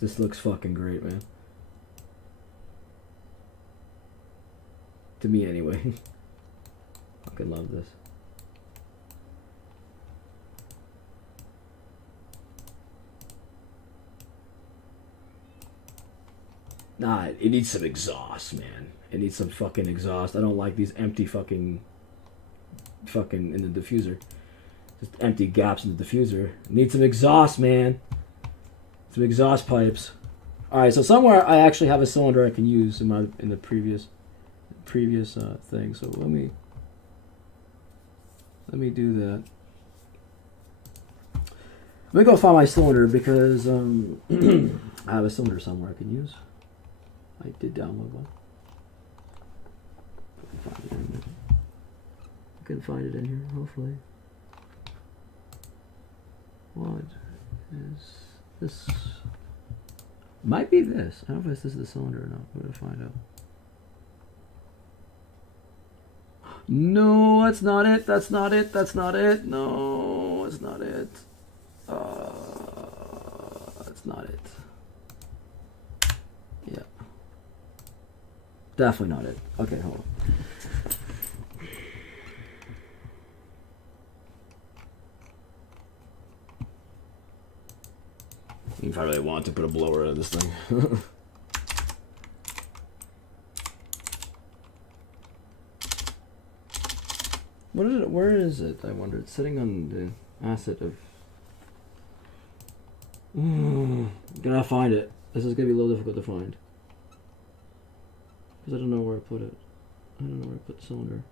This looks fucking great, man. To me, anyway. Fucking love this. Nah, it needs some exhaust, man. It needs some fucking exhaust. I don't like these empty fucking in the diffuser. Just empty gaps in the diffuser. It needs some exhaust, man. Some exhaust pipes. All right, so somewhere I actually have a cylinder I can use in the previous thing. So let me do that. Let me go find my cylinder because I have a cylinder somewhere I can use. I did download one. I can find it in here, hopefully. What is this? Might be this. I don't know if this is the cylinder or not. We're gonna find out. No, that's not it. That's not it. That's not it. No, it's not it. That's not it. Yeah. Definitely not it. Okay, hold on. If I really want to put a blower in this thing. Where is it? I wonder. It's sitting on the asset of. Gotta find it. This is gonna be a little difficult to find. Because I don't know where I put it. I don't know where I put the cylinder.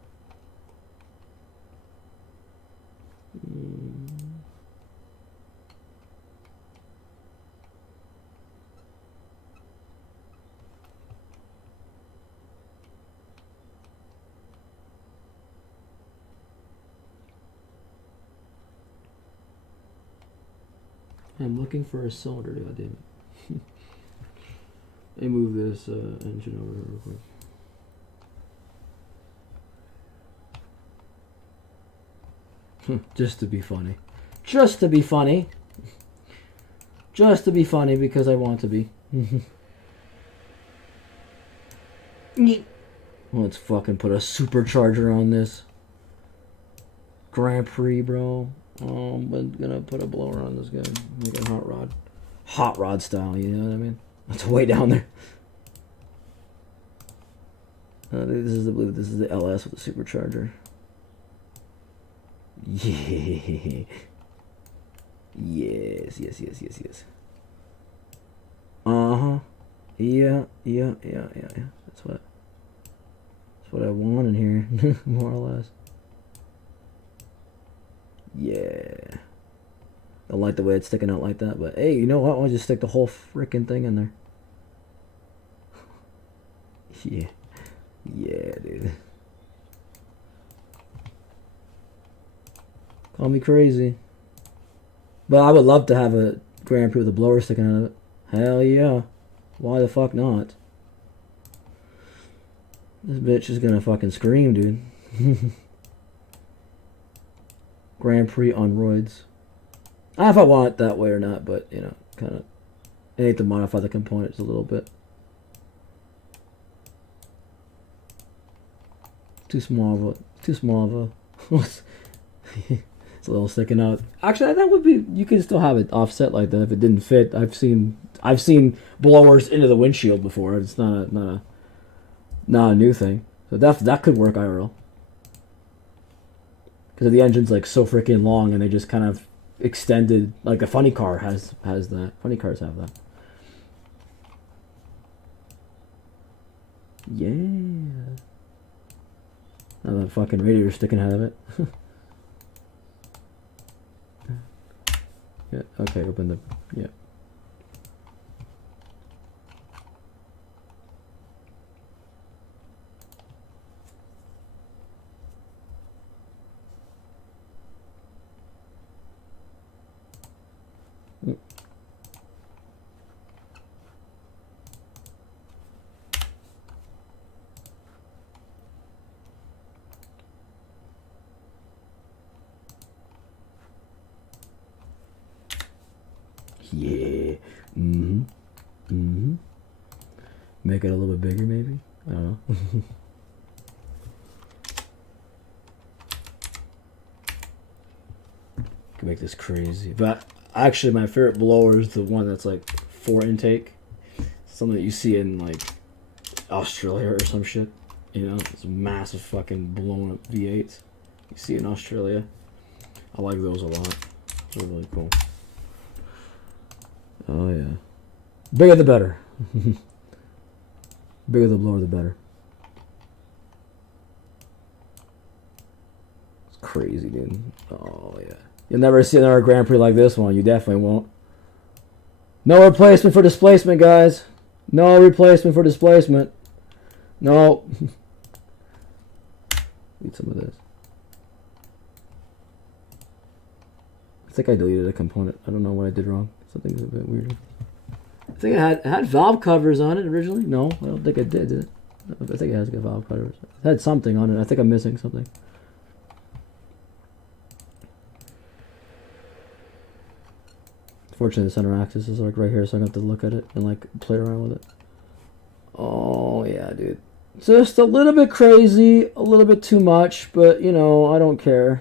I'm looking for a cylinder, goddammit. Let me move this engine over real quick. Just to be funny. Just to be funny. Just to be funny because I want to be. Let's fucking put a supercharger on this. Grand Prix, bro. I'm gonna put a blower on this guy. Make it hot rod. Hot rod style, you know what I mean? That's way down there. This is the LS with the supercharger. Yeah. Yes. Uh-huh. Yeah. That's what I want in here, more or less. Yeah. Don't like the way it's sticking out like that, but hey, you know what? I'll just stick the whole freaking thing in there. Yeah. Yeah, dude. Call me crazy. But I would love to have a Grand Prix with a blower sticking out of it. Hell yeah. Why the fuck not? This bitch is gonna fucking scream, dude. Grand Prix on roids. I don't know if I want it that way or not, but, you know, kind of. I need to modify the components a little bit. Too small of a. It's a little sticking out. Actually, that would be. You could still have it offset like that if it didn't fit. I've seen blowers into the windshield before. It's not a new thing. So that could work IRL. Because the engine's like so freaking long, and they just kind of extended. Like the funny car has that. Funny cars have that. Yeah. Now that fucking radiator sticking out of it. Yeah. Okay. Open the. Yeah. Yeah. Make it a little bit bigger, maybe? I don't know. Can make this crazy. But actually, my favorite blower is the one that's like 4 intake. Something that you see in like Australia or some shit. You know, it's massive fucking blown up V8s. You see in Australia. I like those a lot. They're really cool. Oh yeah. Bigger the better. Bigger the blower the better. It's crazy, dude. Oh yeah. You'll never see another Grand Prix like this one. You definitely won't. No replacement for displacement, guys. No replacement for displacement. No. Need some of this. I think I deleted a component. I don't know what I did wrong. Something's a bit weird. I think it had valve covers on it originally. No, I don't think it did it? I think it has got valve covers. It had something on it. I think I'm missing something. Fortunately, the center axis is like right here, so I don't have to look at it and like play around with it. Oh yeah, dude. Just a little bit crazy, a little bit too much, but you know, I don't care.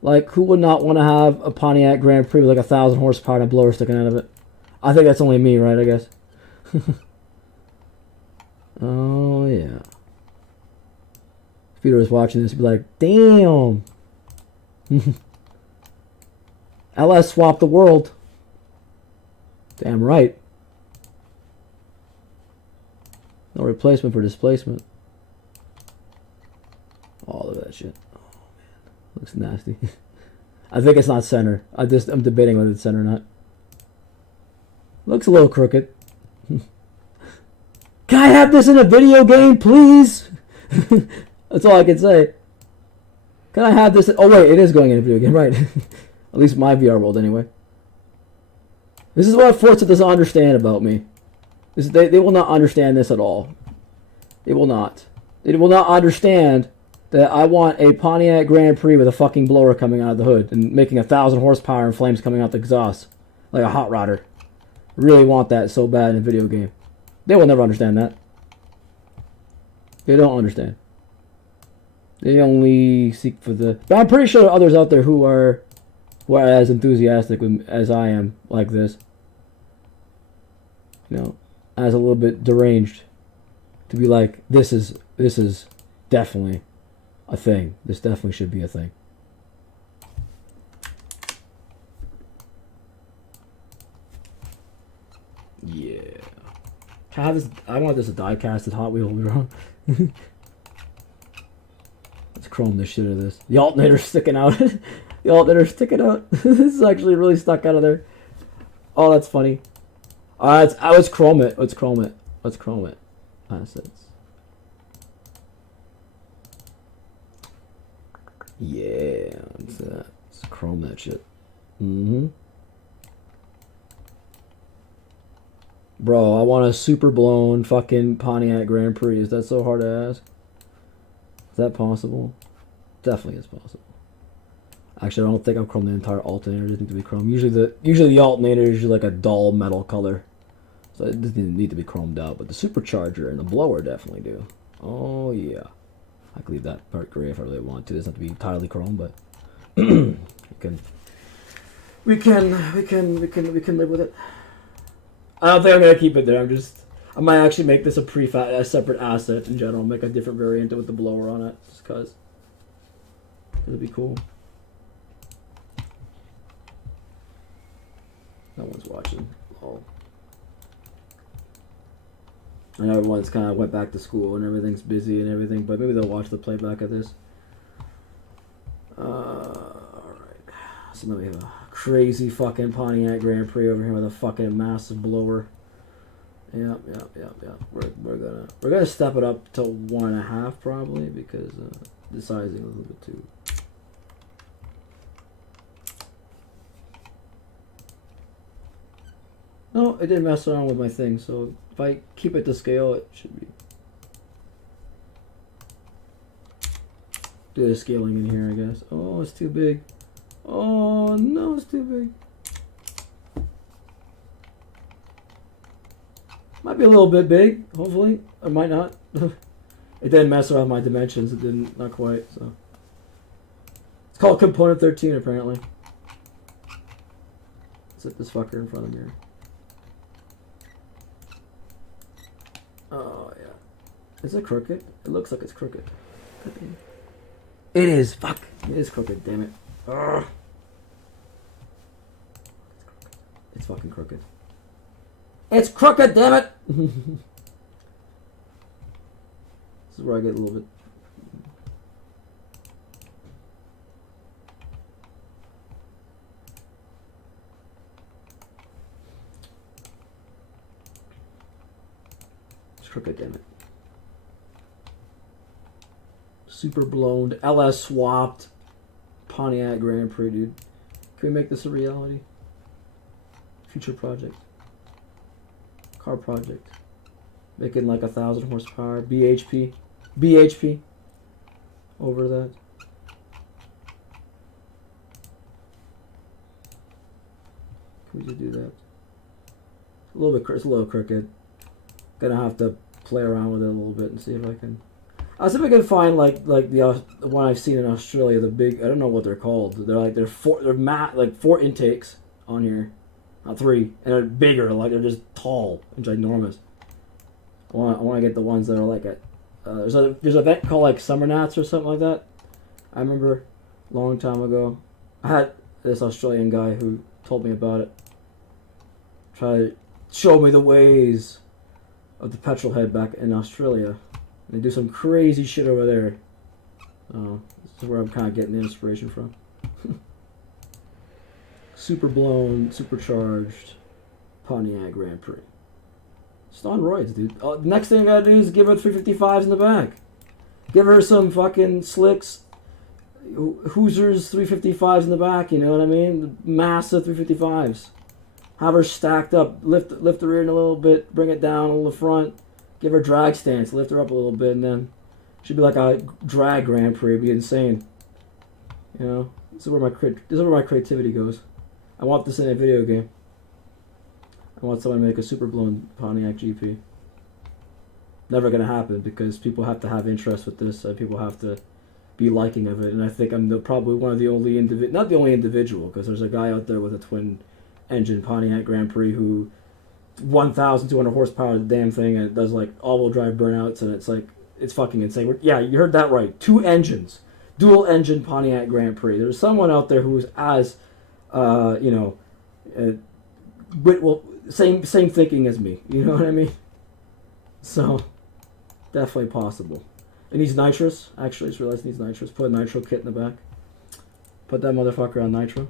Like, who would not want to have a Pontiac Grand Prix with like 1,000 horsepower and a blower sticking out of it? I think that's only me, right? I guess. Oh yeah. Peter was watching this, he'd be like, damn. LS swapped the world. Damn right. No replacement for displacement. All of that shit. Oh man, looks nasty. I think it's not center. I'm debating whether it's center or not. Looks a little crooked. Can I have this in a video game, please? That's all I can say. Can I have this? Oh wait, it is going in a video game, right? At least my VR world, anyway. This is what Forza doesn't understand about me. They will not understand this at all. They will not. They will not understand that I want a Pontiac Grand Prix with a fucking blower coming out of the hood and making 1,000 horsepower and flames coming out the exhaust like a hot rodder. Really want that so bad in a video game. They will never understand that. They don't understand. They only seek for the... But I'm pretty sure there are others out there who are as enthusiastic as I am like this. You know, as a little bit deranged. To be like, this is definitely a thing. This definitely should be a thing. Yeah. Can I have this? I want this a die-casted Hot Wheel. Let's chrome the shit out of this. The alternator's sticking out. The alternator's sticking out. This is actually really stuck out of there. Oh, that's funny. Let's chrome it. Let's chrome it. Let's chrome it. Assets. Yeah, let's chrome that shit. Bro, I want a super blown fucking Pontiac Grand Prix. Is that so hard to ask? Is that possible? Definitely is possible. Actually, I don't think I've chromed the entire alternator. It doesn't need to be chromed. Usually the alternator is usually like a dull metal color. So it doesn't need to be chromed out. But the supercharger and the blower definitely do. Oh yeah. I could leave that part gray if I really want to. It doesn't have to be entirely chrome, but we can live with it. I don't think I'm gonna keep it there. I might actually make this a separate asset in general. Make a different variant with the blower on it, just cause it'll be cool. No one's watching. Oh. I know everyone's kind of went back to school and everything's busy and everything, but maybe they'll watch the playback of this. Alright. So now we have a crazy fucking Pontiac Grand Prix over here with a fucking massive blower. Yep. We're gonna step it up to 1.5 probably because the sizing a little bit too. No, it didn't mess around with my thing, so if I keep it to scale, it should be. Do the scaling in here, I guess. Oh, it's too big. Oh, no, it's too big. Might be a little bit big, hopefully. It might not. It didn't mess around with my dimensions. It didn't, not quite, so. It's called Component 13, apparently. Set this fucker in front of me. Oh, yeah. Is it crooked? It looks like it's crooked. It is. Fuck. It is crooked, damn it. Ugh. It's fucking crooked. It's crooked, damn it! This is where I get a little bit... It's crooked, damn it. Super blown, LS swapped, Pontiac Grand Prix, dude. Can we make this a reality? Future project. Car project. Making like 1,000 horsepower. BHP. BHP. Over that. Can we just do that? It's a little crooked. Gonna have to play around with it a little bit and see if I can. I'll see if I can find like the one I've seen in Australia. The big, I don't know what they're called. They're four intakes on here, not 3, and they're bigger. Like they're just tall and ginormous. I want to get the ones that are like at there's an event called like Summer Nats or something like that. I remember a long time ago. I had this Australian guy who told me about it. Try to show me the ways of the petrol head back in Australia. They do some crazy shit over there. This is where I'm kind of getting the inspiration from. Super blown, supercharged Pontiac Grand Prix. Just on roids, dude. The next thing I gotta do is give her 355s in the back. Give her some fucking slicks, Hoosiers 355s in the back, you know what I mean? Massive 355s. Have her stacked up, lift the rear in a little bit, bring it down a little front, give her drag stance, lift her up a little bit, and then she'd be like a drag Grand Prix. It'd be insane. You know, this is where my creativity goes. I want this in a video game. I want someone to make a super blown Pontiac GP. Never gonna happen because people have to have interest with this. People have to be liking of it, and I think I'm probably one of the only not the only individual, because there's a guy out there with a twin engine Pontiac Grand Prix who 1,200 horsepower the damn thing, and it does like all-wheel drive burnouts, and it's like it's fucking insane. Yeah, you heard that right. 2 engines, dual engine Pontiac Grand Prix. There's someone out there who's as same thinking as me. You know what I mean? So definitely possible. It needs nitrous. Actually, I just realized it needs nitrous. Put a nitro kit in the back. Put that motherfucker on nitro.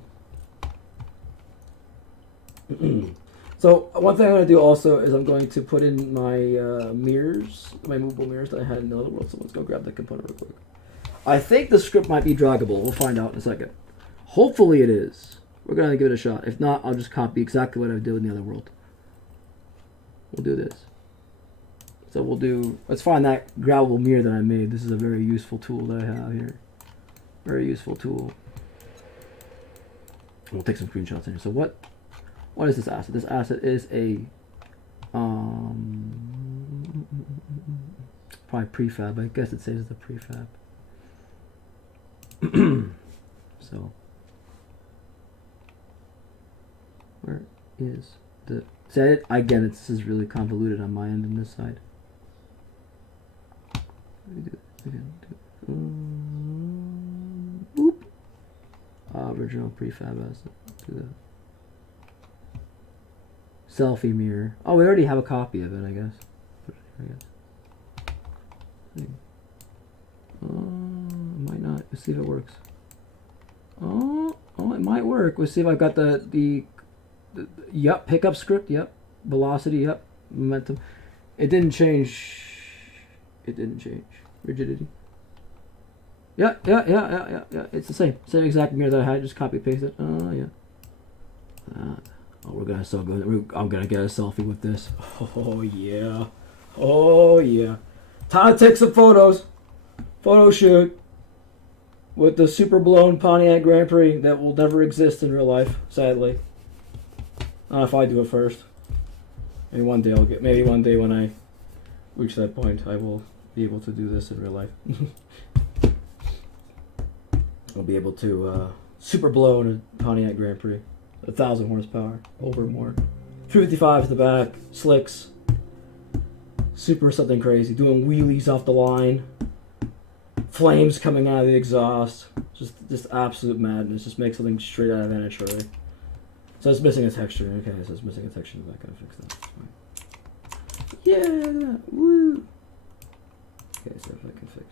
So one thing I'm going to do also is I'm going to put in my mirrors, my movable mirrors that I had in the other world. So let's go grab that component real quick. I think the script might be draggable. We'll find out in a second. Hopefully it is. We're going to give it a shot. If not, I'll just copy exactly what I did in the other world. We'll do this. So let's find that grabbable mirror that I made. This is a very useful tool that I have here. Very useful tool. We'll take some screenshots in here. So what is this asset? This asset is a probably prefab. I guess it says it's a prefab. So where is the set? Again, this is really convoluted on my end on this side. Boop. Original prefab asset. Do the selfie mirror. Oh, we already have a copy of it, I guess. Might not. Let's see if it works. Oh, it might work. Let's see if I've got the yep, pickup script, yep, velocity, yep, momentum. It didn't change. Rigidity. Yeah. It's the same exact mirror that I had. Just copy paste it. Oh yeah. We're gonna I'm gonna get a selfie with this. Oh yeah. Time to take some photos. Photo shoot with the super blown Pontiac Grand Prix that will never exist in real life, sadly. Not if I do it first. Maybe one day when I reach that point, I will be able to do this in real life. I'll be able to super blow in a Pontiac Grand Prix. 1,000 horsepower, over more. 355 to the back, slicks. Super something crazy. Doing wheelies off the line. Flames coming out of the exhaust. Just absolute madness. Just make something straight out of NHRA. So it's missing a texture. Okay, so it's missing a texture. I'm not gonna fix that. Yeah! Woo! Okay, so if I can fix.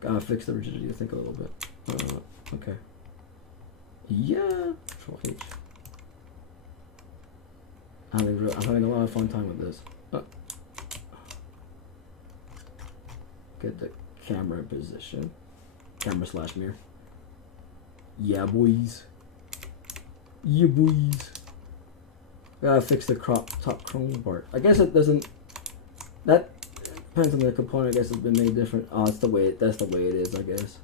Gotta fix the rigidity, I think, a little bit. Okay. Yeah! Control H. I'm having a lot of fun time with this. Get the camera in position. Camera/mirror. Yeah, boys. Yeah, boys. Gotta fix the top chrome part. I guess it doesn't. That depends on the component. I guess it's been made different. Oh, that's the way it is. I guess.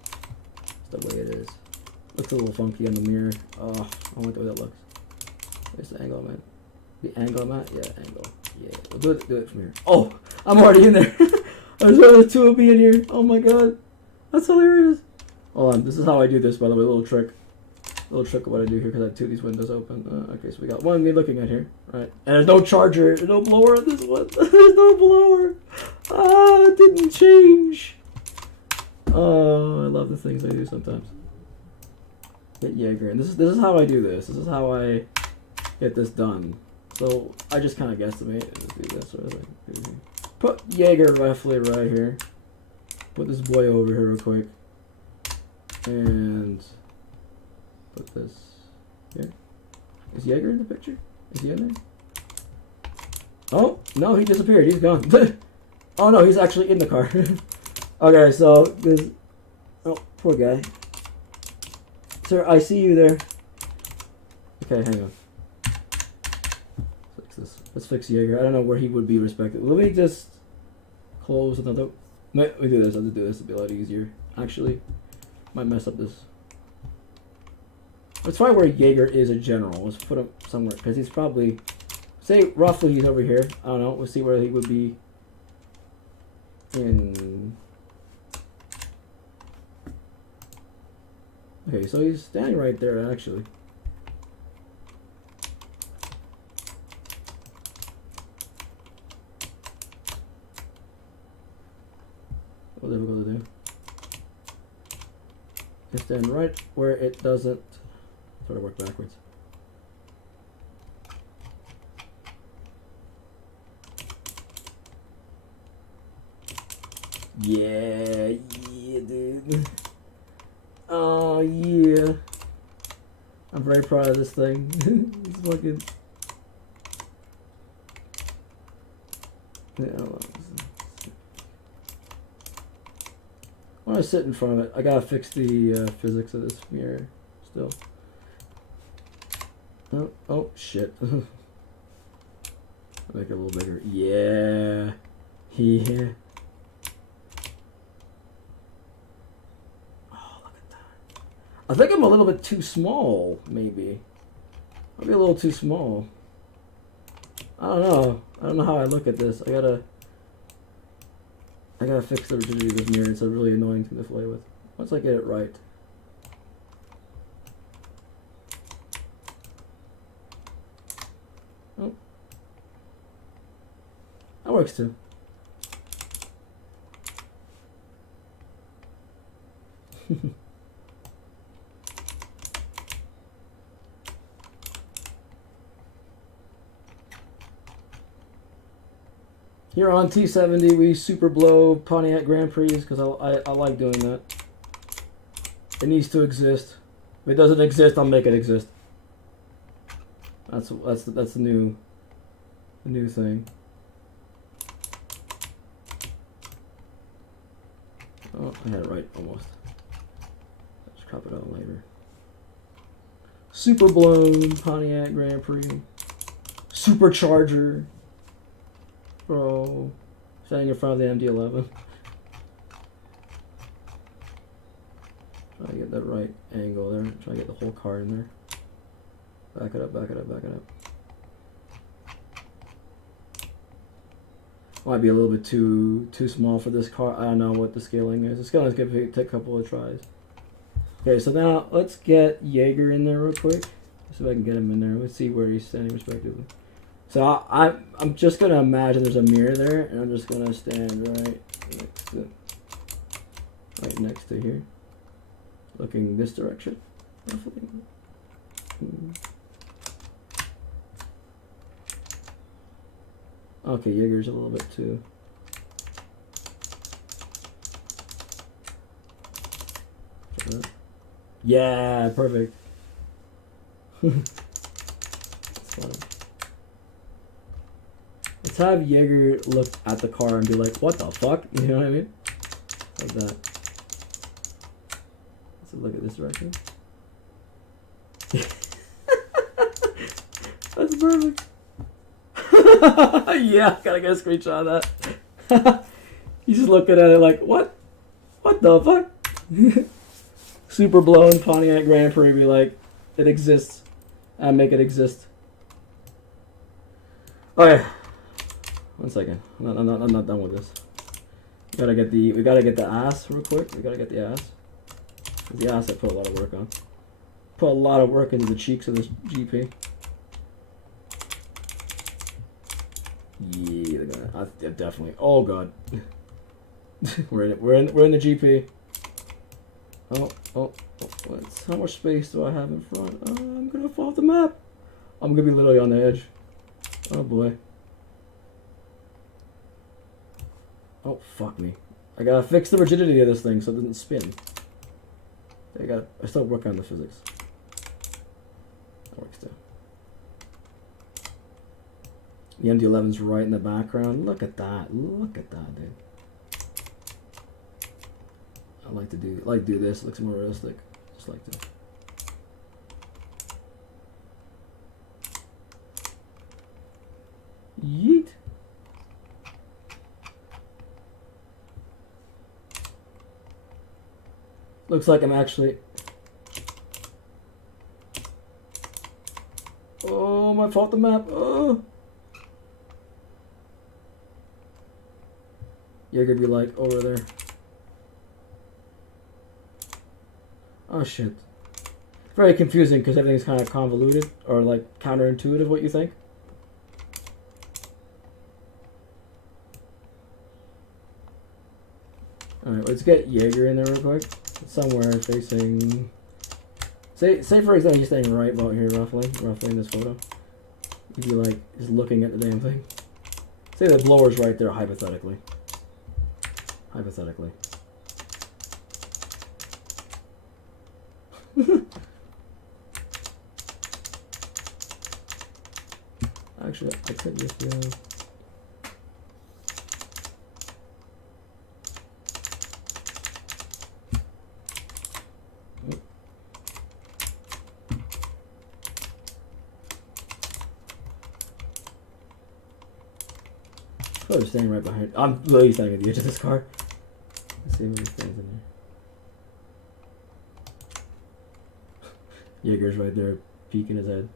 That's the way it is. Looks a little funky on the mirror. Oh, I like the way that looks. Where's the angle, man? The angle, man? Yeah, angle. Yeah, we'll do it from here. Oh, I'm already in there. There's only 2 of me in here. Oh my god, that's hilarious. Hold on, this is how I do this, by the way. A little trick. little trick of what I do here because I have two of these windows open. Okay, so we got one me looking at here, right? And there's no charger, there's no blower on this one. There's no blower. Ah, it didn't change. Oh, I love the things I do sometimes. Get Jaeger, and this is how I do this. This is how I get this done. So I just kind of guesstimate and just do this sort of thing. Put Jaeger roughly right here. Put this boy over here real quick, and put this here. Is Jaeger in the picture? Is he in there? Oh no, he disappeared. He's gone. Oh no, he's actually in the car. Okay, so this. Oh, poor guy. Sir, I see you there. Okay, hang on. Fix this. Let's fix Jaeger. I don't know where he would be respected. Let me just close another. Let me do this. I'll just do this. It'll be a lot easier. Actually, might mess up this. Let's find where Jaeger is in general. Let's put him somewhere because he's probably, say roughly he's over here. I don't know. We'll see where he would be in. Okay, so he's standing right there, actually. What difficult to do? Just stand right where it doesn't sort of work backwards. Yeah, dude. Oh yeah, I'm very proud of this thing. It's fucking. Yeah, when I sit in front of it, I gotta fix the physics of this mirror still. Oh shit. Make it a little bigger. Yeah. Yeah. I think I'm a little bit too small, maybe. Maybe a little too small. I don't know. I don't know how I look at this. I gotta fix the rigidity of this mirror. It's a really annoying thing to play with. Once I get it right. Oh. That works too. Here on T70, we super blow Pontiac Grand Prix because I like doing that. It needs to exist. If it doesn't exist, I'll make it exist. That's the new thing. Oh, I had it right almost. Let's crop it out later. Super blown Pontiac Grand Prix. Supercharger. Bro, standing in front of the MD-11. Try to get that right angle there. Try to get the whole car in there. Back it up, back it up, back it up. Might be a little bit too small for this car. I don't know what the scaling is. The scaling is going to take a couple of tries. Okay, so now let's get Jaeger in there real quick. See if I can get him in there. Let's see where he's standing respectively. So I'm just gonna imagine there's a mirror there, and I'm just gonna stand right next to here, looking this direction. Okay, Jaeger's a little bit too. Yeah, perfect. That's funny. Let's have Jaeger look at the car and be like, what the fuck? You know what I mean? Like that. Let's look at this direction. That's perfect. Yeah, gotta get a screenshot of that. He's just looking at it like, what? What the fuck? Super blown Pontiac Grand Prix be like, it exists. And make it exist. Okay. 1 second. I'm not done with this. We gotta get the ass real quick. We gotta get the ass. The ass I put a lot of work on. Put a lot of work into the cheeks of this GP. Yeah, they're gonna, definitely. Oh god, we're in it. We're in the GP. Oh, how much space do I have in front? I'm gonna fall off the map. I'm gonna be literally on the edge. Oh boy. Oh fuck me. I gotta fix the rigidity of this thing so it doesn't spin. I still work on the physics. That works too. The MD-11's right in the background. Look at that. Look at that, dude. I like to do this. It looks more realistic. Just like this. Yeet. Looks like I'm actually. Oh, I fought the map. Oh. You're gonna be like over there. Oh shit. Very confusing because everything's kind of convoluted or like counterintuitive what you think. Alright, let's get Jaeger in there real quick. Somewhere facing. Say for example he's staying right about here roughly in this photo. He'd be like just looking at the damn thing. Say the blower's right there hypothetically. Hypothetically. Actually, I could just Oh, they're standing right behind. I'm literally standing at the edge of this car. Let's see if he stands in there. Jaeger's right there, peeking his head.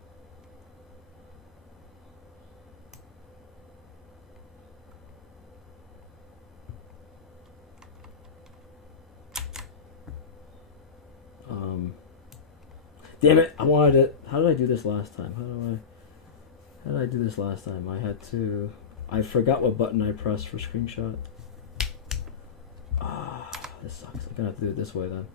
Damn it! I wanted it. How did I do this last time? How did I do this last time? I forgot what button I pressed for screenshot. Ah, this sucks. I'm gonna have to do it this way then.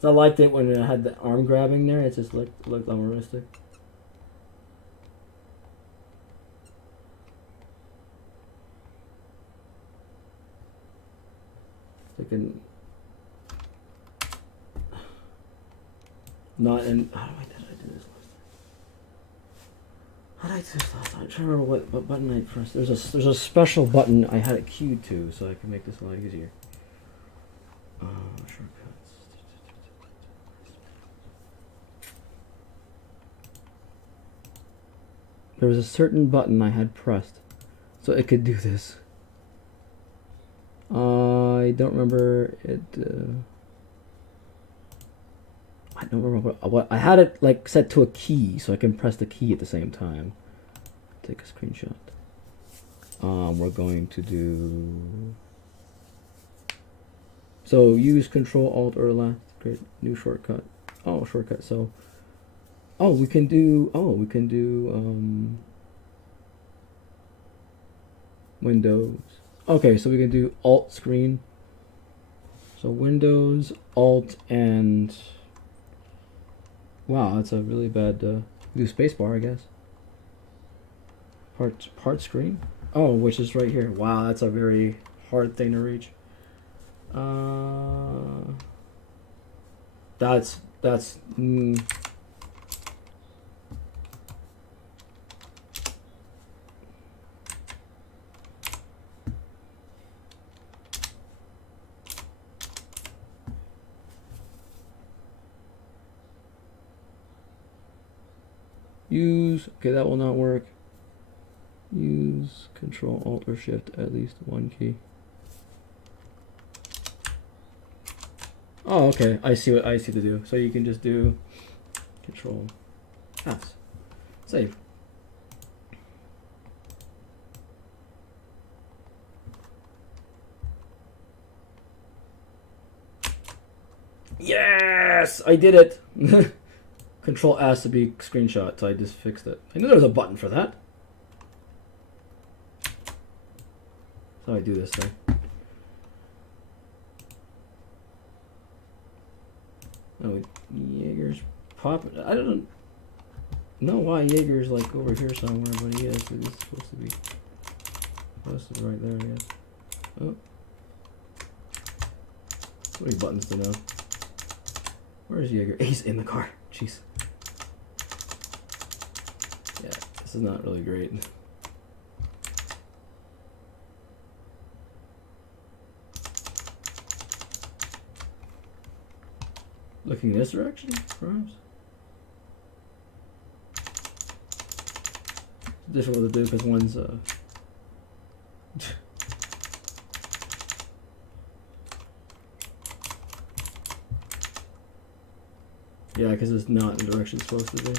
So I liked it when it had the arm grabbing there. It just looked unrealistic. So I can not in. How did I do this last time? How did I do this last time? I'm trying to remember what button I pressed. There's a special button I had it queued to, so I can make this a lot easier. Shortcuts. There was a certain button I had pressed, so it could do this. I don't remember it. I don't remember what I had it like set to a key, so I can press the key at the same time. Take a screenshot. We're going to do. So use Control Alt or left. Great new shortcut. Oh, shortcut. So. We can do Windows. Okay, so we can do Alt screen. So Windows, Alt, and wow, that's a really bad do spacebar, I guess. Part screen. Oh, which is right here. Wow, that's a very hard thing to reach. That's use. Okay, that will not work. Use Control Alt or Shift at least one key. Oh, okay. I see what I see to do. So you can just do Control S. Save. Yes! I did it! Control S to be screenshot, so I just fixed it. I knew there was a button for that. So I do this thing. Oh, Jaeger's popping. I don't know why Jaeger's like over here somewhere, but he is. It is supposed to be posted right there, I guess. Oh. So many buttons to know. Where's Jaeger? He's in the car. Jeez. Yeah, this is not really great. Looking this direction, perhaps? It's difficult to do because one's yeah, because it's not the direction it's supposed to be.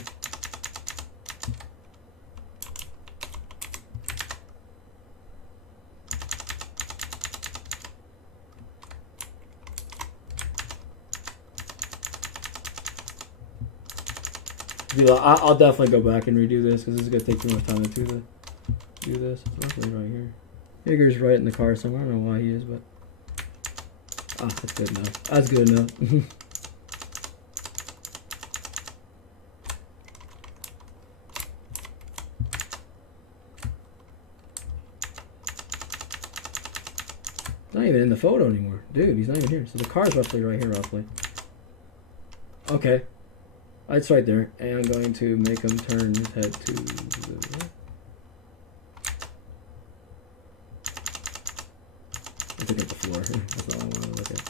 I'll definitely go back and redo this because this is going to take too much time to do this. It's roughly right here. Jaeger's right in the car somewhere. I don't know why he is, but... that's good enough. That's good enough. Not even in the photo anymore. Dude, he's not even here. So the car's roughly right here, roughly. Okay. It's right there. And I'm going to make him turn his head to the right. Look at the floor. That's not what I want to look at.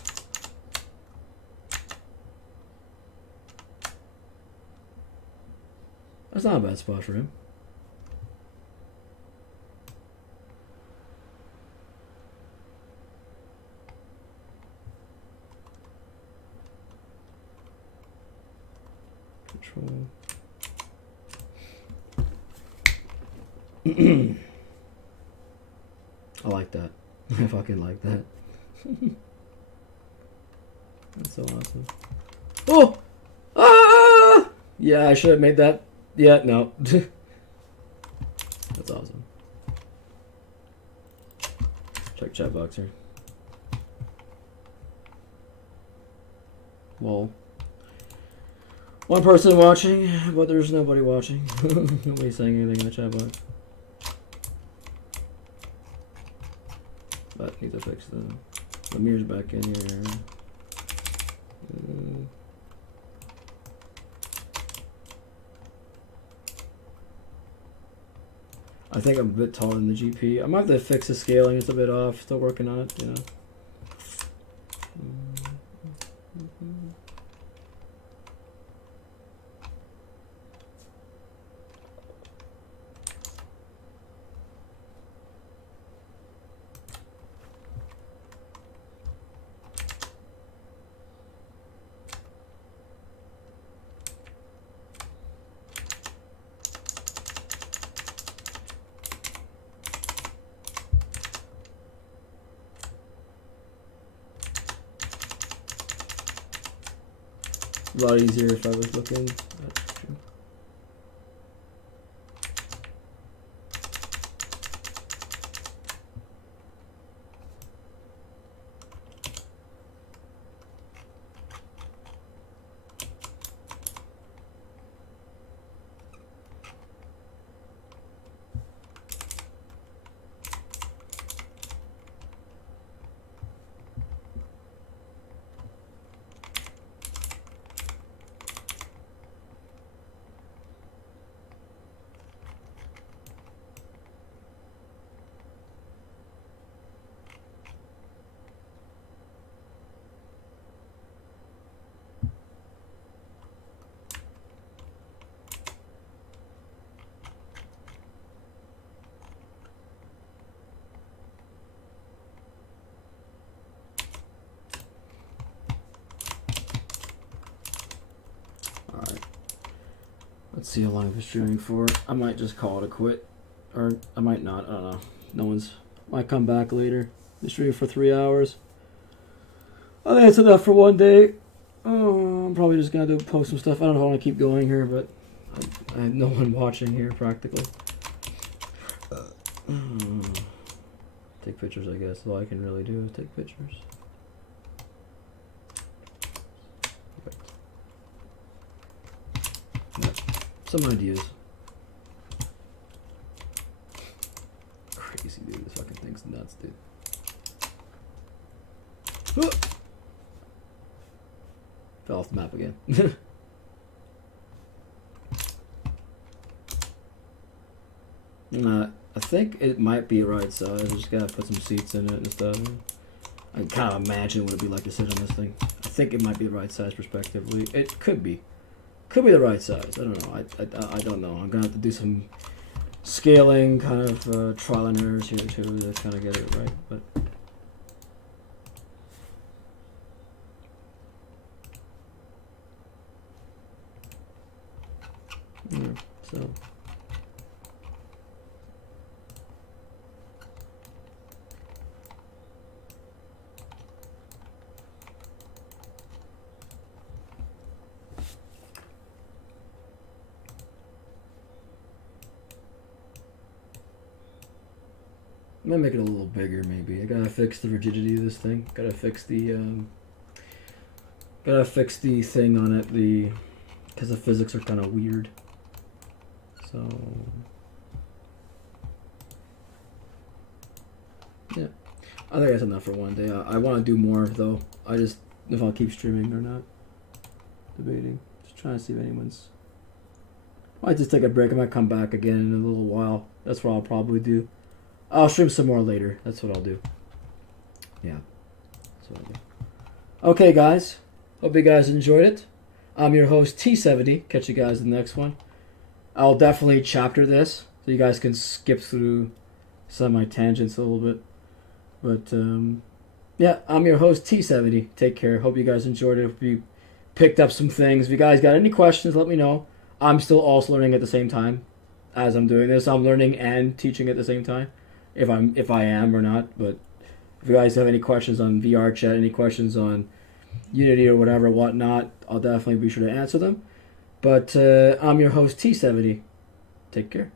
That's not a bad spot for him. Control. I like that. I fucking like that. That's so awesome. Oh! Ah! Yeah, I should have made that. Yeah, no. That's awesome. Check chat box here. Whoa. One person watching, but there's nobody watching. Nobody's saying anything in the chat box. But need to fix the mirrors back in here. I think I'm a bit taller than the GP. I might have to fix the scaling. It's a bit off. Still working on it, you know. A lot easier if I was looking. That's true. see how long I've been streaming for. I might just call it a quit. Or I might not. I don't know. No one's... Might come back later. Been streaming for 3 hours. I think it's enough for one day. I'm probably just going to post some stuff. I don't know if I want to keep going here, but I have no one watching here practically. Take pictures, I guess. All I can really do is take pictures. Some ideas. Crazy, dude. This fucking thing's nuts, dude. Fell off the map again. I think it might be right size. I just gotta put some seats in it and stuff. I can kind of imagine what it'd be like to sit on this thing. I think it might be the right size prospectively. It could be. Could be the right size. I don't know. I don't know. I'm gonna have to do some scaling, kind of trial and errors here too to kind of get it right. But yeah, so. I might make it a little bigger, maybe. I gotta fix the rigidity of this thing. Gotta fix the thing on it. Because the physics are kind of weird. So yeah, I think that's enough for one day. I want to do more though. I just if I'll keep streaming or not. Debating. Just trying to see if anyone's. I might just take a break. I might come back again in a little while. That's what I'll probably do. I'll stream some more later. That's what I'll do. Yeah. That's what I'll do. Okay, guys. Hope you guys enjoyed it. I'm your host, T70. Catch you guys in the next one. I'll definitely chapter this so you guys can skip through some of my tangents a little bit. But, yeah, I'm your host, T70. Take care. Hope you guys enjoyed it. Hope you picked up some things. If you guys got any questions, let me know. I'm still also learning at the same time as I'm doing this. I'm learning and teaching at the same time. If I am or not, but if you guys have any questions on VR chat, any questions on Unity or whatever, whatnot, I'll definitely be sure to answer them. But I'm your host, T70. Take care.